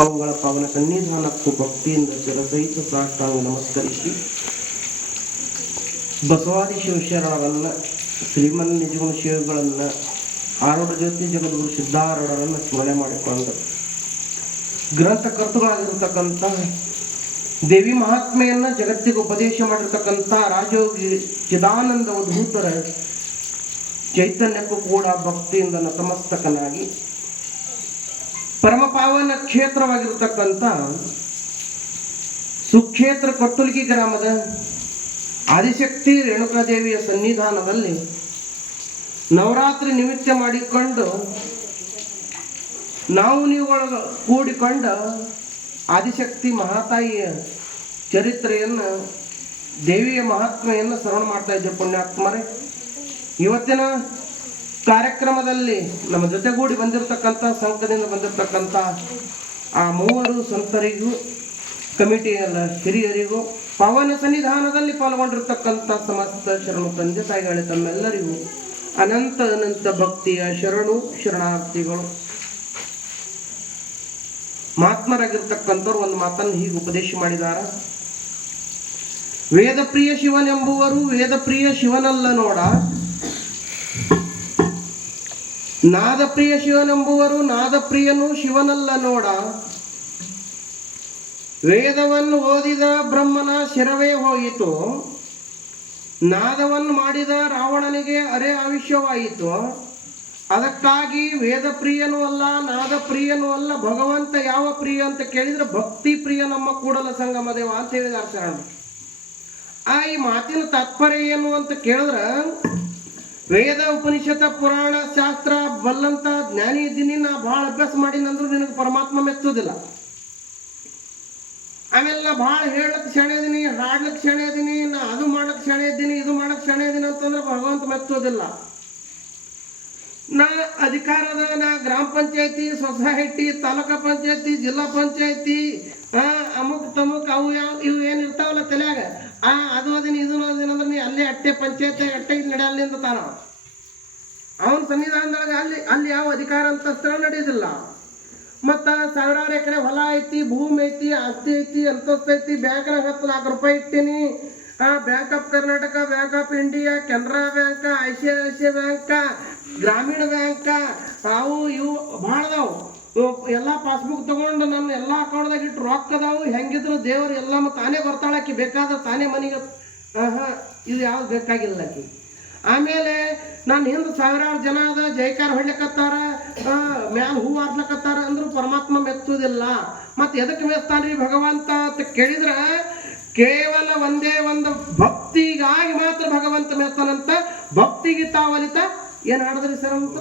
ಅವುಗಳ ಪವನ ಸನ್ನಿಧಾನಕ್ಕೂ ಭಕ್ತಿಯಿಂದ ಶಿರಸಹಿತ ಸಾಷ್ಟಾಂಗ ನಮಸ್ಕರಿಸಿ ಬಸವಾದಿ ಶಿವಶರಣರನ್ನ ಶ್ರೀಮನ್ ನಿಜಗುಣ ಶಿವಗಳನ್ನ ಆರೋಢ ಜ್ಯೋತಿ ಜಗದ್ಗುರು ಸಿದ್ಧಾರೂಢರನ್ನು ಸ್ಮರಣೆ ಮಾಡಿಕೊಂಡು ಗ್ರಂಥಕರ್ತೃಗಳಾಗಿರ್ತಕ್ಕಂಥ ದೇವಿ ಮಹಾತ್ಮೆಯನ್ನ ಜಗತ್ತಿಗೆ ಉಪದೇಶ ಮಾಡಿರ್ತಕ್ಕಂಥ ರಾಜಯೋಗಿ ಚಿದಾನಂದ ಉದ್ಭೂತರ ಚೈತನ್ಯಕ್ಕೂ ಕೂಡ ಭಕ್ತಿಯಿಂದ ನತಮಸ್ತಕನಾಗಿ ಪರಮ ಪಾವನ ಕ್ಷೇತ್ರವಾಗಿರ್ತಕ್ಕಂಥ ಸುಕ್ಷೇತ್ರ ಕೊಟ್ಟುಲ್ಗಿ ಗ್ರಾಮದ ಆದಿಶಕ್ತಿ ರೇಣುಕಾದೇವಿಯ ಸನ್ನಿಧಾನದಲ್ಲಿ ನವರಾತ್ರಿ ನಿಮಿತ್ತ ಮಾಡಿಕೊಂಡು ನಾವು ನೀವುಗಳ ಕೂಡಿಕೊಂಡು ಆದಿಶಕ್ತಿ ಮಹಾತಾಯಿಯ ಚರಿತ್ರೆಯನ್ನು ದೇವಿಯ ಮಹಾತ್ಮೆಯನ್ನು ಶ್ರವಣ ಮಾಡ್ತಾ ಇದ್ದೇವೆ ಪುಣ್ಯಾತ್ಮರೇ. ಇವತ್ತಿನ ಕಾರ್ಯಕ್ರಮದಲ್ಲಿ ನಮ್ಮ ಜೊತೆಗೂಡಿ ಬಂದಿರತಕ್ಕಂಥ ಸಂಘದಿಂದ ಬಂದಿರತಕ್ಕಂಥ ಆ ಮೂವರು ಸಂತರಿಗೂ ಕಮಿಟಿಯ ಹಿರಿಯರಿಗೂ ಪವನ ಸನ್ನಿಧಾನದಲ್ಲಿ ಪಾಲ್ಗೊಂಡಿರ್ತಕ್ಕಂಥ ಸಮಸ್ತ ಶರಣು ತಂದೆ ತಾಯಿಗಳೇ ತಮ್ಮೆಲ್ಲರಿಗೂ ಅನಂತ ಅನಂತ ಭಕ್ತಿಯ ಶರಣು ಶರಣಾರ್ಥಿಗಳು. ಮಹಾತ್ಮರಾಗಿರ್ತಕ್ಕಂಥವ್ರು ಒಂದು ಮಾತನ್ನು ಹೀಗೆ ಉಪದೇಶ ಮಾಡಿದ್ದಾರೆ. ವೇದಪ್ರಿಯ ಶಿವನೆಂಬುವರು ವೇದಪ್ರಿಯ ಶಿವನಲ್ಲ ನೋಡ, ನಾದಪ್ರಿಯ ಶಿವನೆಂಬುವರು ನಾದಪ್ರಿಯನು ಶಿವನಲ್ಲ ನೋಡ, ವೇದವನ್ನು ಓದಿದ ಬ್ರಹ್ಮನ ಶಿರವೇ ಹೋಯಿತು, ನಾದವನ್ನು ಮಾಡಿದ ರಾವಣನಿಗೆ ಅರೆ ಆವಿಷ್ಯವಾಯಿತು. ಅದಕ್ಕಾಗಿ ವೇದ ಪ್ರಿಯನೂ ಅಲ್ಲ ನಾದ ಪ್ರಿಯನೂ ಅಲ್ಲ, ಭಗವಂತ ಯಾವ ಪ್ರಿಯ ಅಂತ ಕೇಳಿದ್ರೆ ಭಕ್ತಿ ಪ್ರಿಯ ನಮ್ಮ ಕೂಡಲ ಸಂಗಮ ದೇವ ಅಂತ ಹೇಳಿದಾರೆ ಶರಣರು. ಈ ಮಾತಿನ ತಾತ್ಪರ್ಯ ಏನು ಅಂತ ಕೇಳಿದ್ರೆ, ವೇದ ಉಪನಿಷತ್ತ ಪುರಾಣ ಶಾಸ್ತ್ರ ಬಲ್ಲಂತ ಜ್ಞಾನಿ ಇದ್ದೀನಿ, ನಾ ಭಾಳ ಅಭ್ಯಾಸ ಮಾಡಿನಂದ್ರೂ ನಿನಗೆ ಪರಮಾತ್ಮ ಮೆಚ್ಚೋದಿಲ್ಲ. ಆಮೇಲೆ ನಾ ಭಾಳ ಹೇಳಕ್ಕೆ ಶಣೆ ಇದೀನಿ, ಹಾಡ್ಲಿಕ್ಕೆ ಶಣೆ ಇದೀನಿ, ನಾ ಅದು ಮಾಡಕ್ಕೆ ಶಣೆ ಇದ್ದೀನಿ, ಇದು ಮಾಡಕ್ಕೆ ಶಣೆ ಇದೀನಿ ಅಂತಂದ್ರೆ ಭಗವಂತ ಮೆಚ್ಚೋದಿಲ್ಲ. ನಾ ಅಧಿಕಾರದ ನಾ ಗ್ರಾಮ ಪಂಚಾಯತಿ, ಸೊಸೈಟಿ, ತಾಲೂಕಾ ಪಂಚಾಯತಿ, ಜಿಲ್ಲಾ ಪಂಚಾಯತಿ, ಅಮುಕ್ ತಮುಕ್ ಅವು ಇವು ಏನು ಇರ್ತಾವಲ್ಲ ತಲೆಯಾಗ, ಅದು ಅದೀನಿ ಇದನ್ನು ಅದೀನಿ ಅಂದ್ರೆ ನೀ ಅಲ್ಲೇ ಅಟ್ಟೆ ಪಂಚಾಯತಿ ಅಟ್ಟೆ ಇಲ್ಲಿ ನಡೆಯಲಿ ಅಂತ ತಾನ ಅವನ ಸನ್ನಿಧಾನದೊಳಗೆ ಅಲ್ಲಿ ಯಾವ ಅಧಿಕಾರ ಅಂತಸ್ತ್ರ ನಡೆಯೋದಿಲ್ಲ. ಮತ್ತು ಸಾವಿರಾರು ಎಕರೆ ಹೊಲ ಐತಿ, ಭೂಮಿ ಐತಿ, ಆಸ್ತಿ ಐತಿ, ಅಂತಸ್ತು ಐತಿ, ಬ್ಯಾಂಕ್ನಾಗ 10 ಲಕ್ಷ ರೂಪಾಯಿ ಇಟ್ಟೀನಿ, bank of Karnataka, bank of India, Canara bank, ICICI bank, ಗ್ರಾಮೀಣ ಬ್ಯಾಂಕ್, ಅವು ಇವು ಭಾಳ ಅದಾವು. ಎಲ್ಲ ಪಾಸ್ಬುಕ್ ತಗೊಂಡು ನನ್ನ ಎಲ್ಲ ಅಕೌಂಟ್ದಾಗ ಇಟ್ಟು ರೊಕ್ಕ ಅದಾವು. ಹೆಂಗಿದ್ರು ದೇವರು ಎಲ್ಲ ತಾನೇ ಬರ್ತಾಳಾಕಿ, ಬೇಕಾದ್ರೆ ತಾನೇ ಮನೆಗೆ ಇದು ಯಾವ್ದು ಬೇಕಾಗಿಲ್ಲ ಆಕಿ. ಆಮೇಲೆ ನಾನು ಹಿಂದೆ ಸಾವಿರಾರು ಜನ ಅದ ಜೈಕಾರ ಹೊಡ್ಲಿಕ್ಕತ್ತಾರ, ಮ್ಯಾಲ ಹೂ ಹಾರ್ಲಕತ್ತಾರ ಅಂದ್ರೂ ಪರಮಾತ್ಮ ಮೆಚ್ಚುವುದಿಲ್ಲ. ಮತ್ತು ಎದಕ್ಕೆ ಮೆಚ್ತಾನ್ರಿ ಭಗವಂತ ಅಂತ ಕೇಳಿದ್ರೆ, ಕೇವಲ ಒಂದೇ ಒಂದು ಭಕ್ತಿಗಾಗಿ ಮಾತ್ರ ಭಗವಂತ ಮೆಚ್ತಾನಂತ. ಭಕ್ತಿಗೆ ತಾವಲಿತ ಏನು ಹಾಡಿದ್ರಿ ಸರ್ ಅಂತ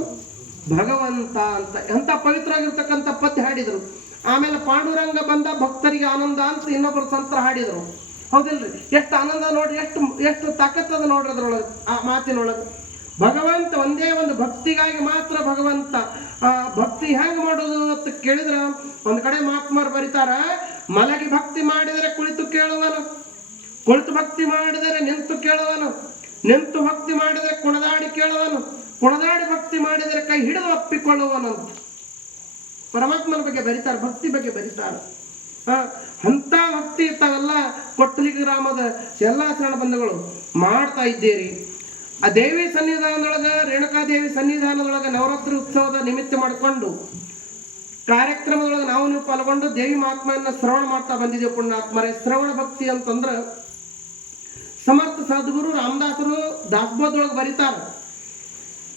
ಭಗವಂತ ಅಂತ ಎಂಥ ಪವಿತ್ರವಾಗಿರ್ತಕ್ಕಂಥ ಪದ್ಯ ಹಾಡಿದರು. ಆಮೇಲೆ ಪಾಂಡುರಂಗ ಬಂದ ಭಕ್ತರಿಗೆ ಆನಂದ ಅಂತ ಇನ್ನೊಬ್ಬರು ಸಂತರ ಹಾಡಿದರು. ಹೌದಿಲ್ರಿ? ಎಷ್ಟು ಆನಂದ ನೋಡ್ರಿ, ಎಷ್ಟು ತಾಕತ್ತದ ನೋಡ್ರಿ ಅದ್ರೊಳಗೆ, ಆ ಮಾತಿನೊಳಗೆ. ಭಗವಂತ ಒಂದೇ ಒಂದು ಭಕ್ತಿಗಾಗಿ ಮಾತ್ರ ಭಗವಂತ. ಭಕ್ತಿ ಹೆಂಗೆ ಮಾಡೋದು ಅಂತ ಕೇಳಿದ್ರೆ, ಒಂದು ಕಡೆ ಮಹಾತ್ಮರು ಬರೀತಾರ, ಮಲಗಿ ಭಕ್ತಿ ಮಾಡಿದರೆ ಕುಳಿತು ಕೇಳುವನು, ಕುಳಿತು ಭಕ್ತಿ ಮಾಡಿದರೆ ನಿಂತು ಕೇಳುವನು, ನಿಂತು ಭಕ್ತಿ ಮಾಡಿದರೆ ಕುಣದಾಡಿ ಕೇಳುವನು, ಕುಣದಾಡಿ ಭಕ್ತಿ ಮಾಡಿದರೆ ಕೈ ಹಿಡಿದು ಒಪ್ಪಿಕೊಳ್ಳುವನಂತ ಪರಮಾತ್ಮನ ಬಗ್ಗೆ ಬರೀತಾರೆ, ಭಕ್ತಿ ಬಗ್ಗೆ ಬರೀತಾರೆ. ಅಂಥ ಭಕ್ತಿ ತಾವೆಲ್ಲ ಕೊಟ್ಟಲಿ ಗ್ರಾಮದ ಎಲ್ಲ ಶರಣ ಬಂಧುಗಳು ಮಾಡ್ತಾ ಇದ್ದೀರಿ. ಆ ದೇವಿ ಸನ್ನಿಧಾನದೊಳಗೆ, ರೇಣುಕಾದೇವಿ ಸನ್ನಿಧಾನದೊಳಗೆ ನವರಾತ್ರಿ ಉತ್ಸವದ ನಿಮಿತ್ತ ಮಾಡಿಕೊಂಡು ಕಾರ್ಯಕ್ರಮದೊಳಗೆ ನಾವು ನೀವು ಪಾಲ್ಗೊಂಡು ದೇವಿ ಮಹಾತ್ಮೆಯನ್ನು ಶ್ರವಣ ಮಾಡ್ತಾ ಬಂದಿದ್ದೇವೆ ಪುಣ್ಯಾತ್ಮರೇ. ಶ್ರವಣ ಭಕ್ತಿ ಅಂತಂದ್ರೆ ಸಮರ್ಥ ಸದ್ಗುರು ರಾಮದಾಸರು ದಾಸಬೋಧದೊಳಗೆ ಬರೀತಾರೆ.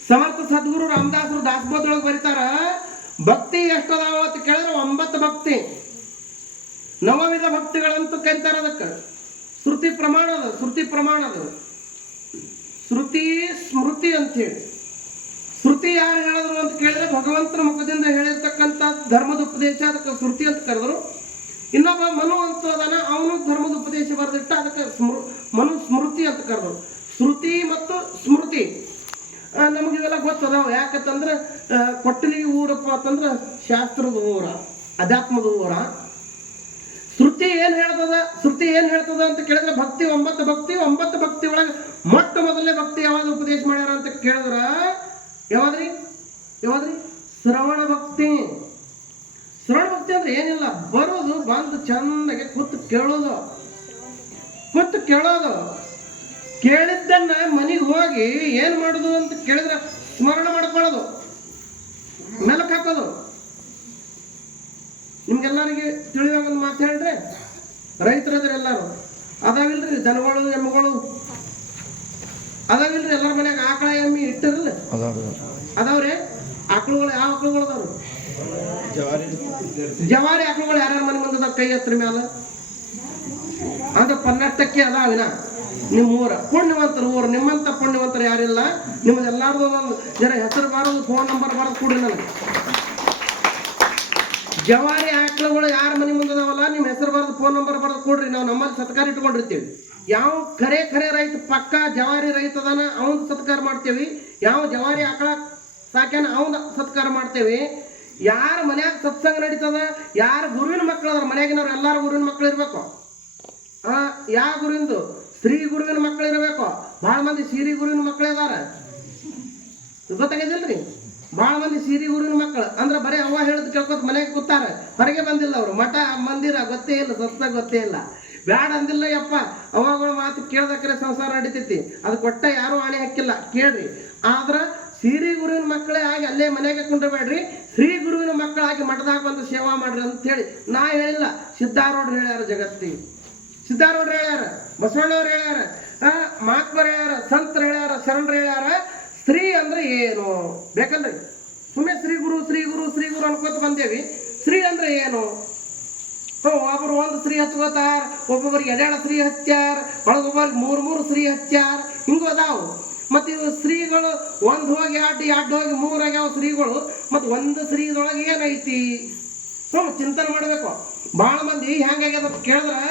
ಸಮರ್ಥ ಸದ್ಗುರು ರಾಮದಾಸರು ದಾಸಬೋಧದೊಳಗೆ ಬರೀತಾರ, ಭಕ್ತಿ ಎಷ್ಟದಾವ ಅಂತ ಕೇಳಿದ್ರೆ 9 ಭಕ್ತಿ, ನವವಿಧ ಭಕ್ತಿಗಳಂತೂ ಕರೀತಾರೆ. ಅದಕ್ಕೆ ಶ್ರುತಿ ಪ್ರಮಾಣದ ಶ್ರುತಿ ಸ್ಮೃತಿ ಅಂತೇಳಿ. ಶ್ರುತಿ ಯಾರು ಹೇಳಿದ್ರು ಅಂತ ಕೇಳಿದ್ರೆ ಭಗವಂತನ ಮುಖದಿಂದ ಹೇಳಿರ್ತಕ್ಕಂಥ ಧರ್ಮದ ಉಪದೇಶ, ಅದಕ್ಕೆ ಶ್ರುತಿ ಅಂತ ಕರೆದ್ರು. ಇನ್ನೊಬ್ಬ ಮನು ಅಂತ ಅದಾನ, ಅವನು ಧರ್ಮದ ಉಪದೇಶ ಬರೆದಿಟ್ಟ, ಅದಕ್ಕೆ ಮನು ಸ್ಮೃತಿ ಅಂತ ಕರೆದ್ರು. ಶ್ರುತಿ ಮತ್ತು ಸ್ಮೃತಿ ನಮಗಿವೆಲ್ಲ ಗೊತ್ತದಾವ. ಯಾಕಂತಂದ್ರೆ ಕೊಟ್ಟಲಿಗೆ ಊರಪ್ಪ ಅಂತಂದ್ರೆ ಶಾಸ್ತ್ರದ ಊರ, ಅಧ್ಯಾತ್ಮದ ಊರ. ಶ್ರುತಿ ಏನು ಹೇಳ್ತದ ಅಂತ ಕೇಳಿದ್ರೆ ಭಕ್ತಿ 9 ಭಕ್ತಿ ಒಳಗೆ ಮೊಟ್ಟ ಮೊದಲನೇ ಭಕ್ತಿ ಯಾವ್ದು ಉಪದೇಶ ಮಾಡ್ಯಾರ ಅಂತ ಕೇಳಿದ್ರ ಯಾವ್ದ್ರಿ ಶ್ರವಣ ಭಕ್ತಿ. ಶ್ರವಣ ಭಕ್ತಿ ಅಂದ್ರೆ ಏನಿಲ್ಲ, ಬರೋದು ಬಂದು ಚಂದಾಗೆ ಕೂತು ಕೇಳೋದು, ಕೇಳಿದ್ದನ್ನ ಮನೆಗೆ ಹೋಗಿ ಏನ್ ಮಾಡುದು ಅಂತ ಕೇಳಿದ್ರೆ ಸ್ಮರಣ ಮಾಡ್ಕೊಳ್ಳೋದು, ಮೆಲಕ್ ಹಾಕೋದು. ನಿಮ್ಗೆಲ್ಲರಿಗೆ ತಿಳಿಯುವಾಗ ಒಂದು ಮಾತು ಹೇಳ್ರಿ, ರೈತರದ್ರ ಎಲ್ಲಾರು ಅದಾವಿಲ್ರಿ, ದನಗಳು ಎಮ್ಮೆಗಳು ಅದಾವಿಲ್ರಿ, ಎಲ್ಲರ ಮನ್ಯಾಗ ಆಕಳ ಎಮ್ಮಿ ಇಟ್ಟಿರಲ್ಲ ಅದಾವ್ರಿ. ಆಕಳುಗಳು ಯಾವ ಆಕಳುಗಳು ಅದಾವ್ರಿ? ಜವಾರಿ ಆಕಳುಗಳು ಯಾರ್ಯಾರ ಮನೆ ಮುಂದೆ ಕೈ ಹತ್ರ ಮ್ಯಾಲ ಅಂದ್ರೆ ಪನ್ನಷ್ಟಕ್ಕೆ ಅದಾವಿನ ನಿಮ್ಮೂರ ಪುಣ್ಯವಂತರ ಊರು. ನಿಮ್ಮಂತ ಪುಣ್ಯವಂತರು ಯಾರಿಲ್ಲ. ನಿಮ್ಮದೆಲ್ಲಾರ್ದು ಒಂದು ಜರ ಹೆಸರು ಬಾರದು, ಫೋನ್ ನಂಬರ್ ಬಾರದು ಕೊಡ್ರಿ ನನಗೆ. ಜವಾರಿ ಆಕಳುಗಳು ಯಾರ ಮನೆ ಮುಂದದಾವಲ್ಲ, ನಿಮ್ಮ ಹೆಸರು ಬಾರದು, ಫೋನ್ ನಂಬರ್ ಬಾರದು ಕೊಡ್ರಿ. ನಾವು ನಮ್ಮಲ್ಲಿ ಸತ್ಕಾರ ಇಟ್ಕೊಂಡಿರ್ತೀವಿ. ಯಾವ ಖರೆ ರೈತ ಪಕ್ಕ ಜವಾರಿ ರೈತ ಅದಾನ ಅವನ್ ಸತ್ಕಾರ ಮಾಡ್ತೇವಿ. ಯಾವ ಜವಾರಿ ಆಕಳ ಸಾಕ್ಯಾನ ಅವನ ಸತ್ಕಾರ ಮಾಡ್ತೇವಿ. ಯಾರ ಮನ್ಯಾಗ ಸತ್ಸಂಗ ನಡೀತದ, ಯಾರ ಗುರುವಿನ ಮಕ್ಕಳು ಅದಾರ ಮನ್ಯಾಗಿನವ್ರು ಎಲ್ಲಾರು ಗುರುವಿನ ಮಕ್ಕಳು ಇರ್ಬೇಕು. ಯಾವ ಗುರುವಿಂದು? ಸ್ತ್ರೀ ಗುರುವಿನ ಮಕ್ಕಳು ಇರಬೇಕು. ಬಹಳ ಮಂದಿ ಸೀರಿ ಗುರುವಿನ ಮಕ್ಕಳು ಇದಾರ, ಗೊತ್ತಾಗಿದಿಲ್ರಿ? ಬಹಳ ಮಂದಿ ಸೀರಿ ಗುರುವಿನ ಮಕ್ಕಳು ಅಂದ್ರೆ ಬರೀ ಅವ್ವ ಹೇಳದ್ ಕೇಳ್ಕೊತ ಮನೆಗೆ ಕೂತಾರ, ಹೊರಗೆ ಬಂದಿಲ್ಲ ಅವರು. ಮಠ ಮಂದಿರ ಗೊತ್ತೇ ಇಲ್ಲ, ಸತ್ಸಂಗ ಗೊತ್ತೇ ಇಲ್ಲ. ಬ್ಯಾಡ ಅಂದಿಲ್ಲ ಯಪ್ಪ, ಅವಾಗಳ ಮಾತು ಕೇಳ್ದಕ್ರೆ ಸಂಸಾರ ನಡೀತೈತಿ. ಅದು ಕೊಟ್ಟ ಯಾರು ಆಣೆ ಹಾಕಿಲ್ಲ, ಕೇಳ್ರಿ. ಆದ್ರ ಸಿರಿ ಗುರುವಿನ ಮಕ್ಕಳೇ ಆಗಿ ಅಲ್ಲೇ ಮನೆಗೆ ಕುಂಡ್ರಬೇಡ್ರಿ, ಶ್ರೀ ಗುರುವಿನ ಮಕ್ಕಳಾಗಿ ಮಠದಾಗ ಬಂದು ಸೇವಾ ಮಾಡ್ರಿ ಅಂತ ಹೇಳಿ ನಾ ಹೇಳಿಲ್ಲ, ಸಿದ್ಧಾರೂಢರು ಹೇಳ್ಯಾರ. ಜಗತ್ತಿಗೆ ಸಿದ್ಧಾರೂಢರು ಹೇಳ್ಯಾರ, ಬಸವಣ್ಣವ್ರು ಹೇಳ್ಯಾರ, ಮಹಾತ್ಮರು ಹೇಳ್ಯಾರ, ಸಂತರು ಹೇಳ್ಯಾರ, ಶರಣರು ಹೇಳ್ಯಾರ. ಸ್ತ್ರೀ ಅಂದ್ರೆ ಏನು ಬೇಕಲ್ರಿ? ಸುಮ್ಮನೆ ಶ್ರೀ ಗುರು ಶ್ರೀ ಗುರು ಶ್ರೀ ಗುರು ಅನ್ಕೋತ ಬಂದೇವಿ. ಸ್ತ್ರೀ ಅಂದ್ರೆ ಏನು? ಒಬ್ಬರು ಒಂದು ಸ್ತ್ರೀ ಹಚ್ಕೋತಾರ, ಒಬ್ಬೊಬ್ಬರಿಗೆ ಎಡೆಳ ಸ್ತ್ರೀ ಹಚ್ಚಾರ, ಒಳಗೊಬ್ಬರಿಗೆ ಮೂರು ಸ್ತ್ರೀ ಹಚ್ಚಾರ, ಹಿಂಗೂ ಅದಾವು. ಮತ್ತು ಇವು ಸ್ತ್ರೀಗಳು ಒಂದು ಹೋಗಿ ಎರಡು ಹೋಗಿ ಮೂರಾಗ್ಯಾವ ಸ್ತ್ರೀಗಳು. ಮತ್ತು ಒಂದು ಸ್ತ್ರೀದೊಳಗೆ ಏನೈತಿ ಸ್ವಲ್ಪ ಚಿಂತನೆ ಮಾಡಬೇಕು. ಭಾಳ ಮಂದಿ ಹೆಂಗಾಗ್ಯದ ಕೇಳಿದ್ರೆ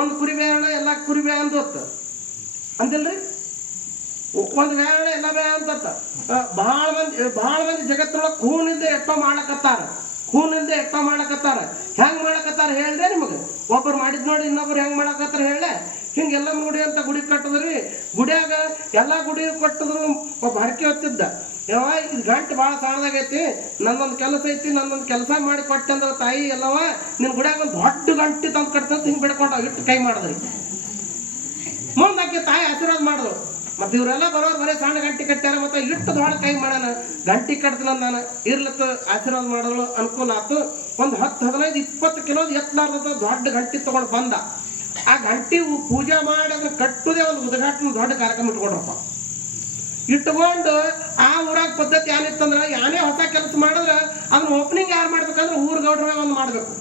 ಒಂದು ಕುರಿ ಬೇಡ ಎಲ್ಲ ಕುರಿ ಬೇ ಅಂತ ಅಂದಿಲ್ರಿ, ಒಂದು ಬೇಡ ಎಲ್ಲ ಬೇ ಅಂತ. ಭಾಳ ಮಂದಿ ಜಗತ್ತಿನೊಳಗೆ ಖೂನಿಂದ ಎಷ್ಟೋ ಮಾಡಕತ್ತಾರ, ಹೆಂಗ್ ಮಾಡಕತ್ತಾರ ಹೇಳ್ದೆ ನಿಮಗೆ? ಒಬ್ಬರು ಮಾಡಿದ್ ನೋಡಿ ಇನ್ನೊಬ್ರು ಹೆಂಗ್ ಮಾಡಕತ್ತಾರ ಹೇಳ. ಹಿಂಗೆಲ್ಲ ನೋಡಿ ಅಂತ ಗುಡಿ ಕಟ್ಟದ್ರಿ. ಗುಡಿಯಾಗ ಎಲ್ಲ ಗುಡಿ ಕಟ್ಟಿದ್ರು ಒಬ್ಬ ಹರಕೆ ಹೊತ್ತಿದ್ದ, ಯಾವ ಇದು ಗಂಟು ಭಾಳ ಸಣ್ಣದಾಗೈತಿ, ನನ್ನೊಂದು ಕೆಲಸ ಐತಿ, ನನ್ನೊಂದು ಕೆಲಸ ಮಾಡಿ ಕೊಟ್ಟೆ ಅಂದ್ರ ತಾಯಿ ಎಲ್ಲವ ನಿನ್ನ ಗುಡಿಯಾಗ ಒಂದು ದೊಡ್ಡ ಗಂಟೆ ತಂದು ಕಟ್ತಂತ ಹಿಂಗೆ ಬಿಡ್ಕೊಂಡು ಇಟ್ಟು ಕೈ ಮಾಡಿದ್ರಿ. ಮುಂದಾಕಿ ತಾಯಿ ಆಶೀರ್ವಾದ ಮಾಡಿದ್ರು. ಮತ್ತು ಇವರೆಲ್ಲ ಬರೋರು ಬರೀ ಸಣ್ಣ ಗಂಟೆ ಕಟ್ಟ್ಯಾರ, ಮತ್ತು ಇಟ್ಟು ದೊಡ್ಡ ಕೈ ಮಾಡೋಣ ಗಂಟೆ ಕಟ್ತನ ನಾನು ಇರ್ಲತ್ತ ಆಶೀರ್ವಾದ ಮಾಡೋಳು ಅನುಕೂಲ ಆಯ್ತು. ಒಂದು 10-15-20 ಕಿಲೋ ಎತ್ತಲಾರ್ದ ದೊಡ್ಡ ಗಂಟೆ ತೊಗೊಂಡು ಬಂದ. ಆ ಗಂಟೆ ಪೂಜೆ ಮಾಡಿ ಅದನ್ನ ಕಟ್ಟುದೇ ಒಂದು ಉದ್ಘಾಟನೆ ದೊಡ್ಡ ಕಾರ್ಯಕ್ರಮ ಇಟ್ಕೊಂಡ್ರಪ್ಪ. ಇಟ್ಕೊಂಡು ಆ ಊರಾಗ ಪದ್ಧತಿ ಏನಿತ್ತಂದ್ರೆ, ಯಾನೇ ಹೊಸ ಕೆಲಸ ಮಾಡಿದ್ರೆ ಅದನ್ನ ಓಪನಿಂಗ್ ಯಾರು ಮಾಡ್ಬೇಕಂದ್ರೆ ಊರ್ ಗೌಡ್ರೇ ಒಂದು ಮಾಡ್ಬೇಕು.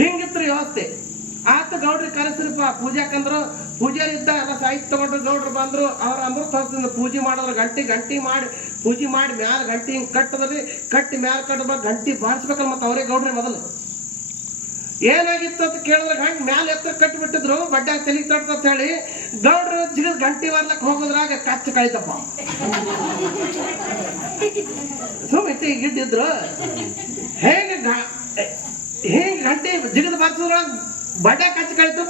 ಹಿಂಗಿತ್ತು ವ್ಯವಸ್ಥೆ. ಆತ ಗೌಡ್ರಿಗೆ ಕರೆಸ್ರಿಪ್ಪ ಪೂಜಾಕಂದ್ರು. ಪೂಜಾರಿ ಇದ್ದ ಎಲ್ಲ ಸಾಹಿತ್ಯ ತಗೊಂಡ್ರು, ಗೌಡ್ರು ಬಂದ್ರು. ಅವ್ರ ಅಮೃತ ಹಸ್ತದಿಂದ ಪೂಜೆ ಮಾಡಿದ್ರು. ಗಂಟೆ ಮಾಡಿ ಪೂಜೆ ಮಾಡಿ ಮ್ಯಾಲ ಗಂಟೆ ಹಿಂಗೆ ಕಟ್ಟದ್ರಿ. ಕಟ್ಟಿ ಮ್ಯಾಲ ಕಟ್ಟಬೇಕು, ಗಂಟೆ ಬಾರಿಸ್ಬೇಕಲ್ಲ. ಮತ್ತು ಅವರೇ ಗೌಡ್ರಿ ಮೊದಲು ಏನಾಗಿತ್ತು ಅಂತ ಕೇಳಿದ್ರೆ ಗಂಟೆ ಮ್ಯಾಲ ಎತ್ತರ ಕಟ್ಟಿಬಿಟ್ಟಿದ್ರು, ಬಡ್ಡ್ಯಾಗ ತಲೆ ತಡ್ತ ಹೇಳಿ. ಗೌಡ್ರು ಜಿಗಿದ್ ಗಂಟೆ ಬರ್ಲಕ್ಕೆ ಹೋಗೋದ್ರಾಗ ಕಚ್ಚ ಕಳಿತಪ್ಪ. ಸುಮ್ಮಿಟ್ಟು ಗಿಡ್ಡಿದ್ರು. ಹೇಗೆ ಗಂಟೆ ಜಿಗಿದ್ ಬಾರಿಸೋದ್ರಾಗ ಬಡ್ಡ್ಯಾಗ ಕಚ್ಚ ಕಳಿತು.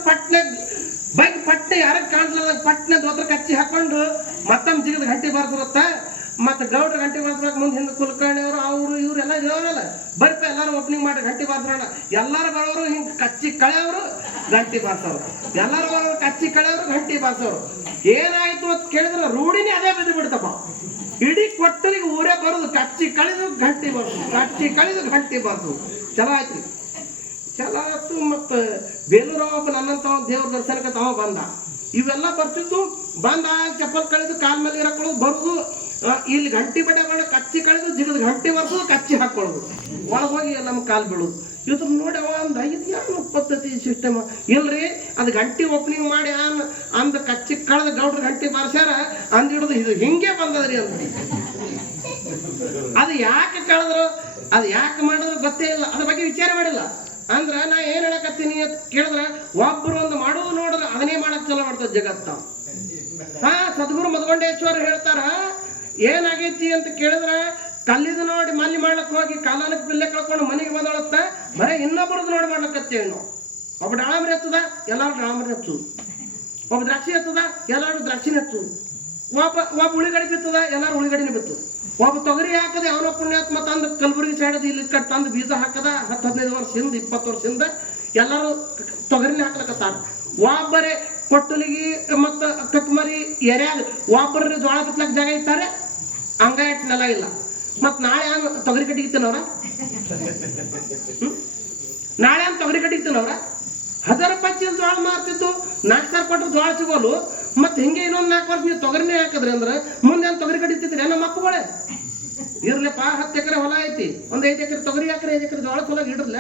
ಪಟ್ನೆ ಯಾರಿಗೆ ಕಾಣಿಸ್ಲ ಪಟ್ನೆ ದೋತ್ರ ಕಚ್ಚಿ ಹಾಕೊಂಡು ಮತ್ತೊಮ್ಮೆ ಜಿಗಿದ್ ಗಂಟೆ ಬಾರಿಸಿರುತ್ತ. ಮತ್ತು ಗೌಡ್ರ ಗಂಟೆ ಬಾರಿಸ್ಬೇಕು. ಮುಂದೆ ಹಿಂದೆ ಕುಲಕರ್ಣಿಯವರು ಅವರು ಇವ್ರು ಎಲ್ಲ ಇರೋರಲ್ಲ, ಬರ್ಪ ಎಲ್ಲರೂ ಓಪನಿಂಗ್ ಮಾಡಿ ಗಂಟೆ ಬಾರಿಸೋಣ. ಎಲ್ಲರೂ ಬರೋರು ಹಿಂಗೆ ಕಚ್ಚಿ ಕಳೆಯವರು ಗಂಟೆ ಬಾರಿಸೋರು, ಎಲ್ಲರೂ ಬರೋರು ಕಚ್ಚಿ ಕಳೆಯವರು ಗಂಟೆ ಬಾರಿಸೋರು. ಏನಾಯ್ತು ಅಂತ ಕೇಳಿದ್ರೆ ರೂಢಿನೇ ಅದೇ ಬಿದ್ದು ಬಿಡ್ತಪ್ಪ. ಇಡೀ ಕೊಟ್ಟಲಿಗೆ ಊರೇ ಬರೋದು ಕಚ್ಚಿ ಕಳೆದು ಗಂಟೆ ಬಾರಿಸೋದು, ಕಚ್ಚಿ ಕಳೆದು ಗಂಟೆ ಬಾರಿಸೋದು. ಚಲೋ ಆಯ್ತು, ಚಲೋ ಆಯ್ತು. ಮತ್ತು ಬೇಲೂರ ಒಬ್ಬ ನನ್ನಂತ ದೇವ್ರ ದರ್ಶನಕ್ಕೆ ತಾವ ಬಂದ. ಇವೆಲ್ಲ ಬರ್ತಿದ್ದು ಬಂದ ಚಪ್ಪಲ್ ಕಳೆದು ಕಾಲ್ ಮೇಲೆ ಹಾಕೊಳ್ಳೋದು ಬರೋದು. ಇಲ್ಲಿ ಗಂಟೆ ಬಡ್ಡೆ ಕಚ್ಚಿ ಕಳೆದು ಜಿಗದ್ ಗಂಟೆ ಬರ್ಸೋದು, ಕಚ್ಚಿ ಹಾಕೊಳ್ಳೋದು, ಒಳಗೆ ಹೋಗಿ ನಮ್ಮ ಕಾಲು ಬೀಳೋದು. ಇವತ್ತು ನೋಡಿ ಅವ ಒಂದು ಐದು ಪದ್ಧತಿ ಸಿಸ್ಟಮ್ ಇಲ್ರಿ. ಅದು ಗಂಟೆ ಓಪನಿಂಗ್ ಮಾಡಿ ಅಂದ ಕಚ್ಚಿ ಕಳೆದ ಗೌಡ್ರ ಗಂಟೆ ಬಾರಿಸ್ಯಾರ ಅಂದ್ ಹಿಡಿದು ಇದು ಹಿಂಗೆ ಬಂದದ್ರಿ ಅಂತ. ಅದು ಯಾಕೆ ಕಳೆದ್ರು, ಅದು ಯಾಕೆ ಮಾಡಿದ್ರು ಗೊತ್ತೇ ಇಲ್ಲ, ಅದ್ರ ಬಗ್ಗೆ ವಿಚಾರ ಮಾಡಿಲ್ಲ. ಅಂದ್ರ ನಾ ಏನ್ ಹೇಳಕತ್ತೀನಿ ಅಂತ ಕೇಳಿದ್ರ, ಒಬ್ರು ಒಂದು ಮಾಡೋದು ನೋಡಿದ್ರೆ ಅದನ್ನೇ ಮಾಡಕ್ ಚಲೋ ಮಾಡ್ತದ ಜಗತ್ತ. ಸದ್ಗುರು ಮಧುಗೊಂಡೇಶ್ವರ ಹೇಳ್ತಾರ, ಏನಾಗೈತಿ ಅಂತ ಕೇಳಿದ್ರ, ಕಲ್ಲಿದು ನೋಡಿ ಮಲ್ಲಿ ಮಾಡ್ಲಕ್ ಹೋಗಿ ಕಾಲಕ್ಕೆ ಬಿಲ್ಲೆ ಕಳ್ಕೊಂಡು ಮನೆಗೆ ಬಂದೊಳತ್ತ ಬರೀ ಇನ್ನೊಬ್ಬರದ್ದು ನೋಡಿ ಮಾಡ್ಲಕ್ಕತ್ತೇವೆ ನಾವು. ಒಬ್ಬ ದಾಳಂಬ್ರಿ ಹತ್ತದ, ಎಲ್ಲಾರು ದಾಳಂಬ್ರಿ ಹಚ್ಚುದು. ಒಬ್ಬ ದ್ರಾಕ್ಷಿ ಹತ್ತದ, ಎಲ್ಲಾರು ದ್ರಾಕ್ಷಿನ ಹಚ್ಚುದು. ಒಬ್ಬ ಉಳಿಗಡೆ ಬಿತ್ತದ, ಎಲ್ಲಾರು ಉಳಿಗಡಿನ ಬಿತ್ತು. ಒಬ್ಬ ತೊಗರಿ ಹಾಕದೆ ಅವನ ಪುಣ್ಯಾತ್ಮ ತಂದು ಕಲಬುರಗಿ ಸೈಡ್ ಇಲ್ಲಿ ಕಡೆ ತಂದು ಬೀಜ ಹಾಕದ 10-15 ವರ್ಷದಿಂದ 20 ವರ್ಷದಿಂದ ಎಲ್ಲರೂ ತೊಗರಿನ ಹಾಕ್ಲಕತ್ತಾರ. ಒಬ್ಬರೇ ಕೊಟ್ಟಲಿಗಿ ಮತ್ತು ಕಟ್ಮರಿ ಎರ್ಯಾಗ ಒಬ್ಬರ ಜೋಳ ಬಿತ್ತಲಕ್ಕೆ ಜಾಗ ಇಟ್ಟಾರೆ, ಹಂಗ ಇಟ್ಟು ನೆಲ ಇಲ್ಲ. ಮತ್ತು ನಾಳೆ ತೊಗರಿ ಕಟ್ಟಿಗಿತ್ತನವ್ರ, ನಾಳೆ ತೊಗರಿ ಕಟ್ಟಿಗಿತ್ತನವ್ರ 1000 ರೂಪಾಯಿ ಚೀಲ ಜೋಳ ಮಾರ್ತಿದ್ದು 4000 ಕೊಟ್ಟರು ಜೋಳ ಸಿಗೋಲು. ಮತ್ತೆ ಹಿಂಗೆ ಇನ್ನೊಂದು 4 ವರ್ಷ ನೀವು ತೊಗರಿನೇ ಹಾಕಿದ್ರಿ ಅಂದ್ರೆ ಮುಂದೆ ಏನು ತೊಗರಿ ಕಡಿತಿದ್ರಿ ನಮ್ಮ ಅಪ್ಪಗಳೇ? ಇರ್ಲಿಪ್ಪ 10 ಎಕರೆ ಹೊಲ ಐತಿ, ಒಂದು 5 ಎಕರೆ ತೊಗರಿ ಹಾಕ್ರೆ 5 ಎಕರೆ ಜೋಳ ಹೊಲ ಇಡ್ರಲ್ಲ.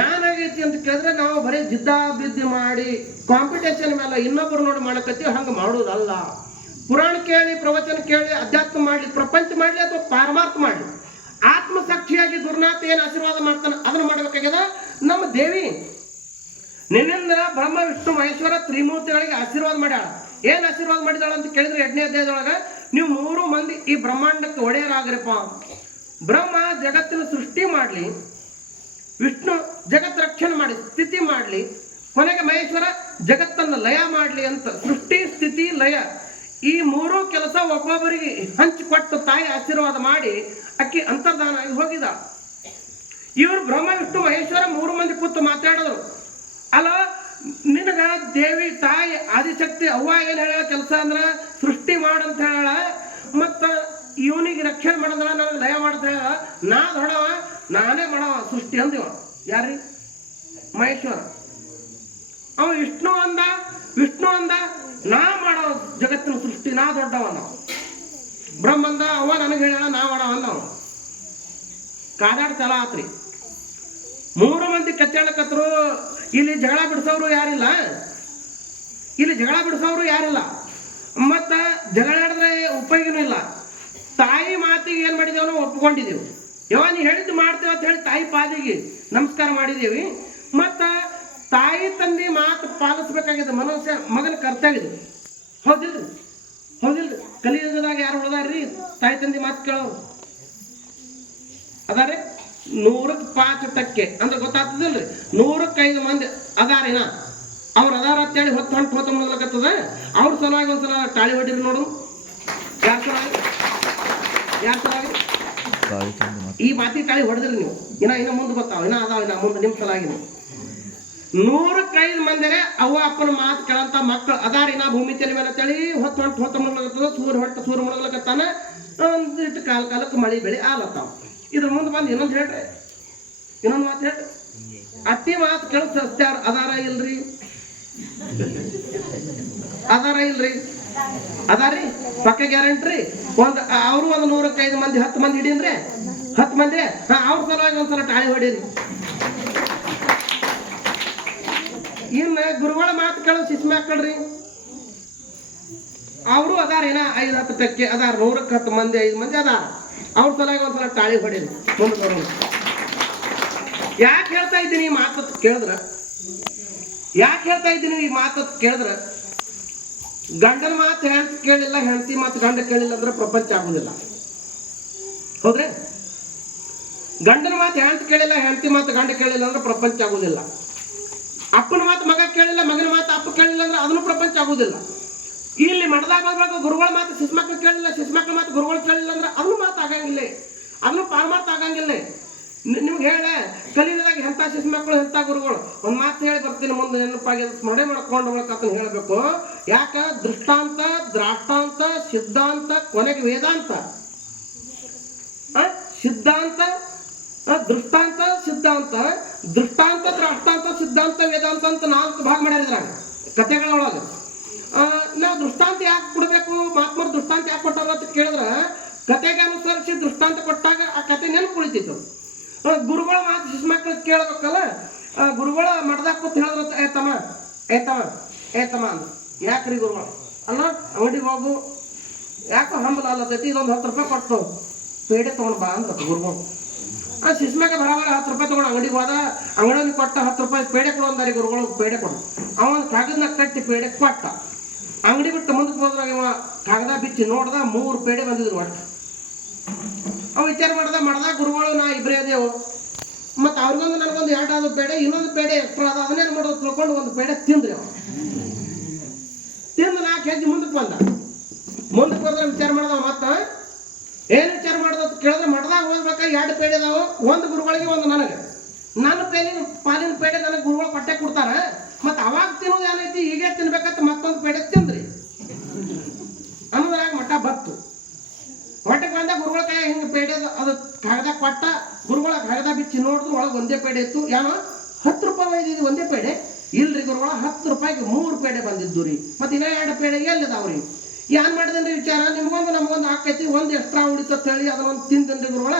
ಏನಾಗೈತಿ ಅಂತ ಕೇಳಿದ್ರೆ ನಾವು ಬರೀ ಜಿದ್ದ ಬಿದ್ದಿ ಮಾಡಿ ಕಾಂಪಿಟೇಷನ್ ಮೇಲೆ ಇನ್ನೊಬ್ಬರು ನೋಡಿ ಮಾಡಕತ್ತೀವಿ. ಹಂಗೆ ಮಾಡೋದಲ್ಲ. ಪುರಾಣ ಕೇಳಿ, ಪ್ರವಚನ ಕೇಳಿ, ಅಧ್ಯಾತ್ಮ ಮಾಡಲಿ, ಪ್ರಪಂಚ ಮಾಡಲಿ ಅಥವಾ ಪಾರಮಾರ್ಥ ಮಾಡಲಿ, ಆತ್ಮಸಾಕ್ಷಿಯಾಗಿ ದುರ್ನಾಥ ಏನು ಆಶೀರ್ವಾದ ಮಾಡ್ತಾನೆ ಅದನ್ನು ಮಾಡಬೇಕಾಗ್ಯದ. ನಮ್ಮ ದೇವಿ ನಿನ್ನಿಂದ ಬ್ರಹ್ಮ ವಿಷ್ಣು ಮಹೇಶ್ವರ ತ್ರಿಮೂರ್ತಿಗಳಿಗೆ ಆಶೀರ್ವಾದ ಮಾಡ್ಯಾಳ. ಏನು ಆಶೀರ್ವಾದ ಮಾಡಿದಾಳ ಅಂತ ಕೇಳಿದ್ರೆ 8ನೇ ಅಧ್ಯಾಯದೊಳಗೆ ನೀವು 3 ಮಂದಿ ಈ ಬ್ರಹ್ಮಾಂಡಕ್ಕೆ ಒಡೆಯರಾಗ್ರಪ್ಪ. ಬ್ರಹ್ಮ ಜಗತ್ತಿನ ಸೃಷ್ಟಿ ಮಾಡಲಿ, ವಿಷ್ಣು ಜಗತ್ ರಕ್ಷಣೆ ಮಾಡಿ ಸ್ಥಿತಿ ಮಾಡಲಿ, ಕೊನೆಗೆ ಮಹೇಶ್ವರ ಜಗತ್ತನ್ನು ಲಯ ಮಾಡಲಿ ಅಂತ ಸೃಷ್ಟಿ ಸ್ಥಿತಿ ಲಯ ಈ 3 ಕೆಲಸ ಒಬ್ಬೊಬ್ಬರಿಗೆ ಹಂಚಿಕೊಟ್ಟು ತಾಯಿ ಆಶೀರ್ವಾದ ಮಾಡಿ ಅಕ್ಕಿ ಅಂತರ್ಧಾನ ಆಗಿ ಹೋಗಿದ. ಇವರು ಬ್ರಹ್ಮ ವಿಷ್ಣು ಮಹೇಶ್ವರ 3 ಮಂದಿ ಕೂತು ಮಾತಾಡಿದ್ರು. ಅಲ್ಲ, ನಿನಗ ದೇವಿ ತಾಯಿ ಆದಿಶಕ್ತಿ ಅವ್ವ ಏನು ಹೇಳ ಕೆಲಸ ಅಂದ್ರೆ ಸೃಷ್ಟಿ ಮಾಡಂತ ಹೇಳ, ಮತ್ತು ಇವನಿಗೆ ರಕ್ಷಣೆ ಮಾಡಿದ್ರ ನನಗೆ ಲಯ ಮಾಡ್ತ ಹೇಳ. ನಾ ದೊಡ್ಡವ, ನಾನೇ ಮಾಡವ ಸೃಷ್ಟಿ ಅಂದಿವ. ಯಾರ್ರಿ? ಮಹೇಶ್ವರ. ಅವ ವಿಷ್ಣು ಅಂದ ನಾ ಮಾಡವ ಜಗತ್ತಿನ ಸೃಷ್ಟಿ, ನಾ ದೊಡ್ಡವ ನಾವು. ಬ್ರಹ್ಮಂದ ಅವ್ವ ನನಗೆ ಹೇಳ ನಾ ಮಾಡವ ಅಂದವ. ಕಾದಾಡ್ತಲ್ಲ ಆತ್ರಿ. 3 ಮಂದಿ ಕಚ್ಚಾಡಕತ್ರು. ಇಲ್ಲಿ ಜಗಳ ಬಿಡಿಸೋರು ಯಾರಿಲ್ಲ, ಮತ್ತು ಜಗಳ ಆಡಿದ್ರೆ ಉಪಯೋಗನೂ ಇಲ್ಲ. ತಾಯಿ ಮಾತಿಗೆ ಏನು ಮಾಡಿದೇವ ನಾವು ಒಪ್ಕೊಂಡಿದ್ದೇವೆ. ನೀ ಹೇಳಿದ್ದು ಮಾಡ್ತೇವೆ ಅಂತ ಹೇಳಿ ತಾಯಿ ಪಾದಿಗೆ ನಮಸ್ಕಾರ ಮಾಡಿದ್ದೇವೆ. ಮತ್ತು ತಾಯಿ ತಂದೆ ಮಾತು ಪಾಲಿಸ್ಬೇಕಾಗಿದೆ ಮನುಷ್ಯ ಮಗನ ಕರ್ತವ್ಯ ಇದೆ. ಹೌದಿಲ್ರಿ? ಕಲಿಯುಗದಾಗ ಯಾರು ಉಳ್ದಾರ್ರಿ ತಾಯಿ ತಂದೆ ಮಾತು ಕೇಳೋರು? ಅದಾರೆ 100% ಅಂದ್ರೆ ಗೊತ್ತಾಗ್ತದಿಲ್ರಿ? 105 ಮಂದಿ ಅದಾರಿನ ಅವ್ರು ಅದಾರ ಅಂತೇಳಿ ಹೊತ್ತು ಮುಗ್ಲಕತ್ತದ. ಅವ್ರ ಸಲುವಾಗಿ ಒಂದ್ಸಲ ತಾಳಿ ಹೊಡಿರಿ ನೋಡು. ಯಾರ ಸಲುವಾಗಿ ಈ ಮಾತಿ ತಾಳಿ ಹೊಡೆದ್ರಿ ನೀವು? ಇನ್ನ ಮುಂದೆ ಬರ್ತಾವ, ಇನ್ನ ಮುಂದೆ ನಿಮ್ಮ ಸಲುವಾಗಿ 105 ಮಂದಿರೆ ಅವ್ವ ಅಪ್ಪನ ಮಾತು ಕೇಳಂತ ಮಕ್ಕಳು ಅದಾರಿನ ಭೂಮಿ ತಲೆ ಮೇಲೆ ಅಂತೇಳಿ ಹೊತ್ತು ಮುಗ್ಲಕತ್ತದ. ಸೂರ್ಯ ಮುಳುಗ್ಲಕತ್ತಾನ. ಒಂದಿಟ್ಟು ಕಾಲಕ್ಕೆ ಮಳಿ ಬೆಳಿ ಆಲತ್ತಾವ. ಇದ್ರ ಮುಂದೆ ಬಂದು ಇನ್ನೊಂದು ಮಾತು ಹೇಳ್ರಿ. ಅತ್ತಿ ಮಾತು ಕೇಳಕ್ ಸಸ್ತ್ಯಾರ ಅದಾರ ಇಲ್ರಿ? ಅದಾರಿ ಪಕ್ಕ ಗ್ಯಾರಂಟ್ರಿ. ಅವರು ಒಂದು 105 ಮಂದಿ 10 ಮಂದಿ ಹಿಡೀನ್ರಿ, 10 ಮಂದಿ ಅವ್ರ ಸಲುವಾಗಿ ಒಂದ್ಸಲ ತಾಳಿ ಹೊಡೀರಿ. ಇನ್ನು ಗುರುಗಳ ಮಾತು ಕೇಳೋ ಶಿಶು ಮಕ್ಕಳ್ರಿ, ಅವರು ಅದಾರೇನ 5-10 ಅದಾರ. 100ಕ್ಕೆ 10 ಮಂದಿ 5 ಮಂದಿ ಅದಾರ. ಅವ್ರ ಸಲುವಾಗಿ ಒಂದ್ಸಲ ತಾಳಿ ಹೊಡೀರಿ. ಮುಂದೆ ಬರೋಣ. ಯಾಕೆ ಹೇಳ್ತಾ ಇದ್ದೀನಿ ಈ ಮಾತತ್ ಕೇಳಿದ್ರ ಗಂಡನ ಮಾತು ಹೆಂಡತಿ ಕೇಳಿಲ್ಲ, ಹೆಂಡತಿ ಮಾತು ಗಂಡ ಕೇಳಿಲ್ಲ ಅಂದ್ರೆ ಪ್ರಪಂಚ ಆಗುದಿಲ್ಲ. ಹೌದ್ರಿ? ಗಂಡನ ಮಾತು ಹೆಂಡತಿ ಕೇಳಿಲ್ಲ, ಹೆಂಡತಿ ಮಾತು ಗಂಡ ಕೇಳಿಲ್ಲ ಅಂದ್ರೆ ಪ್ರಪಂಚ ಆಗುದಿಲ್ಲ. ಅಪ್ಪನ ಮಾತು ಮಗ ಕೇಳಿಲ್ಲ, ಮಗನ ಮಾತು ಅಪ್ಪ ಕೇಳಿಲ್ಲ ಅಂದ್ರೆ ಅದನ್ನು ಪ್ರಪಂಚ ಆಗುದಿಲ್ಲ. ಇಲ್ಲಿ ಮಠದಾಗ ಬಂದಾಗ ಗುರುಗಳ ಮಾತು ಶಿಶುಮಕ್ಳು ಕೇಳಿಲ್ಲ, ಶಿಶುಮಕ್ಳ ಮಾತು ಗುರುಗಳು ಕೇಳಿಲ್ಲ ಅಂದ್ರೆ ಅದನ್ನು ಮಾತು ಆಗಂಗಿಲ್ಲ, ಅದನ್ನು ಪಾಲ್ಮಾತು ಆಗಂಗಿಲ್ಲ. ನಿಮ್ಗೆ ಹೇಳ ಕಲಿಯುಗದಾಗ ಎಂಥ ಶಿಶುಮಕ್ಕಳು ಎಂಥ ಗುರುಗಳು. ಒಂದು ಮಾತು ಹೇಳಿ ಬರ್ತೀನಿ, ಮುಂದೆ ನೆನಪಾಗಿ ಸ್ಮರಣೆ ಮಾಡ್ಕೊಂಡು ಹೋಗ್ಬೇಕಂತ ಹೇಳಬೇಕು. ಯಾಕ? ದೃಷ್ಟಾಂತ, ದ್ರಾಷ್ಟಾಂತ, ಸಿದ್ಧಾಂತ, ಕೊನೆಗೆ ವೇದಾಂತ. ಸಿದ್ಧಾಂತ, ದೃಷ್ಟಾಂತ, ಸಿದ್ಧಾಂತ, ದೃಷ್ಟಾಂತ, ದ್ರಾಷ್ಟಾಂತ, ಸಿದ್ಧಾಂತ, ವೇದಾಂತ ಅಂತ 4 ಭಾಗ ಮಾಡಿದ್ರಾಗ ಕಥೆಗಳೊಳಗೆ. ನಾವು ದೃಷ್ಟಾಂತ ಯಾಕೆ ಕೊಡಬೇಕು, ಮಹಾತ್ಮರು ದೃಷ್ಟಾಂತ ಯಾಕೆ ಕೊಟ್ಟಾರ ಅಂತ ಕೇಳಿದ್ರೆ ಕತೆಗೆ ಅನುಸರಿಸಿ ದೃಷ್ಟಾಂತ ಕೊಟ್ಟಾಗ ಆ ಕತೆ ನೆನಪು ಉಳಿತಿತ್ತು. ಗುರುಗಳ ಮಾತು ಶಿಶುಮಕ್ಕಳಿಗೆ ಕೇಳಬೇಕಲ್ಲ. ಗುರುಗಳ ಮಠದಾಗ ಕೂತ್ ಹೇಳಿದ್ರ ಏತಮ್ಮ ಅಂದ. ಯಾಕ್ರಿ ಗುರುಗಳು? ಅಲ್ಲ, ಅಂಗಡಿಗೆ ಹೋಗು, ಯಾಕೋ ಹಂಬಲ ಅಲ್ಲತೈತಿ, ಇದೊಂದು 10 ರೂಪಾಯಿ ಕೊಟ್ಟು ಪೇಡೆ ತೊಗೊಂಡು ಬಾ ಅಂದ್ರ ಗುರುಗಳು. ಶಿಶುಮಕ್ಕ ಬರಾಬರ 10 ರೂಪಾಯಿ ತೊಗೊಂಡು ಅಂಗಡಿಗೆ ಹೋದ. ಅಂಗಡಿಗೆ ಕೊಟ್ಟ 10 ರೂಪಾಯಿ ಪೇಡೆ ಕೊಡು ಅಂದಾರಿ ಗುರುಗಳು. ಪೇಡೆ ಕೊಡು. ಅವನು ಕಾಗದನಾಗ ಕಟ್ಟಿ ಪೇಡೆ ಕೊಟ್ಟ. ಅಂಗಡಿ ಬಿಟ್ಟು ಮುಂದಕ್ಕೆ ಹೋದ್ರಾಗ ಇವ ಕಾಗದ ಬಿಚ್ಚಿ ನೋಡ್ದ, 3 ಪೇಡೆ ಬಂದಿದ್ರು ಒಟ್ಟು. ಅವ ವಿಚಾರ ಮಾಡ್ದ ಗುರುಗಳು ನಾ ಇಬ್ಬರೇ ಅದೇವು, ಮತ್ತು ಅವ್ರಿಗೊಂದು ನನಗೊಂದು 2 ಆದ ಪೇಡೆ, ಇನ್ನೊಂದು ಪೇಡೆ ಎಕ್ಸ್ಟ್ರಾ ಅದ, ಅದನ್ನೇನು ಮಾಡೋದು ತಿಳ್ಕೊಂಡು ಒಂದು ಪೇಡೆ ತಿಂದ್ರಿ. ಅವ ತಿಂದು 4 ಹೆಜ್ಜೆ ಮುಂದಕ್ಕೆ ಬಂದ್ರೆ ವಿಚಾರ ಮಾಡ್ದವ. ಮತ್ತು ಏನು ವಿಚಾರ ಮಾಡೋದು ಅಂತ ಕೇಳಿದ್ರೆ ಮಠದಾಗ ಹೋಗ್ಬೇಕಾ 2 ಪೇಡೆ ಅದಾವು, ಒಂದು ಗುರುಗಳಿಗೆ ಒಂದು ನನಗೆ. ನನ್ನ ಪಾಲಿನ ಪೇಡೆ ನನಗೆ ಗುರುಗಳು ಪಟ್ಟೆ ಕೊಡ್ತಾರ. ಮತ್ತು ಅವಾಗ ತಿನ್ನೋದು ಏನೈತಿ, ಹೀಗೆ ತಿನ್ಬೇಕಂತ ಮತ್ತೊಂದು ಪೇಡೆ ತಿಂದ್ರಿ ಅನ್ನೋದ್ರಾಗ ಮಠ ಬತ್ತು. ಮಠಕ್ಕೆ ಬಂದ ಗುರುಗಳ ಕೈ ಹಿಂಗೆ ಪೇಡೆ ಅದು ಕಾಗದ ಕೊಟ್ಟ, ಗುರುಗಳ ಕಾಗದ ಬಿಚ್ಚಿ ನೋಡಿದ್ರು ಒಳಗೆ ಒಂದೇ ಪೇಡೆ ಇತ್ತು. ಏನೋ 10 ರೂಪಾಯಿ ಒಯ್ದಿದ್ದು ಒಂದೇ ಪೇಡೆ ಇಲ್ರಿ ಗುರುಗಳ, 10 ರೂಪಾಯಿಗೆ 3 ಪೇಡೆ ಬಂದಿದ್ದು ರೀ. ಮತ್ತು ಇನ್ನೂ 2 ಪೇಡೆ ಎಲ್ಲಿದಾವ್ರಿ? ಏನ್ ಮಾಡಿದನ್ರಿ ವಿಚಾರ, ನಿಮ್ಗೊಂದು ನಮಗೊಂದು ಹಾಕೈತಿ, ಒಂದು ಎಕ್ಸ್ಟ್ರಾ ಉಳಿತಂತ ಹೇಳಿ ಅದನ್ನೊಂದು ತಿಂದನ್ರಿ ಗುರುಗಳ.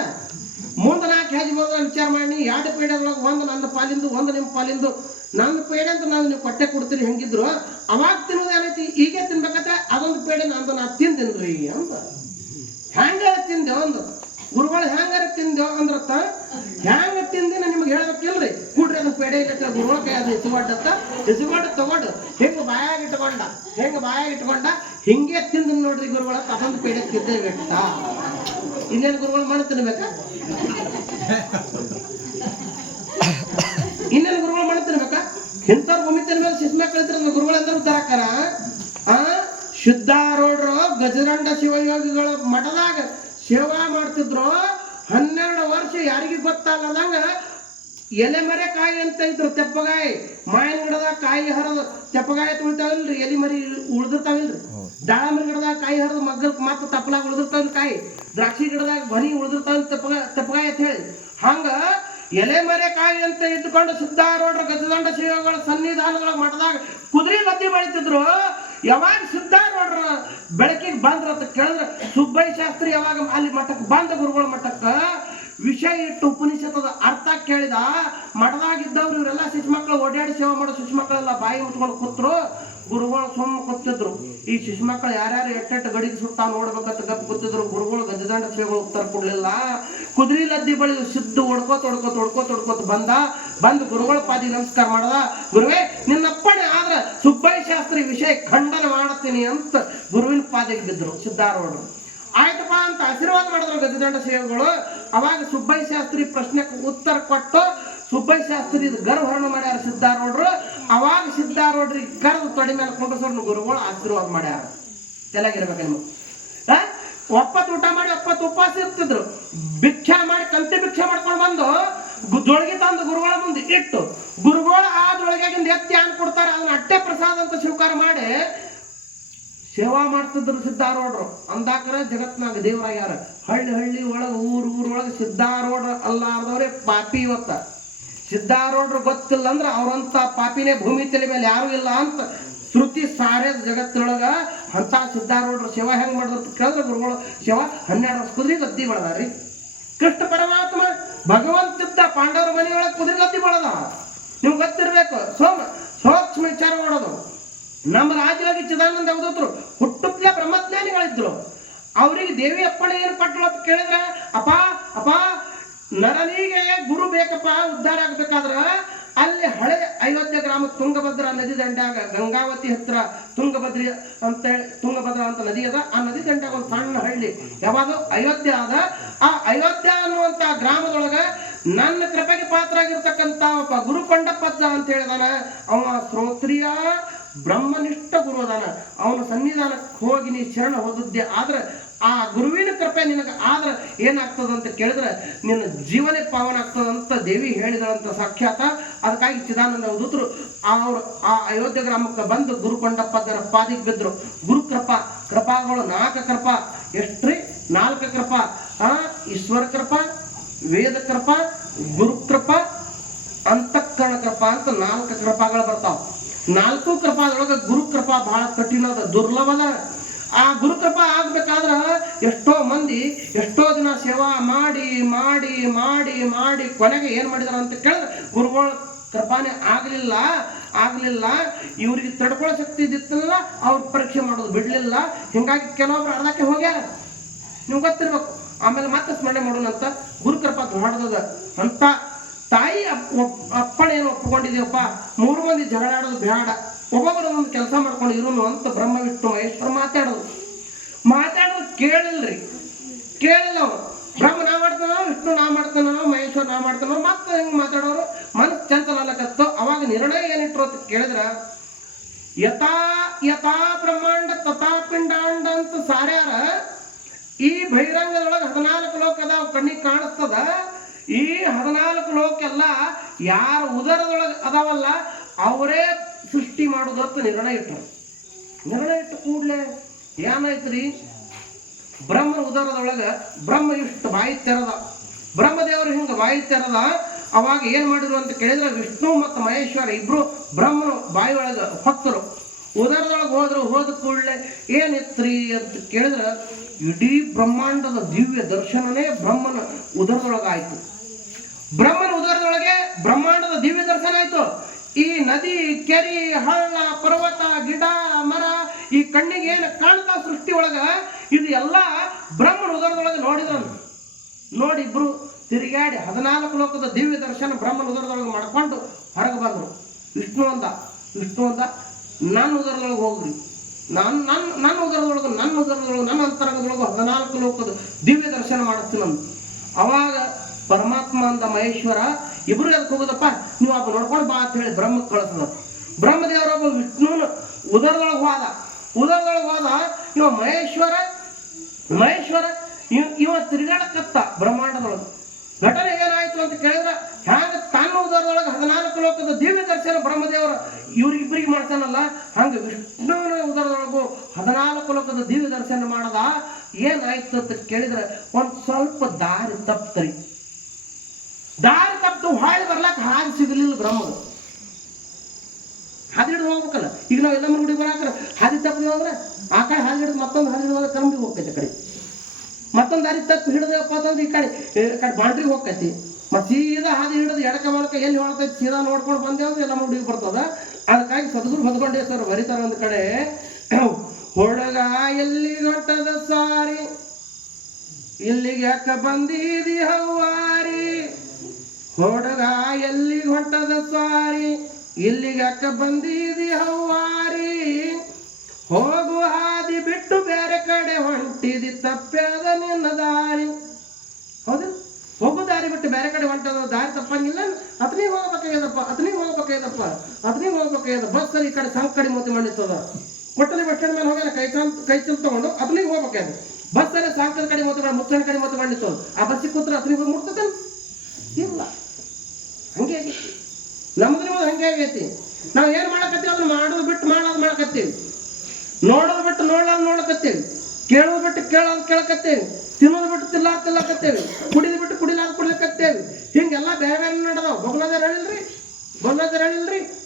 ಮುಂದೆ 4 ಹೆಜ್ಜೆ ಬಂದ ವಿಚಾರ ಮಾಡಿ 2 ಪೇಡೆದೊಳಗೆ ಒಂದು ನನ್ನ ಪಾಲಿಂದು, ಒಂದು ನಿಮ್ಮ ಪಾಲಿಂದು. ನನ್ನ ಪೇಡೆ ಅಂತ ನಾನು ನೀವು ಕೊಟ್ಟೆ ಕೊಡ್ತೀರಿ ಹೆಂಗಿದ್ರು, ಅವಾಗ ತಿನ್ನೋದು ಏನೈತಿ, ಈಗೇ ತಿನ್ಬೇಕಂದ್ರೆ ಅದೊಂದು ಪೇಡೆ ನಂದು ನಾ ತಿಂದಿನ್ರಿ ಅಂತ. ಹ್ಯಾಂಗಾರ ತಿಂದೇವ ಒಂದು ಗುರುಗಳು, ಹ್ಯಾಂಗಾರ ತಿಂದೇವ ಅಂದ್ರತ್ತ ಹ್ಯಾಂಗ ತಿಂದಿನ ನಿಮ್ಗೆ ಹೇಳ್ಬೇಕಿಲ್ರಿ. ಕೂಡ್ರಿ ಅದನ್ನ ಪೇಡೆ ಇಲ್ಲ ಗುರುಗಳ ಕೈ ಅದು ಇಸುಗೊಂಡು ತಗೊಂಡು ಹೆಂಗೆ ಬಾಯಾಗಿ ಇಟ್ಕೊಂಡ ಹಿಂಗೆ ತಿಂದ ನೋಡ್ರಿ ಗುರುಗಳ, ಅದೊಂದು ಪೇಡೆ ತಿಂದೇ ಬಿಟ್ಟ. ಇನ್ನೇನು ಗುರುಗಳು ಮಣ್ಣು ತಿನ್ಬೇಕಾ? ಇನ್ನೇನು ಗುರುಗಳು ಮಣ್ಣು ತಿನ್ಬೇಕಾ? ಇಂಥವ್ರು ಭೂಮಿ ತಿನ್ಬೇಕು ಶಿಸ್ಮೆ ಕಳಿತ್ರ ಗುರುಗಳೆಂದ್ರು ತರಕಾರ. ಸಿದ್ಧಾರೂಢರು ಗಜದಂಡ ಶಿವಯೋಗಿಗಳ ಮಠದಾಗ ಸೇವಾ ಮಾಡ್ತಿದ್ರು. 12 ವರ್ಷ ಯಾರಿಗೂ ಗೊತ್ತಾಗದಂಗ ಎಲೆ ಮರೆ ಕಾಯಿ ಅಂತ ಇದ್ರು. ತೆಪ್ಪಗಾಯಿ ಮಾವಿನ ಗಿಡದಾಗ ಕಾಯಿ ಹರಿದು ತೆಪ್ಪಗಾಯಿ ತುಳಿತಾವಿಲ್ರಿ, ಎಲೆ ಮರಿ ಉಳಿದಿರ್ತಾವಿಲ್ರಿ. ದಾಳಂಬರಿ ಗಿಡದಾಗ ಕಾಯಿ ಹರಿದು ಮಗ್ಗಲ್ ಮತ್ತೆ ತಪ್ಪಲಾಗ ಉಳಿದಿರ್ತಾವಿಲ್ ಕಾಯಿ. ದ್ರಾಕ್ಷಿ ಗಿಡದಾಗ ಬನಿ ಉಳಿದಿರ್ತಾವಿಲ್ ತೆಪ್ಪಗಾಯಿ ಅಂತ ಹೇಳಿ. ಹಂಗ ಎಲೆ ಮರೆ ಕಾಯಿ ಅಂತ ಇದ್ದುಕೊಂಡು ಸಿದ್ಧಾರೂಢರ ಗಜದಂಡ ಶಿವಗಳ ಸನ್ನಿಧಾನಗಳ ಮಠದಾಗ ಕುದುರೆ ಲದ್ದಿ ಬೆಳಿತಿದ್ರು. ಯಾವಾಗ ಸಿದ್ಧಾರೂಢರ ಬೆಳಕಿಗೆ ಬಂದ್ರ ಅಂತ ಕೇಳಿದ್ರೆ, ಸುಬ್ಬಯ್ಯ ಶಾಸ್ತ್ರಿ ಯಾವಾಗ ಅಲ್ಲಿ ಮಠಕ್ಕೆ ಬಂದ ಗುರುಗಳ ಮಠಕ್ಕೆ ವಿಷಯ ಇಟ್ಟು ಉಪನಿಷತ್ತದ ಅರ್ಥ ಕೇಳಿದ. ಮಠದಾಗಿದ್ದವ್ರು ಇವರೆಲ್ಲ ಶಿಶುಮಕ್ಳು ಓಡಾಡಿ ಸೇವೆ ಮಾಡೋ ಶಿಶುಮಕ್ಕಳೆಲ್ಲ ಬಾಯಿ ಮುಚ್ಕೊಂಡು ಕೂತ್ರು. ಗುರುಗಳು ಸುಮ್ಮ ಕೂತಿದ್ರು. ಈ ಶಿಶುಮಕ್ಕಳು ಯಾರ್ಯಾರು ಎಟ್ಟೆಟ್ಟು ಗಡಿಗೆ ಸುತ್ತಾ ನೋಡ್ಬೇಕಂತ ಗಪ್ ಕೂತಿದ್ರು. ಗುರುಗಳು ಗಜದಂಡ ಸೇವೆಗಳು ಉತ್ತರ ಕೊಡ್ಲಿಲ್ಲ. ಕುದುರೆ ಲದ್ದಿ ಬಳಿ ಸಿದ್ಧ ಹೊಡ್ಕೋತ ಬಂದು ಗುರುಗಳ ಪಾದಿಗೆ ನಮಸ್ಕಾರ ಮಾಡದ. ಗುರುವೇ ನಿನ್ನಪ್ಪಣೆ ಆದ್ರೆ ಸುಬ್ಬಯ್ಯ ಶಾಸ್ತ್ರಿ ವಿಷಯ ಖಂಡನ ಮಾಡ್ತೀನಿ ಅಂತ ಗುರುವಿನ ಪಾದಿಗೆ ಬಿದ್ರು ಸಿದ್ಧಾರೂಢರು. ಆಯ್ತಪ್ಪ ಅಂತ ಆಶೀರ್ವಾದ ಮಾಡಿದ್ರು ಗಜದಂಡ ಸೇವೆಗಳು. ಅವಾಗ ಸುಬ್ಬಯ್ಯ ಶಾಸ್ತ್ರಿ ಪ್ರಶ್ನೆಗೆ ಉತ್ತರ ಕೊಟ್ಟು ಸುಬ್ಬಯ್ಯ ಶಾಸ್ತ್ರಿ ಗರ್ವಹರಣ ಮಾಡ್ಯಾರ ಸಿದ್ಧಾರೂಢರು. ಅವಾಗ ಸಿದ್ಧಾರೂಢರಿಗೆ ಕರೆದು ತೊಡೆ ಮೇಲೆ ಕುಂಡ್ರಸೋರ್ನ ಗುರುಗಳು ಆಶೀರ್ವಾದ ಮಾಡ್ಯಾರ. ಚೆನ್ನಾಗಿರ್ಬೇಕು ನಿಮ್ಗೆ. ಒಪ್ಪತ್ತು ಊಟ ಮಾಡಿ 70 ಉಪವಾಸ ಇರ್ತಿದ್ರು. ಭಿಕ್ಷಾ ಮಾಡಿ ಕಂತಿ ಭಿಕ್ಷೆ ಮಾಡ್ಕೊಂಡು ಬಂದು ಜೋಳಿಗೆ ತಂದು ಗುರುಗಳ ಮುಂದೆ ಇಟ್ಟು, ಗುರುಗಳು ಆ ಜೋಳಿಗೆಗಿಂದ ಎತ್ತಿ ಆನ್ ಕೊಡ್ತಾರೆ, ಅದನ್ನ ಅಟ್ಟೆ ಪ್ರಸಾದ ಅಂತ ಸ್ವೀಕಾರ ಮಾಡಿ ಸೇವಾ ಮಾಡ್ತಿದ್ರು ಸಿದ್ಧಾರೂಢರು. ಅಂದಾಕರ ಜಗತ್ನಾಗ ದೇವರಾಗ್ಯಾರ. ಹಳ್ಳಿ ಒಳಗೆ ಊರೊಳಗೆ ಸಿದ್ಧಾರೂಢರು ಅಲ್ಲಾರ್ದವ್ರೆ ಪಾಪಿ. ಇವತ್ತ ಸಿದ್ಧಾರೂಢರು ಗೊತ್ತಿಲ್ಲ ಅಂದ್ರೆ ಅವ್ರಂತ ಪಾಪಿನೇ ಭೂಮಿ ತಲೆ ಮೇಲೆ ಯಾರು ಇಲ್ಲ ಅಂತ ಶ್ರುತಿ ಸಾರೇ ಜಗತ್ತಿನೊಳಗ. ಅಂತ ಸಿದ್ಧಾರೂಢರು ಸೇವಾ ಹೆಂಗ್ ಮಾಡಿದ್ರು ಅಂತ ಕೇಳಿದ್ರೆ, ಗುರುಗಳು ಸೇವಾ 12 ವರ್ಷ ಕುದುರೆ ಲದ್ದಿ ಬಳದಾರಿ. ಕೃಷ್ಣ ಪರಮಾತ್ಮ ಭಗವಂತಿದ್ದ ಪಾಂಡವರ ಮನೆಯೊಳಗೆ ಕುದುರೆ ಲದ್ದಿ ಬಳದ. ನಿಮ್ಗೆ ಗೊತ್ತಿರ್ಬೇಕು. ಸೂಕ್ಷ್ಮ ವಿಚಾರ ಮಾಡೋದು. ನಮ್ಮ ರಾಜಯೋಗಿ ಚಿದಾನಂದ ಅವಧೂತರು ಹುಟ್ಟುತ್ತಲೇ ಬ್ರಹ್ಮಜ್ಞಾನಿಗಳಿದ್ರು. ಅವ್ರಿಗೆ ದೇವಿ ಅಪ್ಪಣೆ ಏನು ಕೊಟ್ಟಳು ಅಂತ ಕೇಳಿದ್ರೆ, ಅಪ್ಪ ನರನಿಗೆ ಗುರು ಬೇಕಪ್ಪ ಉದ್ಧಾರ ಆಗ್ಬೇಕಾದ್ರ ಅಲ್ಲಿ ಹಳೆ ಅಯೋಧ್ಯ ಗ್ರಾಮ ತುಂಗಭದ್ರಾ ನದಿ ದಂಡ್ಯಾಗ ಗಂಗಾವತಿ ಹತ್ರ ತುಂಗಭದ್ರಾ ಅಂತ ನದಿ ಅದ. ಆ ನದಿ ದಂಡ್ಯಾಗ ಒಂದು ಸಣ್ಣ ಹಳ್ಳಿ ಯಾವಾಗ ಅಯೋಧ್ಯ ಅದ. ಆ ಅಯೋಧ್ಯ ಅನ್ನುವಂತ ಗ್ರಾಮದೊಳಗ ನನ್ನ ಕೃಪೆಗೆ ಪಾತ್ರ ಆಗಿರ್ತಕ್ಕಂಥ ಒಬ್ಬ ಗುರು ಕೊಂಡಪ್ಪಜ್ಜ ಅಂತ ಹೇಳಿದಾನ. ಅವ ಶ್ರೋತ್ರಿಯ ಬ್ರಹ್ಮನಿಷ್ಠ ಗುರು ಅದಾನ. ಅವನ ಸನ್ನಿಧಾನಕ್ಕೆ ಹೋಗಿ ನೀ ಶರಣ ಹೋದದ್ದೇ ಆದ್ರೆ ಆ ಗುರುವಿನ ಕೃಪೆ ನಿನಗೆ ಆದ್ರೆ ಏನಾಗ್ತದಂತ ಕೇಳಿದ್ರೆ ನಿನ್ನ ಜೀವನೇ ಪಾವನ ಆಗ್ತದಂತ ದೇವಿ ಹೇಳಿದಂತ ಸಾಕ್ಷಾತ. ಅದಕ್ಕಾಗಿ ಚಿದಾನಂದ ಅವಧೂತರು ಅವರು ಆ ಅಯೋಧ್ಯ ಗ್ರಾಮಕ್ಕೆ ಬಂದು ಗುರು ಕೊಂಡಪ್ಪಜ್ಜನ ಪಾದಿಗೆ ಬಿದ್ರು. ಗುರು ಕೃಪಾಗಳು 4 ಕೃಪಾ. ಎಷ್ಟ್ರಿ? 4 ಕೃಪಾ. ಈಶ್ವರ ಕೃಪಾ, ವೇದ ಕೃಪಾ, ಗುರು ಕೃಪಾ, ಅಂತಃಕರಣ ಕೃಪಾ ಅಂತ 4 ಕೃಪಾಗಳು ಬರ್ತಾವ. 4 ಕೃಪಾದೊಳಗೆ ಗುರು ಕೃಪಾ ಬಹಳ ಕಠಿಣದ, ದುರ್ಲಭದ. ಆ ಗುರುಕೃಪಾ ಆಗ್ಬೇಕಾದ್ರ ಎಷ್ಟೋ ಜನ ಸೇವಾ ಮಾಡಿ ಮಾಡಿ ಮಾಡಿ ಮಾಡಿ ಕೊನೆಗೆ ಏನ್ ಮಾಡಿದಾರ ಅಂತ ಕೇಳಿದ್ರೆ, ಗುರುಗಳ ಕೃಪಾನೆ ಆಗ್ಲಿಲ್ಲ. ಇವ್ರಿಗೆ ತಡ್ಕೊಳ್ಳೋ ಶಕ್ತಿ ಇದ್ದಿತ್ತಲ್ಲ, ಅವ್ರ ಪರೀಕ್ಷೆ ಮಾಡೋದು ಬಿಡ್ಲಿಲ್ಲ. ಹಿಂಗಾಗಿ ಕೆಲವೊಬ್ರು ಅರ್ಧಕ್ಕೆ ಹೋಗ್ಯಾರ. ನಿಮ್ಗೆ ಗೊತ್ತಿರ್ಬೇಕು. ಆಮೇಲೆ ಮತ್ತೆ ಸ್ಮರಣೆ ಮಾಡೋಣಂತ ಗುರುಕೃಪಾ ದೊಡ್ಡದ ಅಂತ ತಾಯಿ ಅಪ್ಪಣೆಯನ್ನು ಒಪ್ಪಿಕೊಂಡಿದೀವಪ್ಪ. 3 ಮಂದಿ ಜಗಳಾಡೋದು ಬೇಡ, ಒಬ್ಬೊಬ್ಬರೊಂದು ಕೆಲಸ ಮಾಡ್ಕೊಂಡು ಇರೋನು ಅಂತ ಬ್ರಹ್ಮ ವಿಷ್ಣು ಮಹೇಶ್ವರ ಮಾತಾಡೋದು ಕೇಳಿಲ್ಲ ಅವರು. ಬ್ರಹ್ಮ ನಾ ಮಾಡ್ತಾನೋ, ವಿಷ್ಣು ನಾ ಮಾಡ್ತಾನೋ, ಮಹೇಶ್ವರ ನಾ ಮಾಡ್ತಾನೋ, ಮತ್ತೆ ಹೆಂಗೆ ಮಾತಾಡೋರು ಮನಸ್ಸು ಚಂಚಲ ಅಲ್ಲಕತ್ತು. ಅವಾಗ ನಿರ್ಣಯ ಏನಿಟ್ರು ಅಂತ ಕೇಳಿದ್ರ, ಯಥಾ ಬ್ರಹ್ಮಾಂಡ ತಥಾ ಪಿಂಡಾಂಡ ಅಂತ ಸಾರ್ಯಾರ. ಈ ಬಹಿರಂಗದೊಳಗೆ 14 ಲೋಕ ಅದಾವ, ಕಣ್ಣಿಗೆ ಕಾಣಿಸ್ತದ. ಈ 14 ಲೋಕ ಎಲ್ಲ ಯಾರ ಉದರದೊಳಗೆ ಅದಾವಲ್ಲ ಅವರೇ ಸೃಷ್ಟಿ ಮಾಡುದಂತ ನಿರ್ಣಯ ಇಟ್ಟರು. ನಿರ್ಣಯ ಇಟ್ಟ ಕೂಡಲೇ ಏನಾಯ್ತ್ರಿ, ಬ್ರಹ್ಮನ ಉದರದೊಳಗೆ ಬ್ರಹ್ಮ ಇಷ್ಟು ಬಾಯಿ ತೆರದ, ಬ್ರಹ್ಮದೇವರು ಹಿಂಗೆ ಬಾಯಿ ತೆರದ. ಅವಾಗ ಏನು ಮಾಡಿದ್ರು ಅಂತ ಕೇಳಿದ್ರೆ, ವಿಷ್ಣು ಮತ್ತು ಮಹೇಶ್ವರ ಇಬ್ರು ಬ್ರಹ್ಮನ ಬಾಯಿ ಒಳಗೆ ಹೊತ್ತರು. ಉದರದೊಳಗೆ ಹೋದ ಕೂಡಲೇ ಏನಿತ್ರಿ ಅಂತ ಕೇಳಿದ್ರೆ, ಇಡೀ ಬ್ರಹ್ಮಾಂಡದ ದಿವ್ಯ ದರ್ಶನನೇ ಬ್ರಹ್ಮನ ಉದರದೊಳಗಾಯ್ತು. ಬ್ರಹ್ಮನ ಉದರದೊಳಗೆ ಬ್ರಹ್ಮಾಂಡದ ದಿವ್ಯ ದರ್ಶನ ಆಯ್ತು. ಈ ನದಿ, ಕೆರೆ, ಹಳ್ಳ, ಪರ್ವತ, ಗಿಡ, ಮರ, ಈ ಕಣ್ಣಿಗೆ ಏನು ಕಾಣ್ತಾ ಸೃಷ್ಟಿ ಒಳಗ, ಇದು ಎಲ್ಲ ಬ್ರಹ್ಮನ ಉದರದೊಳಗೆ ನೋಡಿದ್ರು. ನೋಡಿ ಇಬ್ರು ತಿರುಗಾಡಿ 14 ಲೋಕದ ದಿವ್ಯ ದರ್ಶನ ಬ್ರಹ್ಮನ ಉದರದೊಳಗೆ ಮಾಡ್ಕೊಂಡು ಹೊರಗೆ ಬಂದರು. ವಿಷ್ಣು ಅಂದ ನನ್ನ ಉದರದೊಳಗೆ ಹೋಗ್ರಿ, ನನ್ನ ಉದರದೊಳಗೆ ನನ್ನ ಅಂತರಂಗದೊಳಗೆ 14 ಲೋಕದ ದಿವ್ಯ ದರ್ಶನ ಮಾಡಿಸ್ತೀನಂತ. ಅವಾಗ ಪರಮಾತ್ಮ ಅಂದ ಮಹೇಶ್ವರ, ಇಬ್ರು ಅದಕ್ಕೆ ಹೋಗೋದಪ್ಪ, ನೀವು ಒಬ್ಬ ನೋಡ್ಕೊಂಡು ಬಾ ಅಂತ ಹೇಳಿ ಬ್ರಹ್ಮಕ್ಕೆ ಕಳಿಸ್ದ. ಬ್ರಹ್ಮದೇವರೊಬ್ಬ ವಿಷ್ಣುನ ಉದರದೊಳಗೆ ಹೋದ. ಇವ ಮಹೇಶ್ವರ ಇವ ತಿರುಗಾಡಕತ್ತ ಬ್ರಹ್ಮಾಂಡದೊಳಗೆ. ಘಟನೆ ಏನಾಯ್ತು ಅಂತ ಕೇಳಿದ್ರೆ, ಹ್ಯಾಂಗ ತನ್ನ ಉದರದೊಳಗೆ 14 ಲೋಕದ ದಿವ್ಯ ದರ್ಶನ ಬ್ರಹ್ಮದೇವರ ಇವ್ರಿಗಿಬ್ಬರಿಗೆ ಮಾಡ್ತಾನಲ್ಲ, ಹಂಗೆ ವಿಷ್ಣುವಿನ ಉದರದೊಳಗು 14 ಲೋಕದ ದಿವ್ಯ ದರ್ಶನ ಮಾಡದ. ಏನಾಯ್ತು ಅಂತ ಕೇಳಿದ್ರೆ, ಒಂದು ಸ್ವಲ್ಪ ದಾರಿ ತಪ್ತರಿ. ದಾರಿ ತಪ್ಪು ಹಾಳಿ ಬರ್ಲಾಕ ಹಾಗೆ ಸಿಗಲಿಲ್ಲ ಬ್ರಹ್ಮನು. ಹಾದಿ ಹಿಡಿದು ಹೋಗ್ಬೇಕಲ್ಲ. ಈಗ ನಾವು ಎಲ್ಲ ಗುಡಿ ಬರಾಕ್ರೆ ಹಾದಿ ತಪ್ಪದೆ ಹೋದ್ರೆ ಆ ಕಡೆ ಹಾದಿ ಹಿಡಿದು ಮತ್ತೊಂದು ಹಾದಿ ಹಿಡಿದು ಕರಂಬಿಗೆ ಹೋಗ್ತೈತೆ. ಕಡೆ ಮತ್ತೊಂದು ದಾರಿ ತಪ್ಪು ಹಿಡಿದಪ್ಪ ಅಂತಂದ್ರೆ ಈ ಕಡೆ ಬಾಂಡ್ರಿಗೆ ಹೋಗ್ತೈತಿ. ಮತ್ತೆ ಸೀದಾ ಹಾದಿ ಹಿಡಿದು ಎಡಕ ಬಲಕ ಎಲ್ಲಿ ಹೊಳ್ತೈತಿ ಸೀದಾ ನೋಡ್ಕೊಂಡು ಬಂದೇವ್ರು ಎಲ್ಲ ಗುಡಿಗೆ ಬರ್ತದ. ಅದಕ್ಕಾಗಿ ಸದ್ಗುರು ಹೊದ್ಕೊಂಡೇ ಸರ್ ಬರೀತಾರ ಒಂದು ಕಡೆ, ಹುಡುಗ ಎಲ್ಲಿ ಹೊಟ್ಟದ ಸಾರಿ, ಇಲ್ಲಿಗೆ ಯಾಕ ಬಂದಿದಿ ಹವ್ವಾರಿ. ಹುಡುಗ ಎಲ್ಲಿ ಹೊಟ್ಟದ ಸಾರಿ, ಇಲ್ಲಿಗೆ ಯಾಕ ಬಂದಿದಿ ಹವ್ವಾರಿ. ಹೋಗು ಹಾದಿ ಬಿಟ್ಟು ಬೇರೆ ಕಡೆ ಹೊಂಟಿದಿ, ತಪ್ಪ್ಯಾದ ನಿನ್ನ ದಾರಿ. ಹೌದು, ಹೋಗು ದಾರಿ ಬಿಟ್ಟು ಬೇರೆ ಕಡೆ ಹೊಂಟದ ದಾರಿ ತಪ್ಪಂಗಿಲ್ಲ. ಅತನಿಗೆ ಹೋಗ್ಬೇಕಾಗ್ಯದಪ್ಪ. ಬಸ್ಸಲ್ಲಿ ಈ ಕಡೆ ಸಂಕ್ ಕಡೆ ಮೂತಿ ಮಾಡಿರ್ತದ. ಕೊಟ್ಟಲಿ ಬಸ್ ಸ್ಟ್ಯಾಂಡ್ ಮೇಲೆ ಹೋಗ್ಯಾನ, ಕೈ ಚಲ್ ತಗೊಂಡು ಅತನಿಗೆ ಹೋಗ್ಬೇಕಾಗ್ಯದ. ಬಸ್ಸಲ್ಲಿ ಸಾಂಕದ ಕಡೆ ಮೂತಿ ಮಾಡಿ ಮುಚ್ಚನ ಕಡೆ ಮೂತಿ ಮಾಡಿರ್ತದ. ಆ ಬಸ್ಸಿಗೆ ಕೂತ್ರೆ ಅತನಿಗೆ ಹೋಗಿ ಮುಟ್ತದ ಇಲ್ಲ. ಹಂಗೆ ಆಗೈತಿ ನಮ್ದು ಹಂಗೆ ಆಗೈತಿ. ನಾವು ಏನು ಮಾಡಕತ್ತೀವಿ ಅದನ್ನ ಮಾಡೋದು ಬಿಟ್ಟು ಮಾಡಕತ್ತೀವಿ, ನೋಡೋದು ಬಿಟ್ಟು ನೋಡಕತ್ತೀವಿ, ಕೇಳೋದು ಬಿಟ್ಟು ಕೇಳಕತ್ತೇವಿ, ತಿನ್ನೋದು ಬಿಟ್ಟು ತಿನ್ನಕತ್ತೇವಿ, ಕುಡಿದು ಬಿಟ್ಟು ಕುಡಿಲಕತ್ತೇವಿ. ಹಿಂಗೆಲ್ಲ ಬೇರೆ ಬೇರೆ ನಡೆದವ. ಬೊಗ್ಲದಾರ ಹೇಳಿಲ್ರಿ.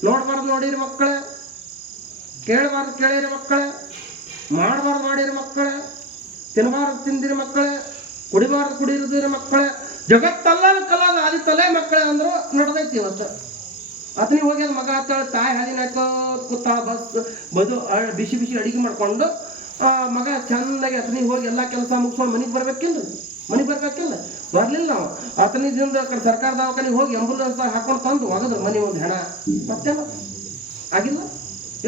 ನೋಡ್ಬಾರ್ದು ನೋಡಿರಿ ಮಕ್ಕಳೇ, ಕೇಳಬಾರ್ದು ಕೇಳಿರಿ ಮಕ್ಕಳೇ, ಮಾಡಬಾರ್ದು ಮಾಡಿರಿ ಮಕ್ಕಳೇ, ತಿನ್ನಬಾರ್ದು ತಿಂದಿರಿ ಮಕ್ಕಳೇ, ಕುಡಿಬಾರ್ದು ಕುಡಿದಿರಿ ಮಕ್ಕಳೇ. ಜಗತ್ತಲ್ಲ ಕಲಾದ ಆದಿ ತಲೆ ಮಕ್ಕಳೇ ಅಂದ್ರು ನಡೆದೈತಿ ಇವತ್ತು. ಅತನಿಗೆ ಹೋಗಿ ಮಗ ಅಂತೇಳಿ ತಾಯಿ ಹಾದಿನ ಕೂತಾಳ. ಬದು ಬಿಸಿ ಅಡಿಗೆ ಮಾಡ್ಕೊಂಡು ಮಗ ಚಂದಾಗಿ ಅತನಿಗೆ ಹೋಗಿ ಎಲ್ಲ ಕೆಲಸ ಮುಗಿಸ್ಕೊಂಡು ಮನೆಗೆ ಬರ್ಬೇಕಿಲ್ಲ. ಬರ್ಲಿಲ್ಲ. ನಾವು ಅತನಿದಿಂದ ಸರ್ಕಾರ ದವಾಖಾನಿಗೆ ಹೋಗಿ ಆಂಬುಲೆನ್ಸ್ ಹಾಕೊಂಡು ತಂದು ಒಗದ್ರು ಮನೆ ಒಂದು ಹೆಣ. ಮತ್ತೆಲ್ಲ ಆಗಿಲ್ಲ,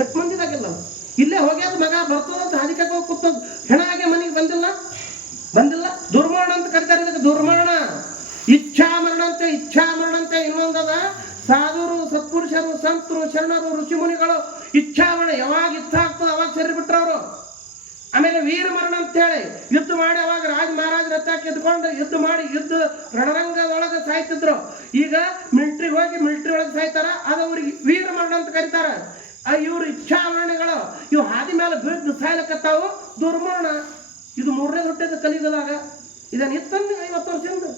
ಎಷ್ಟು ಮಂದಿದಾಗಿಲ್ಲ. ಇಲ್ಲೇ ಹೋಗ್ಯಾದ ಮಗ ಬರ್ತದಂತ ಹಾದಿಕಾಗ ಹೋಗಿ ಕೂತದ್ ಹೆಣ ಆಗಿ ಮನೆಗೆ ಬಂದಿಲ್ಲ. ದುರ್ಮರಣ ಅಂತ ಕರಿತಾರೆ ಇದಕ್ಕೆ. ದುರ್ಮರಣ, ಇಚ್ಛಾ ಮರಣ ಅಂತ ಇನ್ನೊಂದದ. ಸಾಧುರು, ಸತ್ಪುರುಷರು, ಸಂತರು, ಶರಣರು, ಋಷಿ ಮುನಿಗಳು ಇಚ್ಛಾಮರಣ ಯಾವಾಗ ಇಚ್ಛಾ ಆಗ್ತದೆ ಅವಾಗ ಸರಿ ಬಿಟ್ರವರು. ಆಮೇಲೆ ವೀರ ಮರಣ ಅಂತ ಹೇಳಿ ಯುದ್ಧ ಮಾಡಿ ಅವಾಗ ರಾಜ ಮಹಾರಾಜ ರಥಕ್ಕೆ ಎದ್ಕೊಂಡು ಯುದ್ಧ ರಣರಂಗದೊಳಗೆ ಸಾಯ್ತಿದ್ರು. ಈಗ ಮಿಲಿಟ್ರಿಗೆ ಹೋಗಿ ಮಿಲಿಟ್ರಿ ಒಳಗೆ ಸಾಯ್ತಾರ, ಅದು ಅವ್ರಿಗೆ ವೀರ ಮರಣ ಅಂತ ಕರೀತಾರ. ಇವ್ರು ಇಚ್ಛಾಮರಣಗಳು ಇವು ಹಾದಿ ಮೇಲೆ ಬೀಳ್ದು ಸಾಯ್ಲಕತ್ತಾವು. ದುರ್ಮರಣ ಇದು 3ನೇ ಹುಟ್ಟಿದ ಕಲಿಯುಗದಾಗ. ಇದನ್ನು ಇತ್ತಂದು 50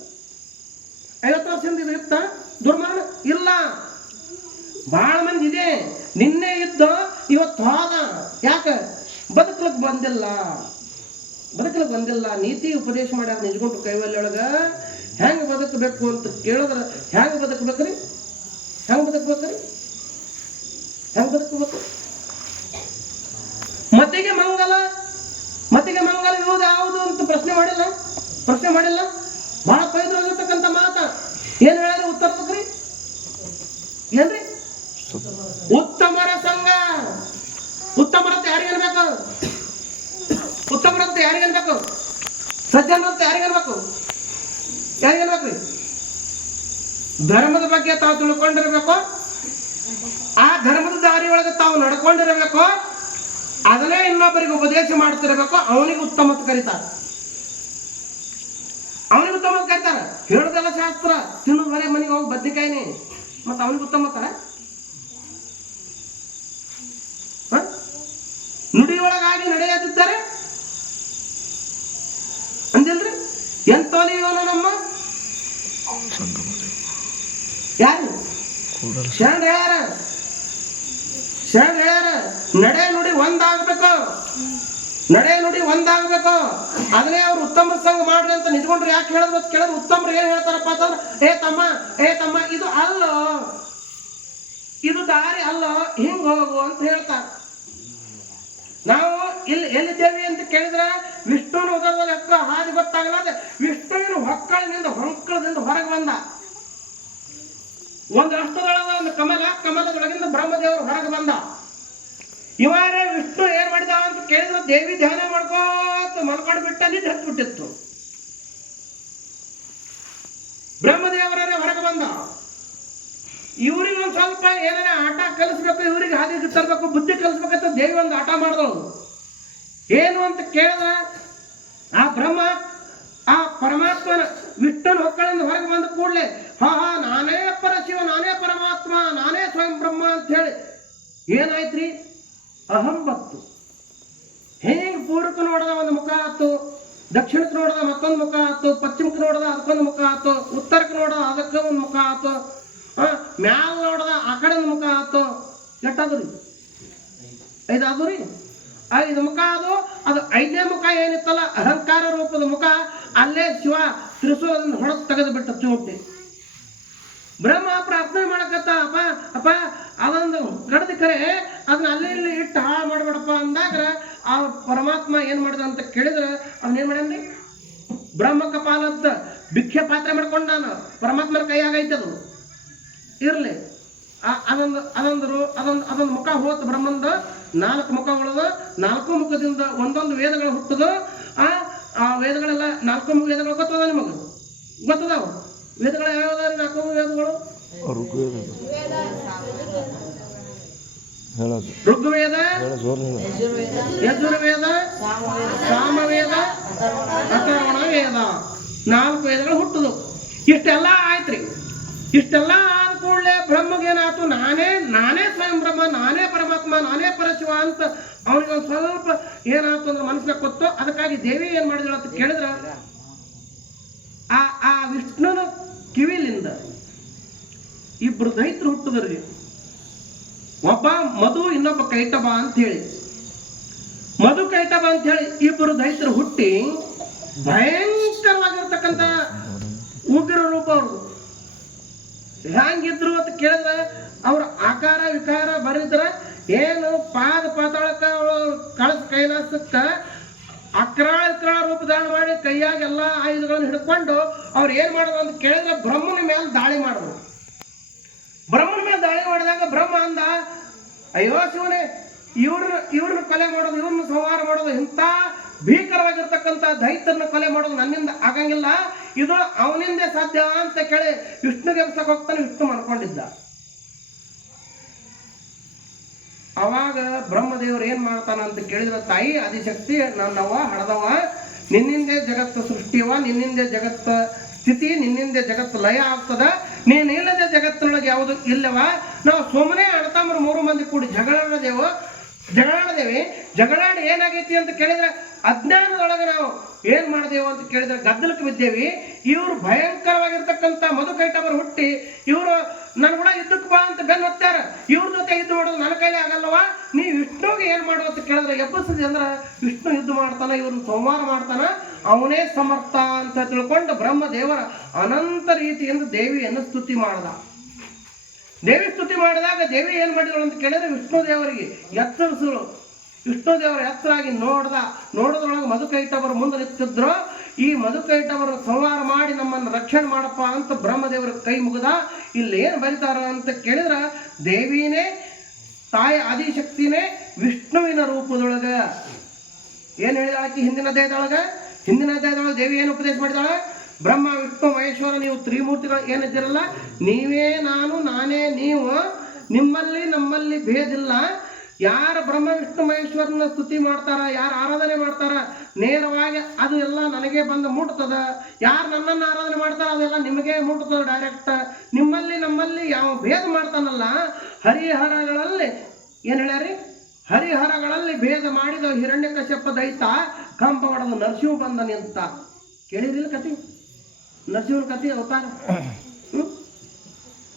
ವರ್ಷದಿಂದ ಇದು ಇತ್ತ ದುರ್ಮರಣ ಇಲ್ಲ. ಬಹಳ ಮಂದಿ ಇದೆ. ನಿನ್ನೆ ಇದ್ದ ಇವತ್ತು ಹೋದ. ಯಾಕೆ? ಬದುಕಲಿಕ್ಕೆ ಬಂದಿಲ್ಲ. ನೀತಿ ಉಪದೇಶ ಮಾಡ್ಯಾರ ನಿಜಗೊಂಡು ಕೈವಲ್ಯೊಳಗ. ಹೆಂಗೆ ಬದುಕಬೇಕು ಅಂತ ಕೇಳಿದ್ರೆ ಹೆಂಗೆ ಬದುಕಬೇಕ್ರಿ? ಮತಿಗೆ ಮಂಗಲ ಇರುವುದು ಯಾವುದು ಅಂತ ಪ್ರಶ್ನೆ ಮಾಡಿಲ್ಲ. ಬಹಳ ಪವಿತ್ರವಾಗಿರ್ತಕ್ಕಂಥ ಮಾತ. ಏನ್ ಹೇಳಿದ್ರೆ ಉತ್ತರದಕ್ರಿ ಏನ್ರಿ? ಉತ್ತಮರ ಸಂಘ. ಉತ್ತಮರಂತೆ ಯಾರಿಗನ್ಬೇಕು? ಸಜ್ಜನರಂತೆ ಯಾರಿಗನ್ಬೇಕ್ರಿ? ಧರ್ಮದ ಬಗ್ಗೆ ತಾವು ತಿಳ್ಕೊಂಡಿರ್ಬೇಕು. ಆ ಧರ್ಮದ ದಾರಿ ಒಳಗೆ ತಾವು ನಡ್ಕೊಂಡಿರಬೇಕು. ಅದನ್ನೇ ಇನ್ನೊಬ್ಬರಿಗೆ ಉಪದೇಶ ಮಾಡ್ತಿರ್ಬೇಕು. ಅವನಿಗೆ ಉತ್ತಮ ಅಂತ ಕರೀತಾರೆ. ಶಾಸ್ತ್ರ ತಿನ್ನೋದು ಬರೀ ಮನೆಗೆ ಹೋಗಿ ಬದ್ನಿಕಾಯಿನಿ, ಮತ್ತು ಅವನಿಗೆ ಉತ್ತಮ ನುಡಿಯೊಳಗಾಗಿ ನಡೆಯದಿದ್ದಾರೆ ಅಂದಿಲ್ರಿ. ಎಂತೋಲಿ ಇವನು ನಮ್ಮ ಯಾರು ಶರಣ ಹೇಳ್ಯಾರ ನಡೆ ನುಡಿ ಒಂದಾಗಬೇಕು, ನಡೆ ನುಡಿ ಒಂದಾಗಬೇಕು. ಅದನ್ನೇ ಅವ್ರು ಉತ್ತಮ ಸಂಘ ಮಾಡ್ರಿ ಅಂತ ನಿಂತ್ಕೊಂಡ್ರೆ ಯಾಕೆ ಹೇಳಿದ್ರು ಅಂತ ಕೇಳಿದ್ರೆ ಉತ್ತಮರು ಏನ್ ಹೇಳ್ತಾರಪ್ಪ ಅಂತಂದ್ರೆ, ಏ ತಮ್ಮ ಇದು ಅಲ್ಲೋ, ಇದು ದಾರಿ ಅಲ್ಲೋ, ಹಿಂಗ್ ಹೋಗು ಅಂತ ಹೇಳ್ತಾರ. ನಾವು ಇಲ್ಲಿ ಎಲ್ಲಿದ್ದೇವೆ ಅಂತ ಕೇಳಿದ್ರೆ ವಿಷ್ಣುವಿನ ಉದರದಲ್ಲಿ ಹಕ್ಕ ಹಾದಿ ಗೊತ್ತಾಗಲ್ಲ. ವಿಷ್ಣುವಿನ ಹೊಕ್ಕಳಿನಿಂದ ಹೊಂಕಳದಿಂದ ಹೊರಗೆ ಬಂದ. ಒಂದು ಅಷ್ಟದೊಳಗ ಒಂದು ಕಮಲದೊಳಗಿಂದ ಬ್ರಹ್ಮದೇವರು ಹೊರಗೆ ಬಂದ. ಇವರೇ ವಿಷ್ಣು ಏನ್ ಮಾಡಿದ ಅಂತ ಕೇಳಿದ್ರೆ ದೇವಿ ಧ್ಯಾನ ಮಾಡ್ಕೋತ ಮಲ್ಕೊಂಡು ಬಿಟ್ಟ ನಿಂತು ಹತ್ಬಿಟ್ಟಿತ್ತು. ಬ್ರಹ್ಮದೇವರೇ ಹೊರಗೆ ಬಂದ. ಇವ್ರಿಗೆ ಒಂದು ಸ್ವಲ್ಪ ಏನಾರ ಆಟ ಕಲಿಸ್ಬೇಕು, ಇವ್ರಿಗೆ ಹಾದಿ ತರಬೇಕು, ಬುದ್ಧಿ ಕಲಿಸ್ಬೇಕಂತ ದೇವಿ ಒಂದು ಆಟ ಮಾಡಿದಳು. ಏನು ಅಂತ ಕೇಳಿದ್ರೆ ಆ ಬ್ರಹ್ಮ ಆ ಪರಮಾತ್ಮನ ವಿಷ್ಣುನ ಹೊಕ್ಕಳಿಂದ ಹೊರಗೆ ಬಂದ ಕೂಡಲೇ ನಾನೇ ಪರಶಿವ, ನಾನೇ ಪರಮಾತ್ಮ, ನಾನೇ ಸ್ವಯಂ ಬ್ರಹ್ಮ ಅಂತ ಹೇಳಿ ಏನಾಯ್ತ್ರಿ? ಅಹಂ ಭಕ್ತು. ಹೇಗೆ ಪೂರ್ವಕ್ಕೆ ನೋಡದ ಒಂದು ಮುಖ ಆಯ್ತು, ದಕ್ಷಿಣಕ್ಕೆ ನೋಡದ ಮತ್ತೊಂದು ಮುಖ ಆಯ್ತು, ಪಶ್ಚಿಮಕ್ಕೆ ನೋಡದ ಅದಕ್ಕೊಂದು ಮುಖ ಆಯ್ತು, ಉತ್ತರಕ್ಕೆ ನೋಡದ ಅದಕ್ಕೆ ಒಂದು ಮುಖ ಆಯ್ತು, ಮ್ಯಾಲ ನೋಡದ ಆ ಕಡೆ ಒಂದು ಮುಖ ಆಯ್ತು. ಎಷ್ಟಾದ್ರಿ? 5 ಆದ್ರಿ. 5 ಮುಖ ಅದು 5ನೇ ಮುಖ ಏನಿತ್ತಲ್ಲ ಅಹಂಕಾರ ರೂಪದ ಮುಖ, ಅಲ್ಲೇ ಶಿವ ತ್ರಿಶೂಲದಿಂದ ಹೊಡೆದು ತೆಗೆದು ಬಿಟ್ಟ ಚೂಟಿ. ಬ್ರಹ್ಮ ಪ್ರಾರ್ಥನೆ ಮಾಡಕತ್ತ, ಅಪ್ಪ ಅದೊಂದು ಗಡದಿ ಕರೆ ಅದನ್ನ ಅಲ್ಲಿ ಇಲ್ಲಿ ಇಟ್ಟು ಹಾಳು ಮಾಡ್ಬೇಡಪ್ಪ ಅಂದಾಗ ಆ ಪರಮಾತ್ಮ ಏನ್ ಮಾಡಿದ ಅಂತ ಕೇಳಿದ್ರೆ ಅವನೇನ್ ಮಾಡ್ಯಾನ್ರಿ? ಬ್ರಹ್ಮ ಕಪಾಲದ ಭಿಕ್ಷೆ ಪಾತ್ರೆ ಮಾಡ್ಕೊಂಡ ನಾನು ಪರಮಾತ್ಮನ ಕೈಯಾಗೈತದು ಇರ್ಲಿ. ಅದೊಂದು ಮುಖ ಹೋತು ಬ್ರಹ್ಮಂದ. 4 ಮುಖ ಉಳಿದು 4 ಮುಖದಿಂದ ಒಂದೊಂದು ವೇದಗಳು ಹುಟ್ಟದು. ಆ ವೇದಗಳೆಲ್ಲ 4 ವೇದಗಳು ಗೊತ್ತದ ನಿಮಗೆ? ಗೊತ್ತದಾವ ವೇದಗಳು ಯಾವ್ಯಾವ? 4 ವೇದಗಳು ಋಗ್ವೇದ, ಯಜುರ್ವೇದ, ಸಾಮವೇದ, ಅಥರ್ವಣ ವೇದ. 4 ವೇದಗಳು ಹುಟ್ಟದು. ಇಷ್ಟೆಲ್ಲ ಆಯ್ತ್ರಿ. ಇಷ್ಟೆಲ್ಲ ಆದ ಕೂಡಲೇ ಬ್ರಹ್ಮಗೇನಾಯ್ತು? ನಾನೇ ಸ್ವಯಂ ಬ್ರಹ್ಮ, ನಾನೇ ಪರಮಾತ್ಮ, ನಾನೇ ಪರಶಿವ ಅಂತ ಅವನಿಗೆ ಒಂದು ಸ್ವಲ್ಪ ಏನಾಯ್ತು ಅಂದ್ರೆ ಮನಸ್ಸಿನಾಗ ಗೊತ್ತು. ಅದಕ್ಕಾಗಿ ದೇವಿ ಏನ್ ಮಾಡಿದಳು ಅಂತ ಕೇಳಿದ್ರ ಆ ವಿಷ್ಣುನ ಕಿವಿಲಿಂದ 2 ದೈತ್ರು ಹುಟ್ಟದ್ರಿ. ಒಬ್ಬ ಮಧು, ಇನ್ನೊಬ್ಬ ಕೈಟಬ ಅಂತ ಹೇಳಿ. ಮಧು ಕೈಟಬ ಅಂತ ಹೇಳಿ 2 ದೈತ್ರು ಹುಟ್ಟಿ ಭಯಂಕರವಾಗಿರ್ತಕ್ಕಂಥ ಉಗ್ರ ರೂಪ ಅವ್ರದ್ದು. ಹ್ಯಾಂಗಿದ್ರು ಅಂತ ಕೇಳಿದ್ರೆ ಅವ್ರ ಆಕಾರ ವಿಕಾರ ಬರಿದ್ರ ಏನು ಪಾತಾಳಕ್ಕ ಕೈಲಾಸಕ್ಕ ಅಕ್ರಾಳ ರೂಪ ಧಾರಣ ಮಾಡಿ ಕೈಯಾಗ ಎಲ್ಲಾ ಆಯುಧಗಳನ್ನು ಹಿಡ್ಕೊಂಡು ಅವ್ರು ಏನ್ ಮಾಡಿದ್ರು ಅಂತ ಕೇಳಿದ್ರೆ ಬ್ರಹ್ಮನ ಮೇಲೆ ದಾಳಿ ಮಾಡಿದ್ರು. ಬ್ರಹ್ಮನ ಮೇಲೆ ದಾಳಿ ಮಾಡಿದಾಗ ಬ್ರಹ್ಮ ಅಂದ, ಅಯ್ಯೋ ಶಿವನೇ, ಇವ್ರನ್ನ ಕೊಲೆ ಮಾಡೋದು, ಇವ್ರನ್ನ ಸಂಹಾರ ಮಾಡೋದು, ಇಂಥ ಭೀಕರವಾಗಿರ್ತಕ್ಕಂಥ ದೈತ್ಯರನ್ನ ಕೊಲೆ ಮಾಡೋದು ನನ್ನಿಂದ ಆಗಂಗಿಲ್ಲ, ಇದು ಅವನಿಂದೇ ಸಾಧ್ಯ ಅಂತ ಕೇಳಿ ವಿಷ್ಣುಗೆ ಎಬ್ಸಕ್ ಹೋಗ್ತಾನೆ. ವಿಷ್ಣು ಮಾಡ್ಕೊಂಡಿದ್ದ. ಅವಾಗ ಬ್ರಹ್ಮದೇವರು ಏನ್ ಮಾಡ್ತಾನ ಅಂತ ಕೇಳಿದ್ರೆ, ತಾಯಿ ಆದಿಶಕ್ತಿ ನನ್ನವ ಹಡದವ, ನಿನ್ನಿಂದೇ ಜಗತ್ತು ಸೃಷ್ಟಿಯವ, ನಿನ್ನಿಂದೇ ಜಗತ್ತ ಸ್ಥಿತಿ, ನಿನ್ನಿಂದೇ ಜಗತ್ತು ಲಯ ಆಗ್ತದ, ನೀನ್ ಇಲ್ಲದೆ ಜಗತ್ತಿನೊಳಗೆ ಯಾವುದು ಇಲ್ಲವ. ನಾವು ಸುಮ್ಮನೆ ಅಣ್ತಮ್ಮರು 3 ಮಂದಿ ಕೂಡಿ ಜಗಳಾಡಿ ಏನಾಗೈತಿ ಅಂತ ಕೇಳಿದ್ರೆ ಅಜ್ಞಾನದೊಳಗೆ ನಾವು ಏನ್ ಮಾಡಿದೆವು ಅಂತ ಕೇಳಿದ್ರೆ ಗದ್ದಲಕ್ಕೆ ಬಿದ್ದೇವಿ. ಇವ್ರು ಭಯಂಕರವಾಗಿರ್ತಕ್ಕಂಥ ಮಧು ಕೈಟಬರು ಹುಟ್ಟಿ ಇವರು ನನ್ ಕೂಡ ಯುದ್ಧಕ್ಕೆ ಬಾ ಅಂತ ಬೆನ್ ಹತ್ತಾರ. ಇವ್ರ ಜೊತೆ ಯುದ್ಧ ಮಾಡೋದು ನನ್ನ ಕೈಲಿ ಆಗಲ್ಲವಾ, ನೀ ವಿಷ್ಣುಗೆ ಏನ್ ಮಾಡುವ ಅಂತ ಕೇಳಿದ್ರೆ ಎಬ್ಬಸದಿ ಅಂದ್ರೆ ವಿಷ್ಣು ಯುದ್ಧ ಮಾಡ್ತಾನ, ಇವ್ರನ್ನ ಸಂಹಾರ ಮಾಡ್ತಾನ, ಅವನೇ ಸಮರ್ಥ ಅಂತ ತಿಳ್ಕೊಂಡು ಬ್ರಹ್ಮದೇವರ ಅನಂತ ರೀತಿಯಿಂದ ದೇವಿಯನ್ನು ಸ್ತುತಿ ಮಾಡ್ದ. ದೇವಿ ಸ್ತುತಿ ಮಾಡಿದಾಗ ದೇವಿ ಏನ್ ಮಾಡಿದಳು ಅಂತ ಕೇಳಿದ್ರೆ ವಿಷ್ಣು ದೇವರಿಗೆ ಎತ್ತರಿಸಲು. ವಿಷ್ಣು ದೇವರ ಎತ್ತರಾಗಿ ನೋಡೋದ್ರೊಳಗೆ ಮಧುಕೈಟವರು ಮುಂದೆ ನಿಂತಿದ್ರು. ಈ ಮಧುಕೈಟವರು ಸಂಹಾರ ಮಾಡಿ ನಮ್ಮನ್ನು ರಕ್ಷಣೆ ಮಾಡಪ್ಪ ಅಂತ ಬ್ರಹ್ಮದೇವರ ಕೈ ಮುಗಿದ. ಇಲ್ಲಿ ಏನ್ ಬರೀತಾರ ಅಂತ ಕೇಳಿದ್ರ ದೇವಿನೇ ತಾಯಿ ಆದಿಶಕ್ತಿನೇ ವಿಷ್ಣುವಿನ ರೂಪದೊಳಗ ಏನ್ ಹೇಳಿದಾಳಕಿ ಹಿಂದಿನ ಅಧ್ಯಾಯದೊಳಗ ದೇವಿ ಏನು ಉಪದೇಶ ಮಾಡಿದಾಳ? ಬ್ರಹ್ಮ ವಿಷ್ಣು ಮಹೇಶ್ವರ ನೀವು ತ್ರಿಮೂರ್ತಿಗಳು ಏನಿದ್ದೀರಲ್ಲ, ನೀವೇ ನಾನು, ನಾನೇ ನೀವು, ನಿಮ್ಮಲ್ಲಿ ನಮ್ಮಲ್ಲಿ ಭೇದಿಲ್ಲ, ಯಾರು ಬ್ರಹ್ಮ ವಿಷ್ಣು ಮಹೇಶ್ವರನ ಸ್ತುತಿ ಮಾಡ್ತಾರ, ಯಾರು ಆರಾಧನೆ ಮಾಡ್ತಾರ, ನೇರವಾಗಿ ಅದು ಎಲ್ಲ ನನಗೆ ಬಂದು ಮುಟ್ತದ. ಯಾರು ನನ್ನನ್ನು ಆರಾಧನೆ ಮಾಡ್ತಾರ ಅದೆಲ್ಲ ನಿಮಗೆ ಮುಟ್ತದ ಡೈರೆಕ್ಟ್. ನಿಮ್ಮಲ್ಲಿ ನಮ್ಮಲ್ಲಿ ಯಾವ ಭೇದ ಮಾಡ್ತಾನಲ್ಲ, ಹರಿಹರಗಳಲ್ಲಿ ಏನು ಹೇಳ್ಯಾರಿ, ಹರಿಹರಗಳಲ್ಲಿ ಭೇದ ಮಾಡಿದ ಹಿರಣ್ಯಕಶ್ಯಪ ದೈತ ಕಂಬ ಹೊಡೆದು ನರಸಿಂಹ ಬಂದ ನಿಂತ. ಕೇಳಿರಿಲ್ಲ ಕತೆ? ನರಸಿಂಹನ ಕತೆ ಅವತಾರ,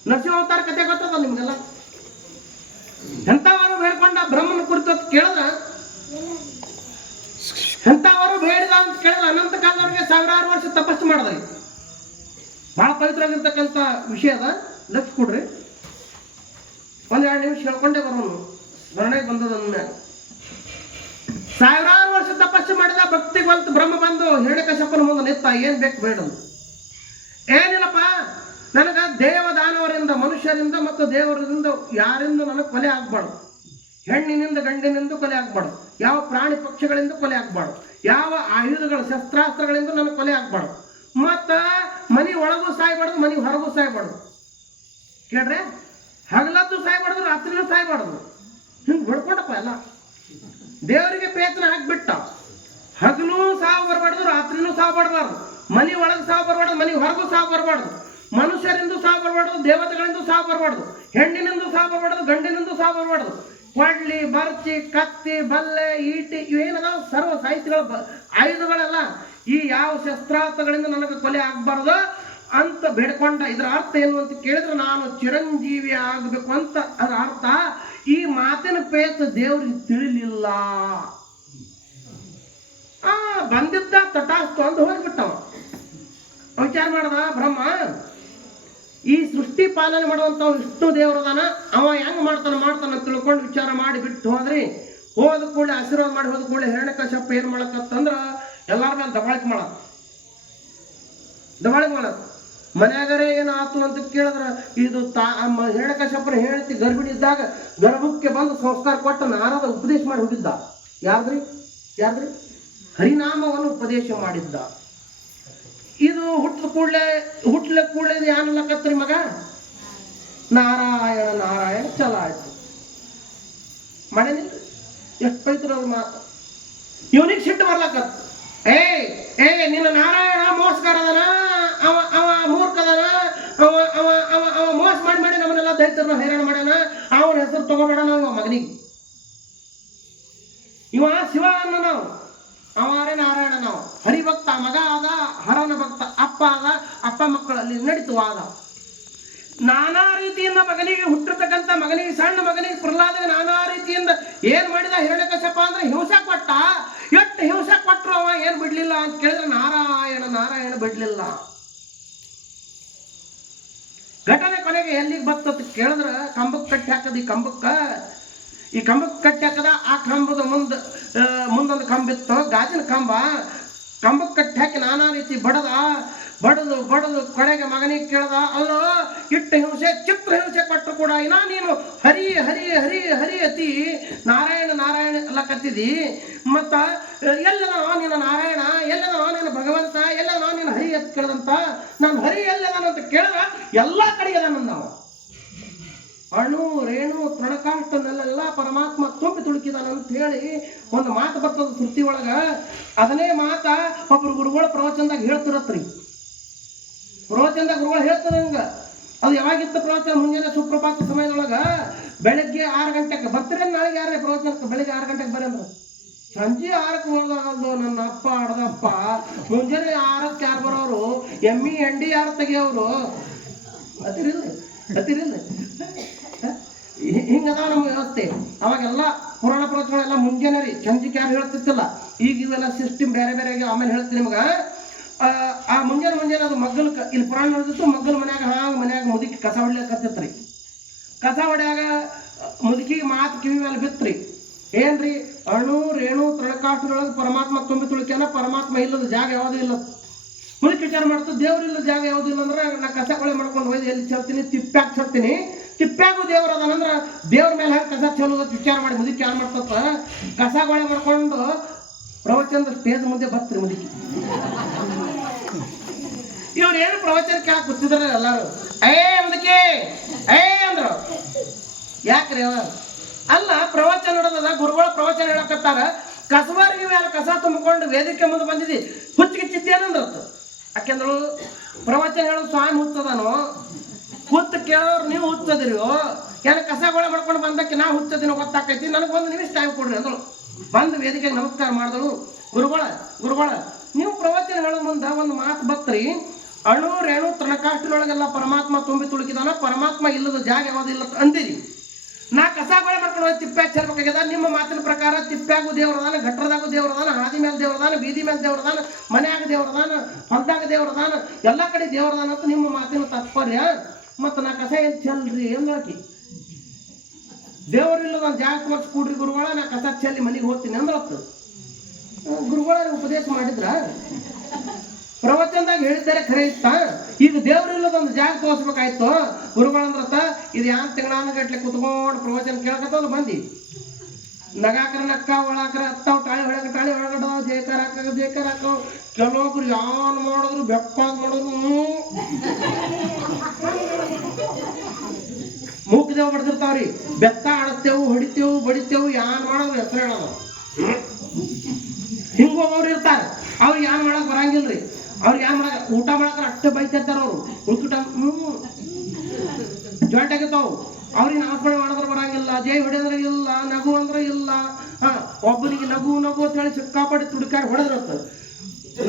ನರಸಿಂಹ ಅವತಾರ ಕತೆ ಗೊತ್ತದ ನಿಮ್ಗೆಲ್ಲ? ಎಂಥವರು ಬೇಡ್ಕೊಂಡ ಬ್ರಹ್ಮನ ಕುರಿತು ಕೇಳಿದ್ರ, ಎಂಥವರು ಬೇಡಿದ ಅಂತ ಕೇಳಿದ್ರೆ ಅನಂತ ಕಾಲದವರೆಗೆ ಸಾವಿರಾರು ವರ್ಷ ತಪಸ್ಸು ಮಾಡಿದ್ರಿ. ಬಹಳ ಪವಿತ್ರವಾಗಿರ್ತಕ್ಕಂಥ ವಿಷಯ ಅದ, ಲಕ್ಷ ಕೊಡ್ರಿ. ಒಂದೆರಡು ನಿಮಿಷ ಹೇಳ್ಕೊಂಡೇ ಬರೋನು, ಸ್ಮರಣೆಗೆ ಬಂದದ. ಸಾವಿರಾರು ವರ್ಷ ತಪಸ್ಸು ಮಾಡಿದ ಭಕ್ತಿ ಬಂತು, ಬ್ರಹ್ಮ ಬಂದು ಹಿರಣ್ಯಕಶ್ಯಪನ ಮುಂದೆ ನಿಂತ. ಏನ್ ಬೇಕು ಬೇಡದು? ಏನಿಲ್ಲಪ್ಪ, ನನಗ ದೇವದಾನವರಿಂದ, ಮನುಷ್ಯರಿಂದ ಮತ್ತು ದೇವರಿಂದ ಯಾರಿಂದ ನನಗೆ ಕೊಲೆ ಆಗ್ಬಾರ್ದು. ಹೆಣ್ಣಿನಿಂದ ಗಂಡಿನಿಂದ ಕೊಲೆ ಆಗ್ಬಾರ್ದು, ಯಾವ ಪ್ರಾಣಿ ಪಕ್ಷಿಗಳಿಂದ ಕೊಲೆ ಆಗ್ಬಾರ್ದು, ಯಾವ ಆಯುಧಗಳ ಶಸ್ತ್ರಾಸ್ತ್ರಗಳಿಂದ ನನಗೆ ಕೊಲೆ ಆಗ್ಬಾರ್ದು, ಮತ್ತ ಮನಿ ಒಳಗೂ ಸಾಯ್ಬಾರ್ದು, ಮನಿ ಹೊರಗೂ ಸಾಯ್ಬಾರ್ದು. ಕೇಳ್ರೆ, ಹಗಲದ್ದು ಸಾಯ್ಬಾರ್ದು, ರಾತ್ರಿನೂ ಸಾಯ್ಬಾರ್ದು. ಹಿಂಗೆ ಹೊಡ್ಕೊಂಡಪ್ಪ ಎಲ್ಲ. ದೇವರಿಗೆ ಪೇತನ ಹಾಕ್ಬಿಟ್ಟ, ಹಗಲೂ ಸಾವು ಬರಬಾರ್ದು, ರಾತ್ರಿನೂ ಸಾವು ಬರಬಾರ್ದು, ಮನಿ ಒಳಗೆ ಸಾವು ಬರಬಾರ್ದು, ಮನಿ ಹೊರಗೂ ಸಾವು ಬರಬಾರ್ದು, ಮನುಷ್ಯರಿಂದ ಸಾವು ಬರಬಾರ್ದು, ದೇವತೆಗಳಿಂದ ಸಾವು ಬರಬಾರ್ದು, ಹೆಣ್ಣಿನಿಂದ ಸಾವು ಬರಬಾರ್ದು, ಗಂಡಿನಿಂದ ಸಾವು ಬರಬಾರ್ದು. ಕೊಡ್ಲಿ, ಬರ್ಚಿ, ಕತ್ತಿ, ಬಲ್ಲೆ, ಈಟಿ ಇವೇನದಾವ ಸರ್ವ ಸಾಹಿತ್ಯಗಳ ಆಯುಧಗಳೆಲ್ಲ, ಈ ಯಾವ ಶಸ್ತ್ರಾಸ್ತ್ರಗಳಿಂದ ನನಗೆ ಕೊಲೆ ಆಗ್ಬಾರ್ದು ಅಂತ ಬೇಡ್ಕೊಂಡ. ಇದರ ಅರ್ಥ ಏನು ಅಂತ ಕೇಳಿದ್ರೆ, ನಾನು ಚಿರಂಜೀವಿ ಆಗಬೇಕು ಅಂತ ಅದರ ಅರ್ಥ. ಈ ಮಾತಿನ ಪೇತ ದೇವ್ರಿಗೆ ತಿಳಿಲಿಲ್ಲ. ಬಂದಿದ್ದ ತಟಾಸ್ತು ಅಂದು ಹೋಗ್ಬಿಟ್ಟವ. ವಿಚಾರ ಮಾಡದ ಬ್ರಹ್ಮ, ಈ ಸೃಷ್ಟಿ ಪಾಲನೆ ಮಾಡುವಂತ ವಿಷ್ಣು ದೇವರದಾನ, ಅವ ಹೆಂಗ್ ಮಾಡ್ತಾನ ತಿಳ್ಕೊಂಡು ವಿಚಾರ ಮಾಡಿ ಬಿಟ್ಟು ಹೋದ್ರಿ. ಹೋದ ಕೂಡಲೇ ಆಶೀರ್ವಾದ ಮಾಡಿ ಹೋದ ಕೂಡಲೇ ಹಿರಣ್ಯಕಶ್ಯಪ ಏನ್ ಮಾಡಕತ್ತಂದ್ರ ಎಲ್ಲಾರ ಮೇಲೆ ದಬಾಳಿಕೆ ಮಾಡೋದು. ಮನ್ಯಾಗರೇ ಏನಾಯ್ತು ಅಂತ ಕೇಳಿದ್ರ, ಇದು ಹಿರಣ್ಯಕಶ್ಯಪನ ಹೇಳ್ತಿ ಗರ್ಭಿಣಿ ಇದ್ದಾಗ ಗರ್ಭಕ್ಕೆ ಬಂದು ಸಂಸ್ಕಾರ ಕೊಟ್ಟು ನಾರದ ಉಪದೇಶ ಮಾಡಿ ಹೋಗಿದ್ದ. ಯಾರ್ದ್ರಿ? ಹರಿನಾಮವನ್ನು ಉಪದೇಶ ಮಾಡಿದ್ದ. ಇದು ಹುಟ್ಟದ ಕೂಡಲೇ ಏನಲ್ಲಕತ್ರಿ ಮಗ? ನಾರಾಯಣ ಚಲ ಆಯ್ತು. ಮಾಡೇನಿಲ್ರಿ? ಎಷ್ಟು ಪೈತ್ರ ಅವ್ರ ಮಾತು. ಇವನಿಗೆ ಸಿಟ್ಟು ಬರ್ಲಕತ್. ನಿನ್ನ ನಾರಾಯಣ ಮೋಸಗಾರದನ, ಅವ ಮೂರ್ಖದನ, ಅವ ಮೋಸ ಮಾಡಿ ನಮ್ಮನ್ನೆಲ್ಲ ದೈತ್ಯರನ್ನ ಹೈರಾಣ ಮಾಡ್ಯಾನ. ಅವನ ಹೆಸರು ತಗೋಬೇಡ ನಾವು ಮಗನಿಗೆ. ಇವ ಶಿವ ಅನ್ನ ನಾವು, ಅವರೇ ನಾರಾಯಣ ನಾವು. ಹರಿಭಕ್ತ ಮಗ ಆದ, ಹರನ ಭಕ್ತ ಅಪ್ಪ ಆದ, ಅಪ್ಪ ಮಕ್ಕಳಲ್ಲಿ ನಡೀತು ವಾದ. ನಾನಾ ರೀತಿಯಿಂದ ಮಗನಿಗೆ ಹುಟ್ಟಿರ್ತಕ್ಕಂಥ ಮಗನಿಗೆ, ಸಣ್ಣ ಮಗನಿಗೆ ಪ್ರಹ್ಲಾದಗೆ ನಾನಾ ರೀತಿಯಿಂದ ಏನ್ ಮಾಡಿದ ಹಿರಣ್ಯಕಶ್ಯಪ ಅಂದ್ರೆ ಹಿಂಸೆ ಕೊಟ್ಟ. ಎಷ್ಟು ಹಿಂಸೆ ಕೊಟ್ಟರು ಅವ ಏನ್ ಬಿಡ್ಲಿಲ್ಲ ಅಂತ ಕೇಳಿದ್ರೆ ನಾರಾಯಣ ಬಿಡ್ಲಿಲ್ಲ. ಘಟನೆ ಕೊನೆಗೆ ಎಲ್ಲಿಗೆ ಬರ್ತದ ಕೇಳಿದ್ರ, ಕಂಬಕ್ಕೆ ಕಟ್ಟಿ ಹಾಕದ. ಈ ಕಂಬಕ್ಕೆ ಕಟ್ಟಿ ಹಾಕದ. ಆ ಕಂಬದ ಮುಂದೊಂದು ಕಂಬ ಇತ್ತು, ಗಾಜಿನ ಕಂಬಕ್ಕೆ ಕಟ್ಟಿ ಹಾಕಿ ನಾನಾ ರೀತಿ ಬಡದು ಕೊನೆಗೆ ಮಗನಿಗೆ ಕೇಳ್ದ, ಅಲ್ಲೋ ಇಟ್ಟು ಹಿಂಸೆ, ಚಿತ್ರ ಹಿಂಸೆ ಕೊಟ್ಟರು ಕೂಡ ನೀನು ಹರಿ ಹರಿ ಹರಿ ಹರಿ ಅತಿ ನಾರಾಯಣ ಎಲ್ಲ ಕತ್ತಿದಿ. ಮತ್ತ ಎಲ್ಲದನೋ ನಿನ್ನ ನಾರಾಯಣ, ಎಲ್ಲದನೋ ನಿನ್ನ ಭಗವಂತ, ಎಲ್ಲದನೋ ನಿನ್ನ ಹರಿ ಅಂತ ಕೇಳದಂತ. ನಾನು ಹರಿ ಎಲ್ಲದನಂತ ಕೇಳಿದ್ರ ಎಲ್ಲಾ ಕಡೆಗೆ ಅದ ನಾವು. ಅಣು ರೇಣು ತೃಣಕಾಷ್ಟನೆಲ್ಲ ಪರಮಾತ್ಮ ತುಂಬಿ ತುಳುಕಿದಾನಂತ ಹೇಳಿ ಒಂದು ಮಾತು ಬರ್ತದ ಶ್ರುತಿ ಒಳಗ. ಅದನ್ನೇ ಮಾತ ಒಬ್ರು ಗುರುಗಳ ಪ್ರವಚನದಾಗ ಹೇಳ್ತಿರತ್ರಿ. ಪ್ರವಚನದಾಗ ಗುರುಗಳು ಹೇಳ್ತಾರೆ ಹಂಗ. ಅದು ಯಾವಾಗಿತ್ತು ಪ್ರವಚನ? ಮುಂಜಾನೆ ಸುಪ್ರಭಾತ ಸಮಯದೊಳಗ ಬೆಳಗ್ಗೆ 6 ಗಂಟೆಗೆ ಬರ್ತೀರ. ನಾಳೆಗೆ ಯಾರೇ ಪ್ರವಚನಕ್ಕೆ ಬೆಳಗ್ಗೆ 6 ಗಂಟೆಗೆ ಬರ್ರಿ ಅಂದ್ರೆ ಸಂಜೆ 6ಕ್ಕೆ ಹೋದಲ್ದು ನನ್ನ ಅಪ್ಪ ಆಡದಪ್ಪ. ಮುಂಜಾನೆ 6ಕ್ಕೆ ಯಾರು ಬರೋರು? ಎಮ್ಮಿ ಎಂಡಿ ಯಾರು ತೆಗಿಯೋರು? ಅತಿರಿಲ್ಲ ಹಿಂಗದ ನಮ್ಮ ವ್ಯವಸ್ಥೆ. ಅವಾಗೆಲ್ಲ ಪುರಾಣ ಪ್ರವಚನಗಳೆಲ್ಲ ಮುಂಜಾನೆ ರೀ, ಸಂಜೆಗೆ ಯಾರು ಹೇಳ್ತಿತ್ತಿಲ್ಲ. ಈಗ ಇವೆಲ್ಲ ಸಿಸ್ಟಮ್ ಬೇರೆ ಆಮೇಲೆ ಹೇಳ್ತೀನಿ ನಿಮ್ಗ. ಆ ಮುಂಜಾನೆ ಅದು ಮಗ್ಗಲ್ ಇಲ್ಲಿ ಪುರಾಣ ನಡೆದಿತ್ತು. ಮಗ್ಗಲ್ ಮನ್ಯಾಗ ಮುದುಕಿ ಕಸ ಹೊಡ್ಲಿಕತ್ತಿತ್ರಿ. ಕಸ ಹೊಡ್ಯಾಗ ಮುದುಕಿಗೆ ಮಾತು ಕಿವಿ ಮೇಲೆ ಬಿತ್ರಿ. ಏನ್ರಿ? ಅಣು ರೇಣು ತೃಣಕಾಷ್ಟದೊಳಗೆ ಪರಮಾತ್ಮ ತುಂಬಿ ತುಳುಕ್ಯಾನ. ಪರಮಾತ್ಮ ಇಲ್ಲದ ಜಾಗ ಯಾವುದೂ ಇಲ್ಲ. ಮುದುಕಿ ವಿಚಾರ ಮಾಡ್ತು, ದೇವ್ರ ಇಲ್ಲದ ಜಾಗ ಯಾವುದಿಲ್ಲ ಅಂದ್ರೆ ನಾ ಕಸ ಕೊಳೆ ಮಾಡ್ಕೊಂಡು ಹೋಯ್ದು ಎಲ್ಲಿ ಚೆಲ್ತೀನಿ? ತಿಪ್ಪ್ಯಾಗ ಚೆಲ್ತೀನಿ. ತಿಪ್ಪ್ಯಾಗೂ ದೇವ್ರ ಅದಾನಂದ್ರ ದೇವ್ರ ಮೇಲೆ ಹೆಂಗೆ ಕಸ ಚೆಲ್ಲೋದು ವಿಚಾರ ಮಾಡಿ ಮುದುಕಿ ಯಾರು ಮಾಡ್ತತ್ತ, ಕಸ ಕೊಳೆ ಮಾಡ್ಕೊಂಡು ಪ್ರವಚನದ ಸ್ಟೇಜ್ ಮುಂದೆ ಬತ್ರಿ ಮುದುಕಿ. ಇವ್ರು ಏನು ಪ್ರವಚನ ಕೇಳಕ್ ಕೂತಿದ್ರ ಎಲ್ಲಾರು. ಮುದುಕಿ ಅಂದ್ರು. ಯಾಕ್ರಿ ಅವ ಅಲ್ಲ ಪ್ರವಚನ ನಡೆದದ, ಗುರುಗಳ ಪ್ರವಚನ ಹೇಳಕತ್ತಾರ, ಕಸಬಾರಿಗೆ ಮೇಲೆ ಕಸ ತುಂಬಿಕೊಂಡು ವೇದಿಕೆ ಮುಂದೆ ಬಂದಿದ್ದಿ, ಹುಚ್ಚಿಗಿಚ್ಚಿದ್ದೇನಂದ್ರತ್ತು. ಯಾಕೆಂದ್ರು ಪ್ರವಚನ ಹೇಳೋದು ಸ್ವಾಮಿ ಹುಚ್ಚದಾನೋ, ಹುತ್ತು ಕೇಳೋರು ನೀವು ಹುಚ್ಚದಿರಿಯೋ, ಏನ ಕಸಗೊಳ ಮಾಡ್ಕೊಂಡು ಬಂದಕ್ಕೆ ನಾವು ಹುಚ್ಚದಿನ ಗೊತ್ತಾಕೈತಿ, ನನಗೆ 1 ನಿಮಿಷ ಟೈಮ್ ಕೊಡ್ರಿ ಅಂದಳು. ಬಂದು ವೇದಿಕೆಗೆ ನಮಸ್ಕಾರ ಮಾಡಿದಳು. ಗುರುಗಳ ನೀವು ಪ್ರವಚನ ಹೇಳೋ ಮುಂದೆ ಒಂದು ಮಾತು ಬತ್ರಿ, ಅಣು ರೇಣು ತೃಣಕಾಷ್ಠದೊಳಗೆಲ್ಲ ಪರಮಾತ್ಮ ತುಂಬಿ ತುಳುಕಿದಾನ, ಪರಮಾತ್ಮ ಇಲ್ಲದ ಜಾಗ ಯಾವುದಿಲ್ಲ ಅಂದಿರಿ. ನಾ ಕಸಗೊಳ ಮಾಡ್ಕೊಂಡು ಹೋಗಿ ತಿಪ್ಪ್ಯಾಗ ಸೇರ್ಬೇಕಾಗ್ಯದ. ನಿಮ್ಮ ಮಾತಿನ ಪ್ರಕಾರ ತಿಪ್ಪ್ಯಾಗೂ ದೇವ್ರದಾನ, ಗಟ್ರದಾಗೂ ದೇವ್ರದಾನ, ಹಾದಿ ಮೇಲೆ ದೇವ್ರದಾನ, ಬೀದಿ ಮೇಲೆ ದೇವ್ರದಾನ, ಮನ್ಯಾಗ ದೇವ್ರದಾನ, ಹೊಲದಾಗ ದೇವ್ರದಾನ, ಎಲ್ಲ ಕಡೆ ದೇವ್ರದಾನ ಅಂತ ನಿಮ್ಮ ಮಾತಿನ ತಾತ್ಪರ್ಯ. ಮತ್ತು ನಾ ಕಸ ಏನು ಚೆಲ್ರಿ ಅಂದ್ರಾಕಿ. ದೇವರು ಇಲ್ಲದ ಜಾಗ ತೋರಿಸಿ ಕೂಡ್ರಿ ಗುರುಗಳ, ನಾ ಕಸ ಚೆಲ್ಲಿ ಮನೆಗೆ ಹೋಗ್ತೀನಿ ಅಂದ್ರತ್ತು. ಗುರುಗಳ ಉಪದೇಶ ಮಾಡಿದ್ರ, ಪ್ರವಚನದಾಗ ಹೇಳಿದ್ದಾರೆ ಖರೆ ಇತ್ತ. ಈಗ ದೇವ್ರ ಇಲ್ಲದೊಂದು ಜಾಗ ತೋರಿಸ್ಬೇಕಾಯ್ತು. ಗುರುಗಳಂದ್ರತ್ತ ಇದು ಯಾನ್ ತಿಂಗಳಾನಗಟ್ಲೆ ಕುತ್ಕೊಂಡು ಪ್ರವಚನ ಕೇಳಕತ್ತಲ್ಲ ಬಂದಿ, ನಗಾಕರ ನಕ್ಕ ಒಳಾಕರ ಹತ್ತಾವ್, ಟಾಳಿ ಒಳಗ ಟಾಳಿ ಒಳಗಡ ಜೇಕಾರ ಹಾಕೋ. ಕೆಲವೊಬ್ರು ಯಾನ್ ಮಾಡಿದ್ರು ಬೆಪ್ಪಾಗ ಮಾಡಿದ್ರು ಮೂಕದೇವ್ ಬಡ್ದಿರ್ತಾವ್ರಿ. ಬೆತ್ತ ಆಡತ್ತೇವು, ಹೊಡಿತೇವು, ಬಡಿತೇವು, ಯಾನ್ ಮಾಡೋದು ಹೆಸರು ಹೇಳೋದು. ಹಿಂಗೋಗವ್ರು ಇರ್ತಾರೆ, ಅವ್ರು ಯಾನ್ ಮಾಡಕ್ ಬರಂಗಿಲ್ರಿ. ಅವ್ರಿಗೆ ಯಾನ್ ಮಾಡಕ್ ಊಟ ಮಾಡಕ್ರ ಅಷ್ಟೇ ಬೈತಿರ್ತಾರ. ಅವ್ರು ಉಳ್ಕಿಟ ಜಾಯಿಂಟ್ ಆಗಿರ್ತಾವು. ಅವ್ರಿಗೆ ನಾಮಸ್ಮರಣೆ ಮಾಡಿದ್ರೆ ಬರಂಗಿಲ್ಲ, ಜೈ ಹೊಡೆದ್ರೆ ಇಲ್ಲ, ನಗು ಅಂದ್ರೆ ಇಲ್ಲ. ಒಬ್ಬನಿಗೆ ನಗು ನಗು ಅಂತ ಹೇಳಿ ಸಿಕ್ಕಾಪಟ್ಟಿ ತುಡುಕಾಡಿ ಹೊಡೆದ್ರತ್ತ.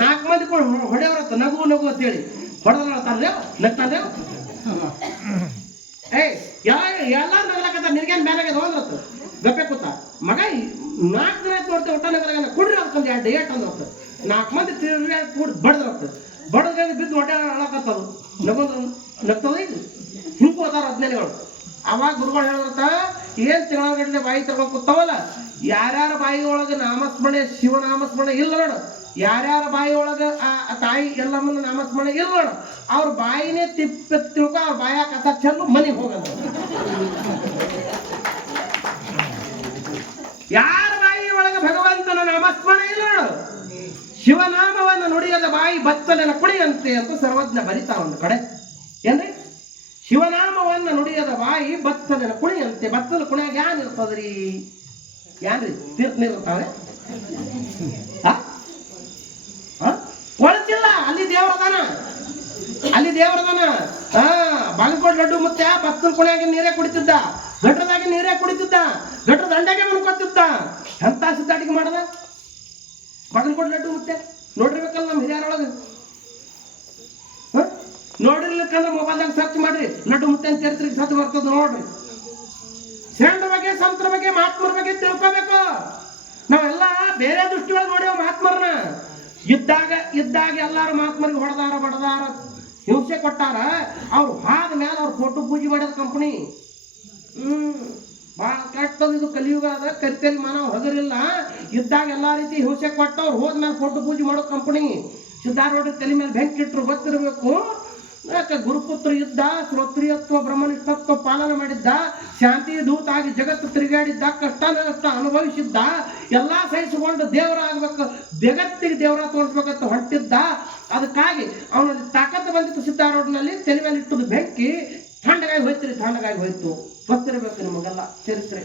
4 ಮಂದಿ ಹೊಡೆಯವ್ರತ್ತ ನಗು ನಗು ಅಂತ ಹೇಳಿ ಹೊಡೆದ್ರತ್ತಾರ. ನಗ್ತಾನೆ ಎಲ್ಲಾರು ನಗಲಾಕತ್ತಾರ, ನಿನ್ಗೇನ್ ಬ್ಯಾನಾಗ್ಯದ ಅಂದ್ರತ್ತ. ಗಪ್ಪೆ ಕೂತ ಮಗ 4 ದಿನ ಆಯ್ತು ನೋಡ್ತೇವೆ ಊಟ ನಗಲಾಗ ಕುಡ್ರಿ ಅದಕ್ಕೊಂದು 2 ಡೇಟ್ ಅಂದ್ರತ್ತ. 4 ಮಂದಿ ಕೂಡಿ ಬಡದ್ರತ್ತ. ಬಡದ ಬಿದ್ದು ಹೊಟ್ಟೆ ಅಳಕತ್ತದು, ನಗ್ತದ. ಇದು ಹಿಂಗೂ ಅದಾರ ಅಜ್ಞಾನಿಗಳು. ಅವಾಗ ಗುರುಗಳು ಹೇಳಿದ್ರತ್ತ, ಏನ್ ತಿಂಗಳಗಟ್ಟಲೆ ಬಾಯಿ ತಗೊಂಡ್ ಕೂತಾವಲ್ಲ, ಯಾರ್ಯಾರ ಬಾಯಿ ಒಳಗೆ ನಾಮಸ್ಮರಣೆ, ಶಿವನಾಮಸ್ಮರಣೆ ಇಲ್ಲ ನೋಡು, ಯಾರ್ಯಾರ ಬಾಯಿ ಒಳಗ ಆ ತಾಯಿ ಎಲ್ಲಮ್ಮನ ನಾಮಸ್ಮರಣೆ ಇಲ್ಲ ನೋಡು, ಅವ್ರ ಬಾಯಿನೇ ತಿಳ್ಕೊ, ಅವ್ರ ಬಾಯ ಕಸ ಚೆಲ್ಲು ಮನೆಗೆ ಹೋಗಲ್ಲ. ಯಾರ ಬಾಯಿ ಒಳಗೆ ಭಗವಂತನ ನಾಮಸ್ಮರಣೆ ಇಲ್ಲ ನೋಡು, ಶಿವನಾಮವನ್ನು ನುಡಿಯದ ಬಾಯಿ ಬತ್ತಲಿನ ಕುಳಿಯಂತೆ ಅಂತ ಸರ್ವಜ್ಞ ಬರಿತಾ ಒಂದು ಕಡೆ. ಏನ್ರಿ? ಶಿವನಾಮವನ್ನು ನುಡಿಯದ ಬಾಯಿ ಬತ್ತಲಿನ ಕುಣಿಯಂತೆ. ಬತ್ತಲ ಕುಣಿಯಾಗ ಯಾನ್ ಇರ್ತದ್ರಿ? ಯಾನ್ರಿ? ತೀರ್ಥ ನೀರು ಇರ್ತಾವೆ? ಕೊಳತಿಲ್ಲ, ಅಲ್ಲಿ ದೇವ್ರದಾನ, ಅಲ್ಲಿ ದೇವ್ರದಾನ. ಬಾಗಲಕೋಟೆ ಲಡ್ಡು ಮುತ್ಯ ಬತ್ತಲ ಕುಣಿಯಾಗ ನೀರೇ ಕುಡಿತಿದ್ದ, ಗಟ್ರದಾಗ ನೀರೇ ಕುಡಿತಿದ್ದ, ಗಟ್ರ ದಂಡೆಗೆ ಮನ್ಕೊತಿದ್ದ. ಎಂತ ಸಿದ್ಧಾಟಿಕೆ ಮಾಡದ ಬಾಗಲಕೋಟೆ ಲಡ್ಡು ಮುತ್ಯ? ನೋಡಿರ್ಬೇಕಲ್ಲ ನಮ್ಮ ಹಿರಿಯರೊಳಗೆ. ನೋಡಿರ್ಲಿಕ್ಕಂದ್ರೆ ಮೊಬೈಲ್ದಾಗ ಸರ್ಚ್ ಮಾಡ್ರಿ, ಲಡ್ಡು ಮುತ್ತೆ ಅಂತ ಚರಿತ್ರೆಗೆ ಸತ್ತು ಬರ್ತದ ನೋಡ್ರಿ. ಶರಣರ ಬಗ್ಗೆ, ಸಂತರ ಬಗ್ಗೆ, ಮಹಾತ್ಮರ ಬಗ್ಗೆ ತಿಳ್ಕೋಬೇಕು. ನಾವೆಲ್ಲ ಬೇರೆ ದೃಷ್ಟಿ ಒಳಗೆ ನೋಡೇವ ಮಹಾತ್ಮರನ್ನ. ಇದ್ದಾಗ ಎಲ್ಲಾರು ಮಹಾತ್ಮರಿಗೆ ಹೊಡೆದಾರ, ಬಡದಾರ, ಹಿಂಸೆ ಕೊಟ್ಟಾರ. ಅವ್ರು ಹಾದ ಮೇಲೆ ಅವ್ರ ಫೋಟೋ ಪೂಜೆ ಮಾಡ್ಯದ ಕಂಪನಿ. ಭಾಳ ಕೆಟ್ಟದು ಇದು ಕಲಿಯುಗ ಅದ. ಕರಿತೇಲಿ ಮಾನವ ಹಗರಿಲ್ಲ. ಇದ್ದಾಗ ಎಲ್ಲಾ ರೀತಿ ಹಿಂಸೆ ಕೊಟ್ಟವ್ರು ಹೋದ್ಮೇಲೆ ಫೋಟೋ ಪೂಜೆ ಮಾಡೋ ಕಂಪನಿ. ಸಿದ್ಧಾರೂಢ ತಲೆ ಮೇಲೆ ಬೆಂಕಿ ಇಟ್ಟರು ಗೊತ್ತಿರಬೇಕು. ಯಾಕೆ ಗುರುಪುತ್ರ ಇದ್ದ, ಶ್ರೋತ್ರಿಯತ್ವ ಬ್ರಹ್ಮನಿಷ್ಠತ್ವ ಪಾಲನೆ ಮಾಡಿದ್ದ, ಶಾಂತಿ ದೂತ ಆಗಿ ಜಗತ್ತು ತಿರುಗಾಡಿದ್ದ, ಕಷ್ಟ ನಷ್ಟ ಅನುಭವಿಸಿದ್ದ, ಎಲ್ಲಾ ಸಹಿಸಿಕೊಂಡು ದೇವರಾಗಬೇಕು, ಜಗತ್ತಿಗೆ ದೇವರ ತೋರಿಸ್ಬೇಕಂತ ಹೊಂಟಿದ್ದ. ಅದಕ್ಕಾಗಿ ಅವನಲ್ಲಿ ತಾಕತ್ತು ಬಂದಿತ್ತು. ಸಿದ್ಧಾರೂಢನಲ್ಲಿ ತಲೆ ಮೇಲೆ ಇಟ್ಟದು ಬೆಂಕಿ ತಣ್ಣಗಾಗಿ ಹೋಯ್ತು. ಗೊತ್ತಿರಬೇಕು ನಿಮಗೆಲ್ಲ ಚರಿತ್ರೆ.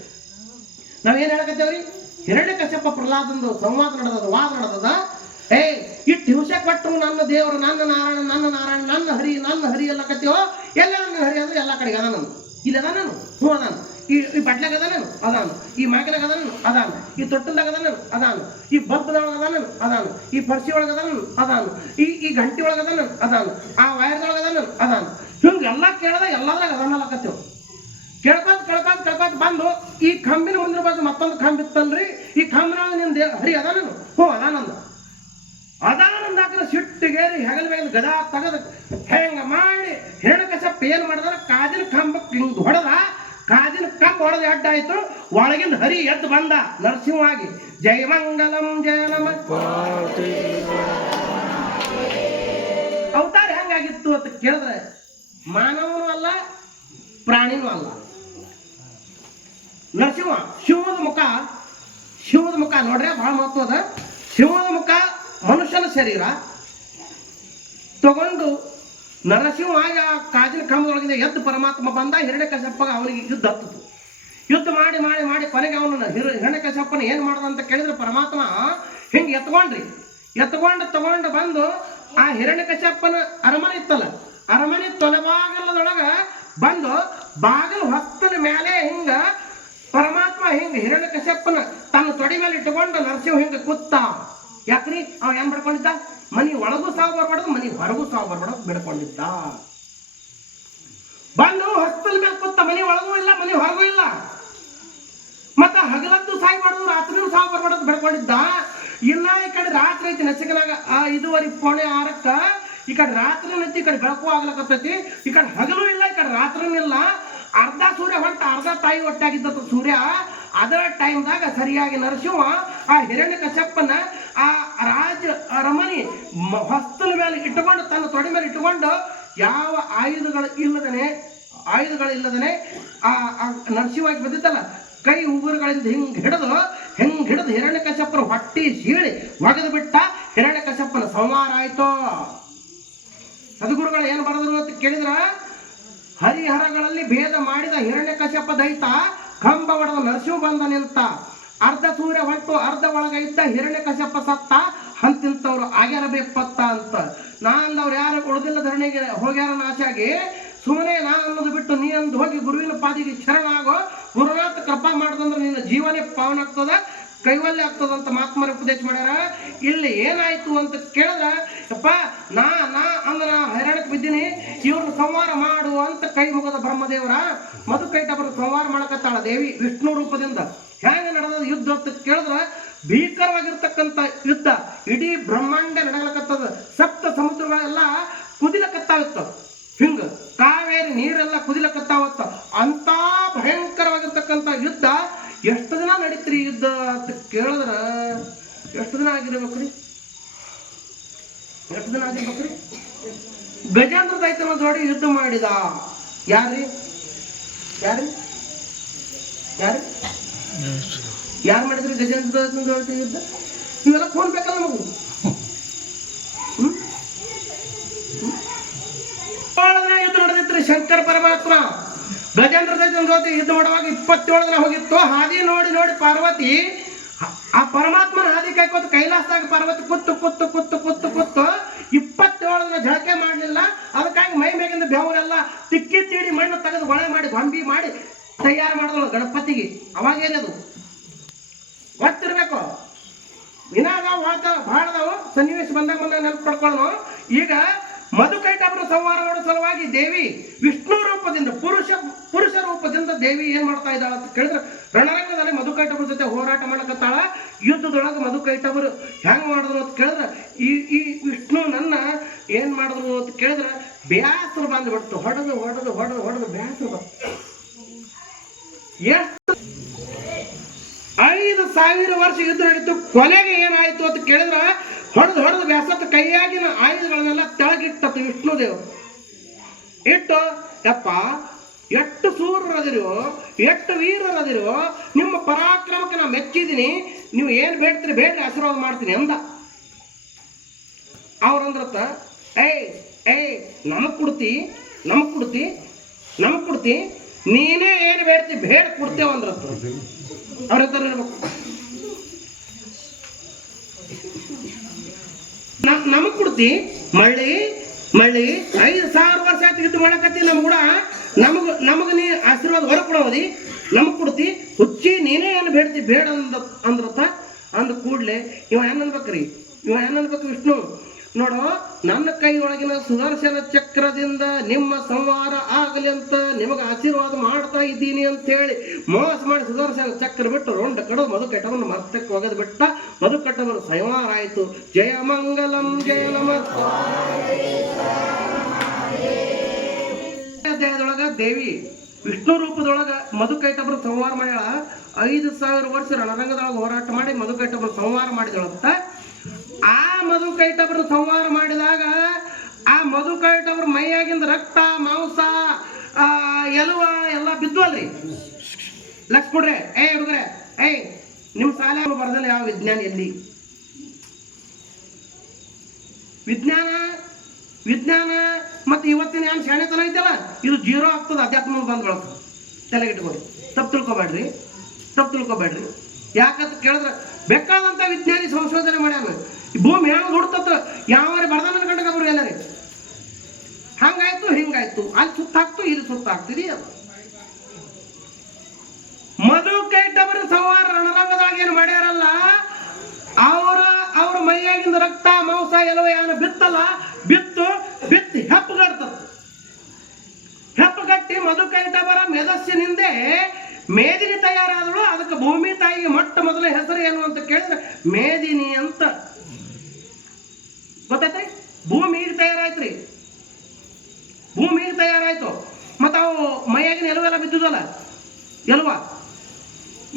ನಾವೇನ್ ಹೇಳಕತ್ತೇವ್ರಿ? ಹಿರಣ್ಯಕಶ್ಯಪ ಪ್ರಹ್ಲಾದಂದು ಸಂವಾದ ನಡೆದದ, ವಾದ ನಡೆದದ. ಇಟ್ಟು ಹಿಂಸೆ ಕೊಟ್ಟರು ನನ್ನ ದೇವರು, ನನ್ನ ನಾರಾಯಣ, ನನ್ನ ಹರಿ ಎಲ್ಲ ಕತ್ತೀವೋ. ಎಲ್ಲ ನನ್ನ ಹರಿ ಅಂದ್ರೆ ಎಲ್ಲ ಕಡೆಗೆ ಅದ. ನಾನು ಇಲ್ಲಿ ಅದ, ನಾನು ಹ್ಞೂ ಅದಾನು. ಈ ಬಟ್ಲಾಗ ಅದ ನಾನು ಅದಾನು, ಈ ಮಾಕಿನಾಗ ಅದ ನಾನು ಅದಾನು, ಈ ತೊಟ್ಟಲ್ದಾಗ ಅದ ನಾನು ಅದಾನು, ಈ ಬಲ್ಬ್ದೊಳಗ ಅದ ನಾನು ಅದಾನು, ಈ ಪರ್ಸಿ ಒಳಗ ಅದ ನಾನು ಅದಾನು, ಈ ಗಂಟಿ ಒಳಗ ಅದ ನಾನು ಅದಾನು, ಆ ವೈರ್ದೊಳಗ ಅದ ನಾನು ಅದಾನು. ಹಿಂಗೆಲ್ಲ ಕೇಳದ ಎಲ್ಲದ್ರಾಗ ಅದನ್ನಲ್ಲಕತ್ತೇವ್. ಕೇಳ್ಕೊಂತ ಬಂದು ಈ ಕಂಬಿನ ಮುಂದಿನ ಬಾಜು ಮತ್ತೊಂದು ಕಂಬ ಇತ್ತಲ್ರಿ, ಈ ಕಂಬಿನೊಳಗ ನಿನ್ ಹರಿ ಅದ ನಾನು ಹ್ಞೂ ಅದಾನಂದ. ಅದಾನಂದಾಕರ ಸಿಟ್ಟಿಗೇರಿ ಹೆಗಲ ಮೇಲೆ ಗದಾ ತೆಗೆದು ಹೆಂಗ ಮಾಡಿ ಹಿರಣ್ಯಕಶ್ಯಪ ಏನ್ ಮಾಡಿದಾರ, ಕಾಜಿನ ಕಂಬಕ್ಕೆ ಹಿಂಗ್ ಹೊಡೆದ. ಕಾಜಿನ ಕಂಬ ಹೊಡೆದ ಅಡ್ಡ ಆಯ್ತು. ಒಳಗಿನ ಹರಿ ಎದ್ದು ಬಂದ ನರಸಿಂಹವಾಗಿ. ಜಯ ಮಂಗಲಂ ಜಯ ನಮ. ಅವತಾರ ಹೆಂಗಾಗಿತ್ತು ಅಂತ ಕೇಳಿದ್ರೆ, ಮಾನವನೂ ಅಲ್ಲ, ಪ್ರಾಣಿನೂ ಅಲ್ಲ. ನರಸಿಂಹ ಶಿವದ ಮುಖ ನೋಡ್ರೆ ಬಹಳ ಮಹತ್ವದ. ಶಿವದ ಮುಖ ಮನುಷ್ಯನ ಶರೀರ ತಗೊಂಡು ನರಸಿಂಹ ಆ ಕಾಜಿನ ಕಂಬದೊಳಗಿಂದ ಎದ್ದು ಪರಮಾತ್ಮ ಬಂದ. ಹಿರಣ್ಯಕಶ್ಯಪಗ ಅವನಿಗೆ ಯುದ್ಧ ಹತ್ತಿತು. ಯುದ್ಧ ಮಾಡಿ ಮಾಡಿ ಮಾಡಿ ಕೊನೆಗೆ ಅವನನ್ನು ಹಿರಣ್ಯಕಶಿಪನ ಏನು ಮಾಡ್ದ ಅಂತ ಕೇಳಿದ್ರೆ ಪರಮಾತ್ಮ ಹಿಂಗೆ ತಗೊಂಡು ಬಂದು ಆ ಹಿರಣ್ಯಕಶಿಪನ ಅರಮನೆ ಇತ್ತಲ್ಲ, ಅರಮನೆ ತೊಲೆಬಾಗಲದೊಳಗ ಬಂದು ಬಾಗಿಲು ಹೊತ್ತನ ಮೇಲೆ ಹಿಂಗ ಪರಮಾತ್ಮ ಹಿಂಗ ಹಿರಣ್ಯಕಶಿಪನ ತನ್ನ ತೊಡಿ ಮೇಲೆ ಇಟ್ಟುಕೊಂಡು ನರಸಿಂಹ ಹಿಂಗ ಕೂತ. ಯಾಕ್ರಿ ಅವ ಏನ್ ಬಿಡ್ಕೊಂಡಿದ್ದ? ಮನಿ ಒಳಗೂ ಸಾವು ಬರ್ಬಾರ್ದು, ಮನಿ ಹೊರಗೂ ಸಾವು ಬರ್ಬಾರ್ದು ಬಿಡ್ಕೊಂಡಿದ್ದ. ಬಂದು ಹೊಸ್ತಲ ಮೇಲೆ ಕೂತ, ಮನಿ ಒಳಗೂ ಇಲ್ಲ ಮನಿ ಹೊರಗೂ ಇಲ್ಲ. ಮತ್ತ ಹಗಲದ್ದು ಸಾಯ್ಬಾರ್ದು, ರಾತ್ರಿನೂ ಸಾವು ಬರ್ಬಾರ್ದು ಬಿಡ್ಕೊಂಡಿದ್ದ. ಇಲ್ಲ ಈ ಕಡೆ ರಾತ್ರಿ ಐತಿ ನಸಿಕನಾಗ 5:45 ಈ ಕಡೆ ರಾತ್ರಿ ಐತಿ, ಈ ಕಡೆ ಬೆಳಕು ಆಗ್ಲಕತ್ತೈತಿ. ಈ ಕಡೆ ಹಗಲು ಇಲ್ಲ, ಈ ಕಡೆ ರಾತ್ರಿನೂ ಇಲ್ಲ. ಅರ್ಧ ಸೂರ್ಯ ಹೊಂಟ, ಅರ್ಧ ತಾಯಿ ಒಟ್ಟಾಗಿದ್ದ ಸೂರ್ಯ. ಅದರ ಟೈಮ್ದಾಗ ಸರಿಯಾಗಿ ನರಸಿಂಹ ಆ ಹಿರಣ್ಯಕಶಿಪನ ಆ ರಾಜ ಅರಮನೆ ಹೊಸ್ತಲ ಮೇಲೆ ಇಟ್ಟುಕೊಂಡು, ತನ್ನ ತೊಡೆ ಮೇಲೆ ಇಟ್ಟುಕೊಂಡು, ಯಾವ ಆಯುಧಗಳಿಲ್ಲದನೆ ಆ ನರಸಿಂಹವಾಗಿ ಬಂದಿದ್ದಲ್ಲ, ಕೈ ಉಗುರುಗಳಿಂದ ಹಿಂಗ್ ಹಿಡಿದು ಹಿರಣ್ಯಕಶಿಪನ ಹೊಟ್ಟಿ ಸೀಳಿ ಒಗೆದು ಬಿಟ್ಟ. ಹಿರಣ್ಯಕಶಿಪನ ಸಂಹಾರ ಆಯ್ತು. ಸದ್ಗುರುಗಳು ಏನು ಬರೆದ್ರು ಅಂತ ಕೇಳಿದ್ರ, ಹರಿಹರಗಳಲ್ಲಿ ಭೇದ ಮಾಡಿದ ಹಿರಣ್ಯಕಶಿಪ ದೈತ ಕಂಬ ಹೊಡೆದ ನರಸಿಂಹ ಬಂದ ನಿಂತ. ಅರ್ಧ ಸೂರ್ಯ ಹೊಂಟು ಅರ್ಧ ಒಳಗ ಇದ್ದ ಹಿರಣ್ಯಕಶಿಪ ಸತ್ತ. ಹಂತಿಂತವ್ರು ಆಗ್ಯಾರಬೇಕತ್ತ ಅಂತ. ನಾಂದವ್ರು ಯಾರು ಉಳಿದಿಲ್ಲ ಧರಣಿಗೆ ಹೋಗ್ಯಾರ ನಾಶಾಗಿ. ಸುಮ್ಮನೆ ನಾ ಅನ್ನೋದು ಬಿಟ್ಟು ನೀ ಅಂದು ಹೋಗಿ ಗುರುವಿನ ಪಾದಿಗೆ ಶರಣಾಗೋ. ಗುರುನಾಥ ಕೃಪಾ ಮಾಡ್ದಂದ್ರೆ ನಿನ್ನ ಜೀವನೇ ಪಾವನ ಆಗ್ತದ, ಕೈವಲ್ಯ ಆಗ್ತದಂತ ಮಹಾತ್ಮರು ಉಪದೇಶ ಮಾಡ್ಯಾರ. ಇಲ್ಲಿ ಏನಾಯ್ತು ಅಂತ ಕೇಳಿದ್ರ, ಯಪ್ಪ ನಾ ಹೈರಾಣಕ್ಕೆ ಬಿದ್ದೀನಿ, ಇವ್ರನ್ನ ಸಂಹಾರ ಮಾಡು ಅಂತ ಕೈ ಮುಗದ ಬ್ರಹ್ಮದೇವರ ಮಧುಕೈಟಬರ ಸಂಹಾರ ಮಾಡಕತ್ತಾಳ ದೇವಿ ವಿಷ್ಣು ರೂಪದಿಂದ. ಹೆಂಗ ನಡೆದ ಯುದ್ಧ ಅಂತ ಕೇಳಿದ್ರ, ಭೀಕರವಾಗಿರ್ತಕ್ಕಂಥ ಯುದ್ಧ. ಇಡೀ ಬ್ರಹ್ಮಾಂಡ ನಡಗಲಕತ್ತದ. ಸಪ್ತ ಸಮುದ್ರಗಳೆಲ್ಲ ಕುದಿಲಕತ್ತಾವಿತ್ತು. ಹಿಂಗ ಕಾವೇರಿ ನೀರೆಲ್ಲ ಕುದಿಲಕತ್ತಾವತ್ತ. ಅಂತ ಭಯಂಕರವಾಗಿರ್ತಕ್ಕಂಥ ಯುದ್ಧ. ಎಷ್ಟು ದಿನ ನಡೀತ್ರಿ ಯುದ್ಧ ಅಂತ ಕೇಳಿದ್ರ, ಎಷ್ಟು ದಿನ ಆಗಿರ್ಬೇಕ್ರಿ? ಗಜೇಂದ್ರ ದೈತ್ಯನ ಜೋಡಿ ಯುದ್ಧ ಮಾಡಿದ. ಯಾರು ಮಾಡಿದ್ರಿ ಗಜೇಂದ್ರ ದೈತ್ಯನ ಜೋಡಿ ಯುದ್ಧ? ನೀವೆಲ್ಲ ಫೋನ್ ಬೇಕಲ್ಲ ನಮಗೂ. ಯುದ್ಧ ನಡೆದಿತ್ರಿ. ಶಂಕರ ಪರಮಾತ್ಮ ಗಜೇಂದ್ರ ದೈತ್ಯನ ಜೊತೆ ಯುದ್ಧ ಮಾಡುವಾಗ 27 ದಿನ ಹೋಗಿತ್ತು. ಹಾದಿ ನೋಡಿ ಪಾರ್ವತಿ ಆ ಪರಮಾತ್ಮನ ಹಾದಿ ಕಾಯ್ಕೋತ ಕೈಲಾಸದಾಗ ಪಾರ್ವತಿ ಕೂತು 27 ದಿನ ಝಳಕೆ ಮಾಡಲಿಲ್ಲ. ಅದಕ್ಕಾಗಿ ಮೈ ಮೇಗಿಂದ ಬೆವರೆಲ್ಲ ತಿಕ್ಕಿ ತೀಡಿ ಮಣ್ಣು ತೆಗೆದು ಹೊಳೆ ಮಾಡಿ ಗೊಂಬಿ ಮಾಡಿ ತಯಾರು ಮಾಡಿದಳು ಗಣಪತಿಗೆ. ಅವಾಗೇನದು ಗೊತ್ತಿರ್ಬೇಕು. ಇನ್ನಾದಾವು ಬಹಳದಾವು ಸನ್ನಿವೇಶ ಬಂದಾಗ ನೆನಪು ಪಡ್ಕೊಳ್ಳೋಣ. ಈಗ ಮಧುಕೈಟಬರ ಸಂಹಾರ ಮಾಡೋ ಸಲುವಾಗಿ ದೇವಿ ವಿಷ್ಣು ರೂಪದಿಂದ ಪುರುಷ ರೂಪದಿಂದ ದೇವಿ ಏನ್ ಮಾಡ್ತಾ ಇದ್ದಾಳ ಅಂತ ಕೇಳಿದ್ರೆ, ರಣರಂಗದಲ್ಲಿ ಮಧುಕೈಟಬರ ಜೊತೆ ಹೋರಾಟ ಮಾಡಕತ್ತಾಳ. ಯುದ್ಧದೊಳಗೆ ಮಧುಕೈಟಬರು ಹೆಂಗ್ ಮಾಡಿದ್ರು ಅಂತ ಕೇಳಿದ್ರೆ, ಈ ವಿಷ್ಣು ನನ್ನ ಏನ್ ಮಾಡಿದ್ರು ಅಂತ ಕೇಳಿದ್ರೆ ಬ್ಯಾಸರ ಬಂದ್ಬಿಡ್ತು. ಹೊಡೆದು ಬ್ಯಾಸರ ಬಂತು. ಎಷ್ಟು 5000 ವರ್ಷ ಯುದ್ಧ ನಡೀತು. ಕೊನೆಗೆ ಏನಾಯ್ತು ಅಂತ ಕೇಳಿದ್ರೆ, ಹೊಡೆದು ಬ್ಯಾಸತ್ತ ಕೈಯಾಗಿನ ಆಯುಧಗಳನ್ನೆಲ್ಲ ತೆಳಗಿಟ್ಟತ್ತು ವಿಷ್ಣು ದೇವರು. ಇಟ್ಟು, ಯಪ್ಪ ಎಷ್ಟು ಸೂರ್ಯರದಿರೋ, ಎಷ್ಟು ವೀರರದಿರೋ, ನಿಮ್ಮ ಪರಾಕ್ರಮಕ್ಕೆ ನಾ ಮೆಚ್ಚಿದ್ದೀನಿ, ನೀವು ಏನು ಬೇಡ್ತೀರಿ ಬೇಡ್ರಿ, ಆಶೀರ್ವಾದ ಮಾಡ್ತೀನಿ ಅಂದ. ಅವ್ರಂದ್ರತ್ತ, ಏಯ್ ನಮಗ್ ಕೊಡ್ತಿ, ನೀನೇ ಏನು ಬೇಡ್ತಿ ಬೇಡ ಕೊಡ್ತೇವ ಅಂದ್ರತ್ತ. ಅವ್ರ ಹತ್ರ ಇರ್ಬೇಕು. ನಮಗ್ ಕೊಡ್ತಿ ಮಳ್ಳಿ 5000 ವರ್ಷ ಆಯ್ತು ಯುದ್ಧ ಮಾಡಕತ್ತಿ. ನಮಗ ನೀ ಆಶೀರ್ವಾದ ಹೊರ ಕೊಡೋದಿ, ನಮಗ್ ಕೊಡ್ತಿ, ಹುಚ್ಚಿ ನೀನೇ ಏನು ಬೇಡ್ತಿ ಬೇಡ ಅಂದ್ರತ್ತ. ಅಂದ ಕೂಡ್ಲೆ ಇವ ಏನನ್ಬೇಕ್ರಿ ವಿಷ್ಣು, ನೋಡು ನನ್ನ ಕೈಯೊಳಗಿನ ಸುದರ್ಶನ ಚಕ್ರದಿಂದ ನಿಮ್ಮ ಸಂಹಾರ ಆಗಲಿ ಅಂತ ನಿಮಗೆ ಆಶೀರ್ವಾದ ಮಾಡ್ತಾ ಇದ್ದೀನಿ ಅಂತ ಹೇಳಿ ಮೋಸ ಮಾಡಿ ಸುದರ್ಶನ ಚಕ್ರ ಬಿಟ್ಟು ರೋಂಡ ಕಡದು ಮಧುಕೈಟಬರನ್ನು ಮರ್ತಕ್ಕೆ ಒಗೆದು ಬಿಟ್ಟ. ಮಧುಕೈಟಬರ ಸಂಹಾರ ಆಯಿತು. ಜಯ ಮಂಗಲಂ ಜಯ ನಮಃ. ಅಧ್ಯಾಯದೊಳಗ ದೇವಿ ವಿಷ್ಣು ರೂಪದೊಳಗ ಮಧುಕೈಟಬರ ಸಂಹಾರ ಮಾಡ್ಯಾಳ. 5000 ವರ್ಷ ರಣರಂಗದೊಳಗೆ ಹೋರಾಟ ಮಾಡಿ ಮಧುಕೈಟಬರ ಸಂಹಾರ ಮಾಡಿದಳಂತ. ಆ ಮಧುಕೈಟಬರ ಸಂಹಾರ ಮಾಡಿದಾಗ ಆ ಮಧುಕೈಟಬರ ಮೈಯಾಗಿಂದ ರಕ್ತ ಮಾಂಸ ಎಲುವ ಎಲ್ಲ ಬಿದ್ವಲ್ರಿ. ಲಕ್ಷ ಕೊಡ್ರೆ ಹುಡುಗ್ರೆ, ನಿಮ್ಮ ಶಾಲೆ ಬರದಲ್ಲ ಯಾವ ವಿಜ್ಞಾನ ಎಲ್ಲಿ? ವಿಜ್ಞಾನ ಮತ್ತೆ ಇವತ್ತಿನ ಏನು ಶಾಣೆತನ ಐತಲ್ಲ, ಇದು 0 ಆಗ್ತದೆ ಅಧ್ಯಾತ್ಮ ಬಂದ್ ಬಳಕ. ತಲೆಗಿಟ್ಕೊಡಿ. ತಪ್ಪು ತಿಳ್ಕೊಬೇಡ್ರಿ. ಯಾಕಂತ ಕೇಳಿದ್ರೆ ಬೇಕಾದಂಥ ವಿಜ್ಞಾನಿ ಸಂಶೋಧನೆ ಮಾಡ್ಯಾನ. ಭೂಮಿ ಹೆಂಗೆ ಹುಡ್ತತ್ತ ಯಾವಾರಿ ಬರ್ದಾನ ಗಂಟೆ ಬರು ಎಲ್ಲರಿ ಹಂಗಾಯ್ತು ಹಿಂಗಾಯ್ತು, ಅಲ್ಲಿ ಸುತ್ತಾಕ್ತು ಇಲ್ಲಿ ಸುತ್ತಾಗ್ತಿದಿ. ಅದು ಮಧು ಕೈಟಬರ ಸಂವಾರ ರಣರಂಗದಾಗ ಏನು ಮಾಡ್ಯಾರಲ್ಲ, ಅವ್ರ ಮೈಯಾಗಿಂದ ರಕ್ತ ಮಾಂಸ ಎಲ್ಲವ ಏನು ಬಿತ್ತಲ್ಲ, ಬಿತ್ತಿ ಹೆಪ್ಪಗಟ್ಟಿ ಮಧು ಕೈಟಬರ ಮೆದಸ್ಸಿನಿಂದೆ ಮೇದಿನಿ ತಯಾರಾದಳು. ಅದಕ್ಕೆ ಭೂಮಿ ತಾಯಿಗೆ ಮೊಟ್ಟ ಮೊದಲ ಹೆಸರು ಏನು ಅಂತ ಕೇಳಿದ್ರೆ ಮೇದಿನಿ ಅಂತ ಗೊತ್ತೈತ್ರಿ. ಭೂಮಿಗೆ ತಯಾರಾಯ್ತು. ಮತ್ತು ಅವು ಮೈಯಾಗಿನ ಎಲುವೆಲ್ಲ ಬಿದ್ದುದಲ್ಲ, ಎಲ್ವ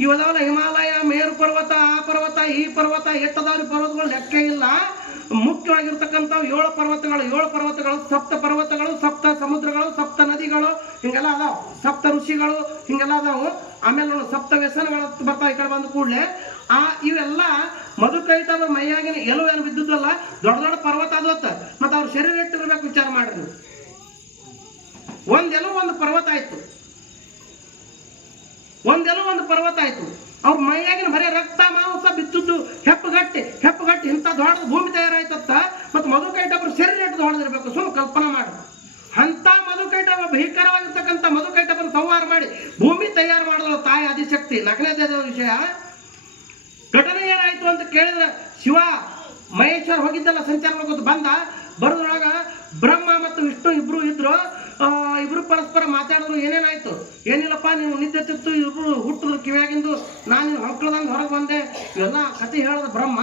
ಇವದವಲ್ಲ, ಹಿಮಾಲಯ, ಮೇರು ಪರ್ವತ, ಆ ಪರ್ವತ, ಈ ಪರ್ವತ, ಎಟ್ಟದಾವ್ರಿ ಪರ್ವತಗಳು ಲೆಕ್ಕ ಇಲ್ಲ. ಮುಖ್ಯವಾಗಿರ್ತಕ್ಕಂಥವು 7 ಪರ್ವತಗಳು, ಸಪ್ತ ಪರ್ವತಗಳು, ಸಪ್ತ ಸಮುದ್ರಗಳು, ಸಪ್ತ ನದಿಗಳು, ಹಿಂಗೆಲ್ಲ ಅದಾವ. ಸಪ್ತ ಋಷಿಗಳು ಹಿಂಗೆಲ್ಲ ಅದಾವು. ಆಮೇಲೆ ನೋಡಿ ಸಪ್ತ ವ್ಯಸನಗಳು ಬರ್ತಾವ ಈ ಕಡೆ ಬಂದ ಕೂಡಲೇ. ಇವೆಲ್ಲ ಮಧು ಕೈಟಬರ ಮೈಯಾಗಿನ ಎಲುವೇನು ಬಿದ್ದುದಲ್ಲ, ದೊಡ್ಡ ಪರ್ವತ ಅದತ್ತ. ಮತ್ತು ಅವ್ರ ಶರೀರ ಇಟ್ಟಿರ್ಬೇಕು, ವಿಚಾರ ಮಾಡ್ರಿ. ಒಂದೆಲವು ಒಂದು ಪರ್ವತ ಆಯ್ತು. ಅವ್ರ ಮೈಯಾಗಿನ ಬರೀ ರಕ್ತ ಮಾಂಸ ಬಿತ್ತದ್ದು ಹೆಪ್ಪಗಟ್ಟಿ ಇಂಥ ದೊಡ್ಡ ಭೂಮಿ ತಯಾರಾಯ್ತತ್ತ. ಮತ್ತು ಮಧು ಕೈಟಬರ ಶರೀರ ಇಟ್ಟು ದೊಡ್ಡದಿರ್ಬೇಕು. ಸುಮ್ಮನೆ ಕಲ್ಪನಾ ಮಾಡಿ. ಅಂತ ಮಧು ಕೈಟಬರ ಭೀಕರವಾಗಿರ್ತಕ್ಕಂಥ ಮಧು ಕೈಟಬರ ಸಂಹಾರ ಮಾಡಿ ಭೂಮಿ ತಯಾರು ಮಾಡಿದಳು ತಾಯಿ ಆದಿಶಕ್ತಿ. 4ನೇದ ವಿಷಯ. ಘಟನೆ ಏನಾಯ್ತು ಅಂತ ಕೇಳಿದ್ರೆ, ಶಿವ ಮಹೇಶ್ವರ ಹೋಗಿದ್ದಲ್ಲ ಸಂಚಾರ ಮಾಡೋದು, ಬರೋದ್ರೊಳಗ ಬ್ರಹ್ಮ ಮತ್ತು ವಿಷ್ಣು ಇಬ್ರು ಇದ್ರು. ಇಬ್ರು ಪರಸ್ಪರ ಮಾತಾಡಿದ್ರು. ಏನೇನಾಯ್ತು? ಏನಿಲ್ಲಪ್ಪ, ನೀವು ನಿದ್ದೆ ತಿತ್ತು, ಇಬ್ರು ಹುಟ್ಟಿದ್ರು ಕಿವ್ಯಾಗಿಂದು, ನಾನು ಹೊಕ್ಕಳದಂಗೆ ಹೊರಗೆ ಬಂದೆ, ಇವೆಲ್ಲ ಕತೆ ಹೇಳಿದ ಬ್ರಹ್ಮ.